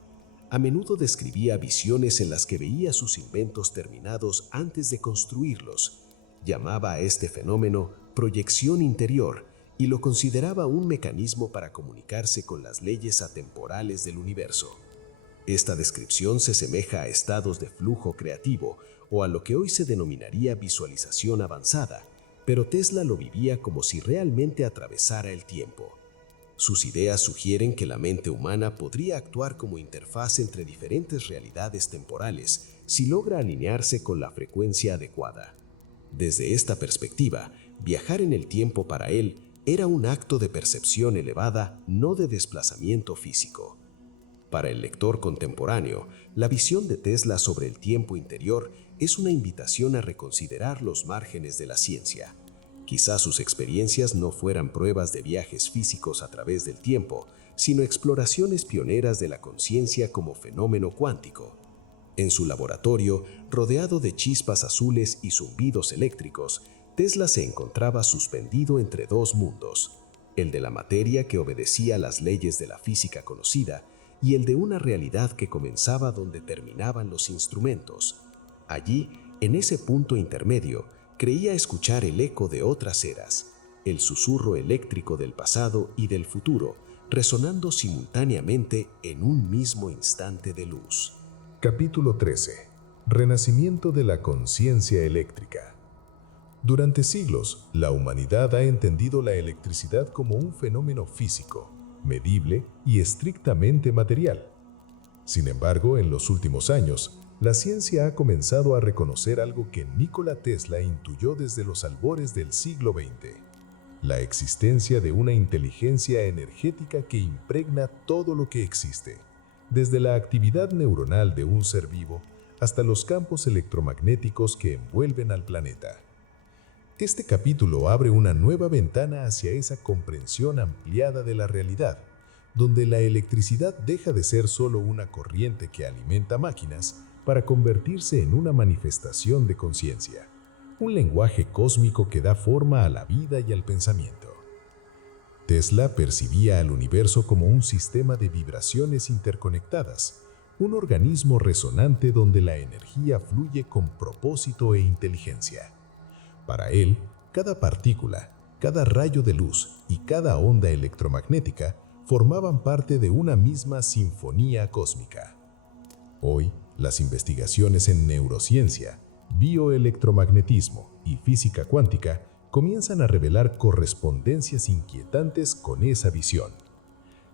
A menudo describía visiones en las que veía sus inventos terminados antes de construirlos. Llamaba a este fenómeno proyección interior y lo consideraba un mecanismo para comunicarse con las leyes atemporales del universo. Esta descripción se asemeja a estados de flujo creativo o a lo que hoy se denominaría visualización avanzada, pero Tesla lo vivía como si realmente atravesara el tiempo. Sus ideas sugieren que la mente humana podría actuar como interfaz entre diferentes realidades temporales si logra alinearse con la frecuencia adecuada. Desde esta perspectiva, viajar en el tiempo para él era un acto de percepción elevada, no de desplazamiento físico. Para el lector contemporáneo, la visión de Tesla sobre el tiempo interior es una invitación a reconsiderar los márgenes de la ciencia. Quizás sus experiencias no fueran pruebas de viajes físicos a través del tiempo, sino exploraciones pioneras de la conciencia como fenómeno cuántico. En su laboratorio, rodeado de chispas azules y zumbidos eléctricos, Tesla se encontraba suspendido entre dos mundos, el de la materia que obedecía a las leyes de la física conocida y el de una realidad que comenzaba donde terminaban los instrumentos. Allí, en ese punto intermedio, creía escuchar el eco de otras eras, el susurro eléctrico del pasado y del futuro, resonando simultáneamente en un mismo instante de luz. Capítulo 13. Renacimiento de la conciencia eléctrica. Durante siglos, la humanidad ha entendido la electricidad como un fenómeno físico, medible y estrictamente material. Sin embargo, en los últimos años, la ciencia ha comenzado a reconocer algo que Nikola Tesla intuyó desde los albores del siglo XX: la existencia de una inteligencia energética que impregna todo lo que existe, desde la actividad neuronal de un ser vivo hasta los campos electromagnéticos que envuelven al planeta. Este capítulo abre una nueva ventana hacia esa comprensión ampliada de la realidad, donde la electricidad deja de ser solo una corriente que alimenta máquinas para convertirse en una manifestación de conciencia, un lenguaje cósmico que da forma a la vida y al pensamiento. Tesla percibía al universo como un sistema de vibraciones interconectadas, un organismo resonante donde la energía fluye con propósito e inteligencia. Para él, cada partícula, cada rayo de luz y cada onda electromagnética formaban parte de una misma sinfonía cósmica. Hoy, las investigaciones en neurociencia, bioelectromagnetismo y física cuántica comienzan a revelar correspondencias inquietantes con esa visión.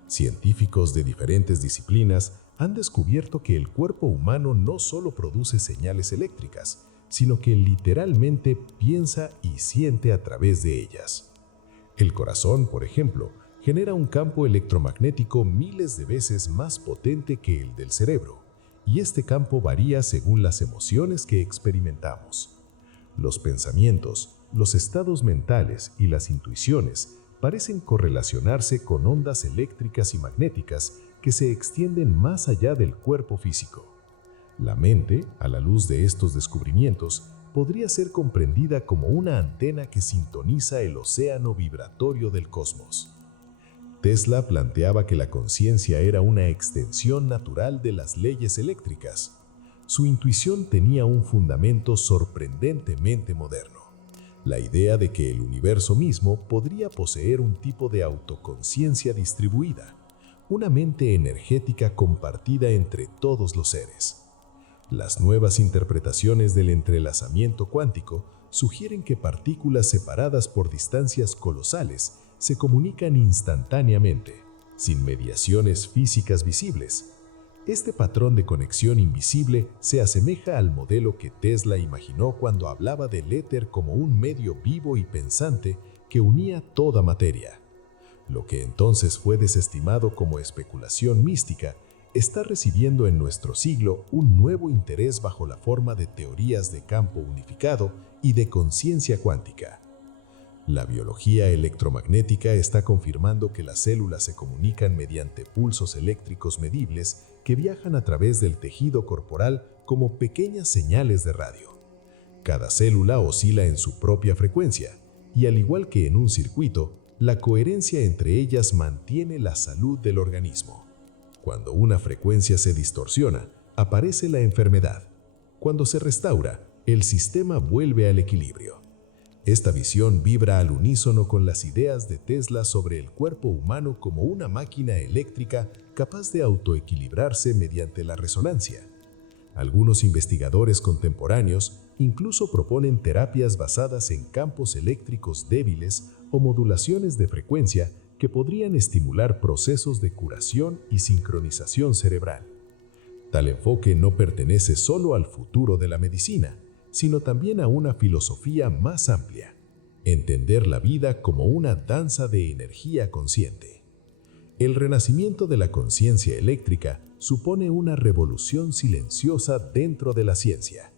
Científicos de diferentes disciplinas han descubierto que el cuerpo humano no solo produce señales eléctricas, sino que literalmente piensa y siente a través de ellas. El corazón, por ejemplo, genera un campo electromagnético miles de veces más potente que el del cerebro, y este campo varía según las emociones que experimentamos. Los pensamientos, los estados mentales y las intuiciones parecen correlacionarse con ondas eléctricas y magnéticas que se extienden más allá del cuerpo físico. La mente, a la luz de estos descubrimientos, podría ser comprendida como una antena que sintoniza el océano vibratorio del cosmos. Tesla planteaba que la conciencia era una extensión natural de las leyes eléctricas. Su intuición tenía un fundamento sorprendentemente moderno: la idea de que el universo mismo podría poseer un tipo de autoconciencia distribuida, una mente energética compartida entre todos los seres. Las nuevas interpretaciones del entrelazamiento cuántico sugieren que partículas separadas por distancias colosales se comunican instantáneamente, sin mediaciones físicas visibles. Este patrón de conexión invisible se asemeja al modelo que Tesla imaginó cuando hablaba del éter como un medio vivo y pensante que unía toda materia. Lo que entonces fue desestimado como especulación mística está recibiendo en nuestro siglo un nuevo interés bajo la forma de teorías de campo unificado y de conciencia cuántica. La biología electromagnética está confirmando que las células se comunican mediante pulsos eléctricos medibles que viajan a través del tejido corporal como pequeñas señales de radio. Cada célula oscila en su propia frecuencia, y al igual que en un circuito, la coherencia entre ellas mantiene la salud del organismo. Cuando una frecuencia se distorsiona, aparece la enfermedad. Cuando se restaura, el sistema vuelve al equilibrio. Esta visión vibra al unísono con las ideas de Tesla sobre el cuerpo humano como una máquina eléctrica capaz de autoequilibrarse mediante la resonancia. Algunos investigadores contemporáneos incluso proponen terapias basadas en campos eléctricos débiles o modulaciones de frecuencia que podrían estimular procesos de curación y sincronización cerebral. Tal enfoque no pertenece solo al futuro de la medicina, sino también a una filosofía más amplia: entender la vida como una danza de energía consciente. El renacimiento de la conciencia eléctrica supone una revolución silenciosa dentro de la ciencia.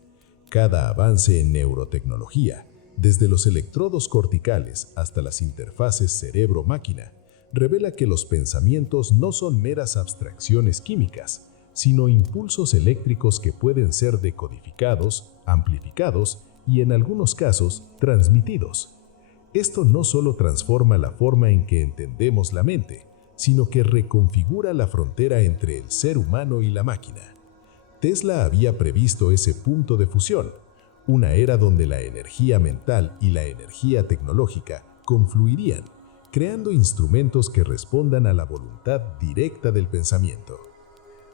Cada avance en neurotecnología, desde los electrodos corticales hasta las interfaces cerebro-máquina, revela que los pensamientos no son meras abstracciones químicas, sino impulsos eléctricos que pueden ser decodificados, amplificados y, en algunos casos, transmitidos. Esto no solo transforma la forma en que entendemos la mente, sino que reconfigura la frontera entre el ser humano y la máquina. Tesla había previsto ese punto de fusión, una era donde la energía mental y la energía tecnológica confluirían, creando instrumentos que respondan a la voluntad directa del pensamiento.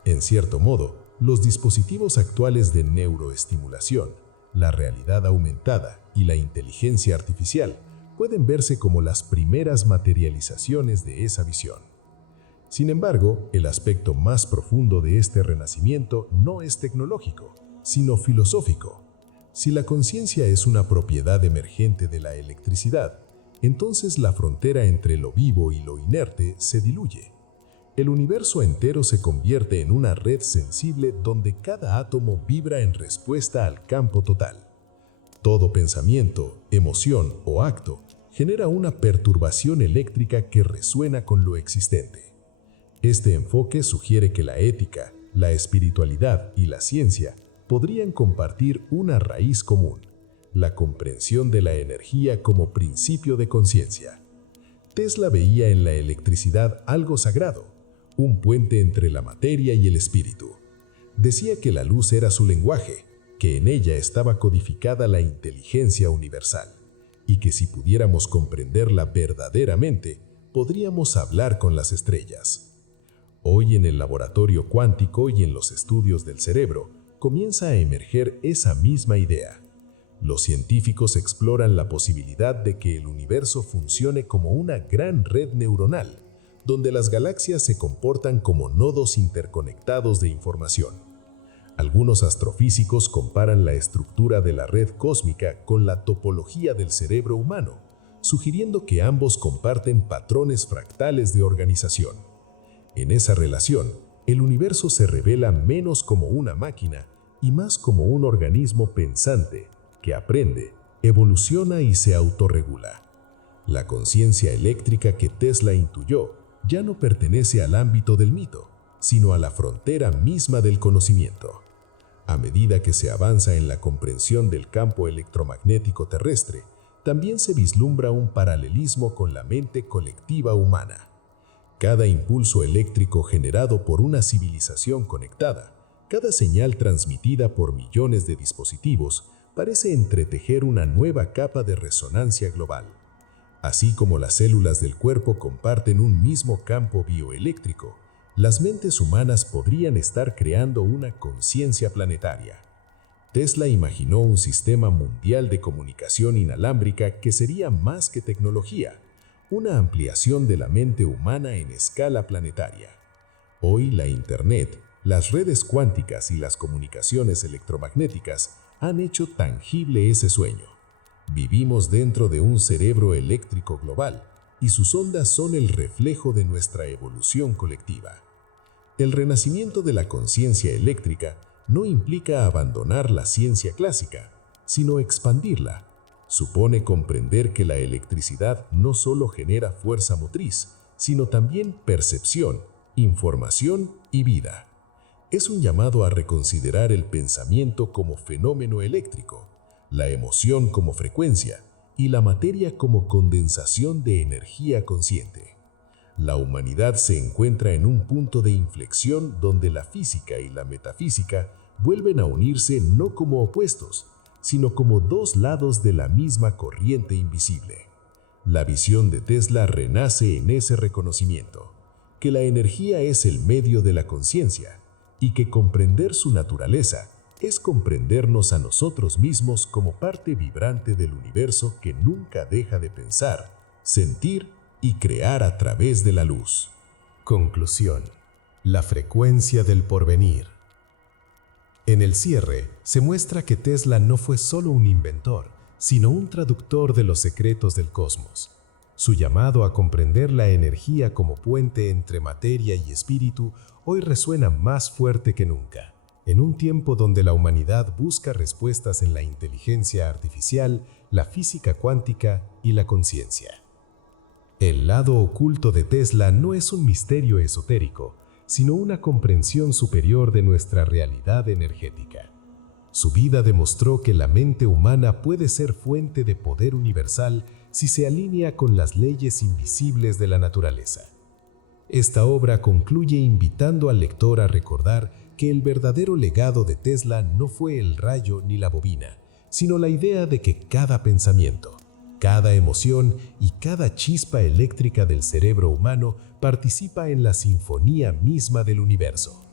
En cierto modo, los dispositivos actuales de neuroestimulación, la realidad aumentada y la inteligencia artificial pueden verse como las primeras materializaciones de esa visión. Sin embargo, el aspecto más profundo de este renacimiento no es tecnológico, sino filosófico. Si la conciencia es una propiedad emergente de la electricidad, entonces la frontera entre lo vivo y lo inerte se diluye. El universo entero se convierte en una red sensible donde cada átomo vibra en respuesta al campo total. Todo pensamiento, emoción o acto genera una perturbación eléctrica que resuena con lo existente. Este enfoque sugiere que la ética, la espiritualidad y la ciencia podrían compartir una raíz común: la comprensión de la energía como principio de conciencia. Tesla veía en la electricidad algo sagrado, un puente entre la materia y el espíritu. Decía que la luz era su lenguaje, que en ella estaba codificada la inteligencia universal, y que si pudiéramos comprenderla verdaderamente, podríamos hablar con las estrellas. Hoy en el laboratorio cuántico y en los estudios del cerebro, comienza a emerger esa misma idea. Los científicos exploran la posibilidad de que el universo funcione como una gran red neuronal, donde las galaxias se comportan como nodos interconectados de información. Algunos astrofísicos comparan la estructura de la red cósmica con la topología del cerebro humano, sugiriendo que ambos comparten patrones fractales de organización. En esa relación, el universo se revela menos como una máquina y más como un organismo pensante que aprende, evoluciona y se autorregula. La conciencia eléctrica que Tesla intuyó ya no pertenece al ámbito del mito, sino a la frontera misma del conocimiento. A medida que se avanza en la comprensión del campo electromagnético terrestre, también se vislumbra un paralelismo con la mente colectiva humana. Cada impulso eléctrico generado por una civilización conectada, cada señal transmitida por millones de dispositivos, parece entretejer una nueva capa de resonancia global. Así como las células del cuerpo comparten un mismo campo bioeléctrico, las mentes humanas podrían estar creando una conciencia planetaria. Tesla imaginó un sistema mundial de comunicación inalámbrica que sería más que tecnología, una ampliación de la mente humana en escala planetaria. Hoy la Internet, las redes cuánticas y las comunicaciones electromagnéticas han hecho tangible ese sueño. Vivimos dentro de un cerebro eléctrico global y sus ondas son el reflejo de nuestra evolución colectiva. El renacimiento de la conciencia eléctrica no implica abandonar la ciencia clásica, sino expandirla. Supone comprender que la electricidad no solo genera fuerza motriz, sino también percepción, información y vida. Es un llamado a reconsiderar el pensamiento como fenómeno eléctrico, la emoción como frecuencia y la materia como condensación de energía consciente. La humanidad se encuentra en un punto de inflexión donde la física y la metafísica vuelven a unirse no como opuestos, sino como dos lados de la misma corriente invisible. La visión de Tesla renace en ese reconocimiento, que la energía es el medio de la conciencia y que comprender su naturaleza es comprendernos a nosotros mismos como parte vibrante del universo que nunca deja de pensar, sentir y crear a través de la luz. Conclusión: la frecuencia del porvenir. En el cierre se muestra que Tesla no fue solo un inventor, sino un traductor de los secretos del cosmos. Su llamado a comprender la energía como puente entre materia y espíritu hoy resuena más fuerte que nunca. En un tiempo donde la humanidad busca respuestas en la inteligencia artificial, la física cuántica y la conciencia. El lado oculto de Tesla no es un misterio esotérico, sino una comprensión superior de nuestra realidad energética. Su vida demostró que la mente humana puede ser fuente de poder universal si se alinea con las leyes invisibles de la naturaleza. Esta obra concluye invitando al lector a recordar que el verdadero legado de Tesla no fue el rayo ni la bobina, sino la idea de que cada pensamiento, cada emoción y cada chispa eléctrica del cerebro humano participa en la sinfonía misma del universo.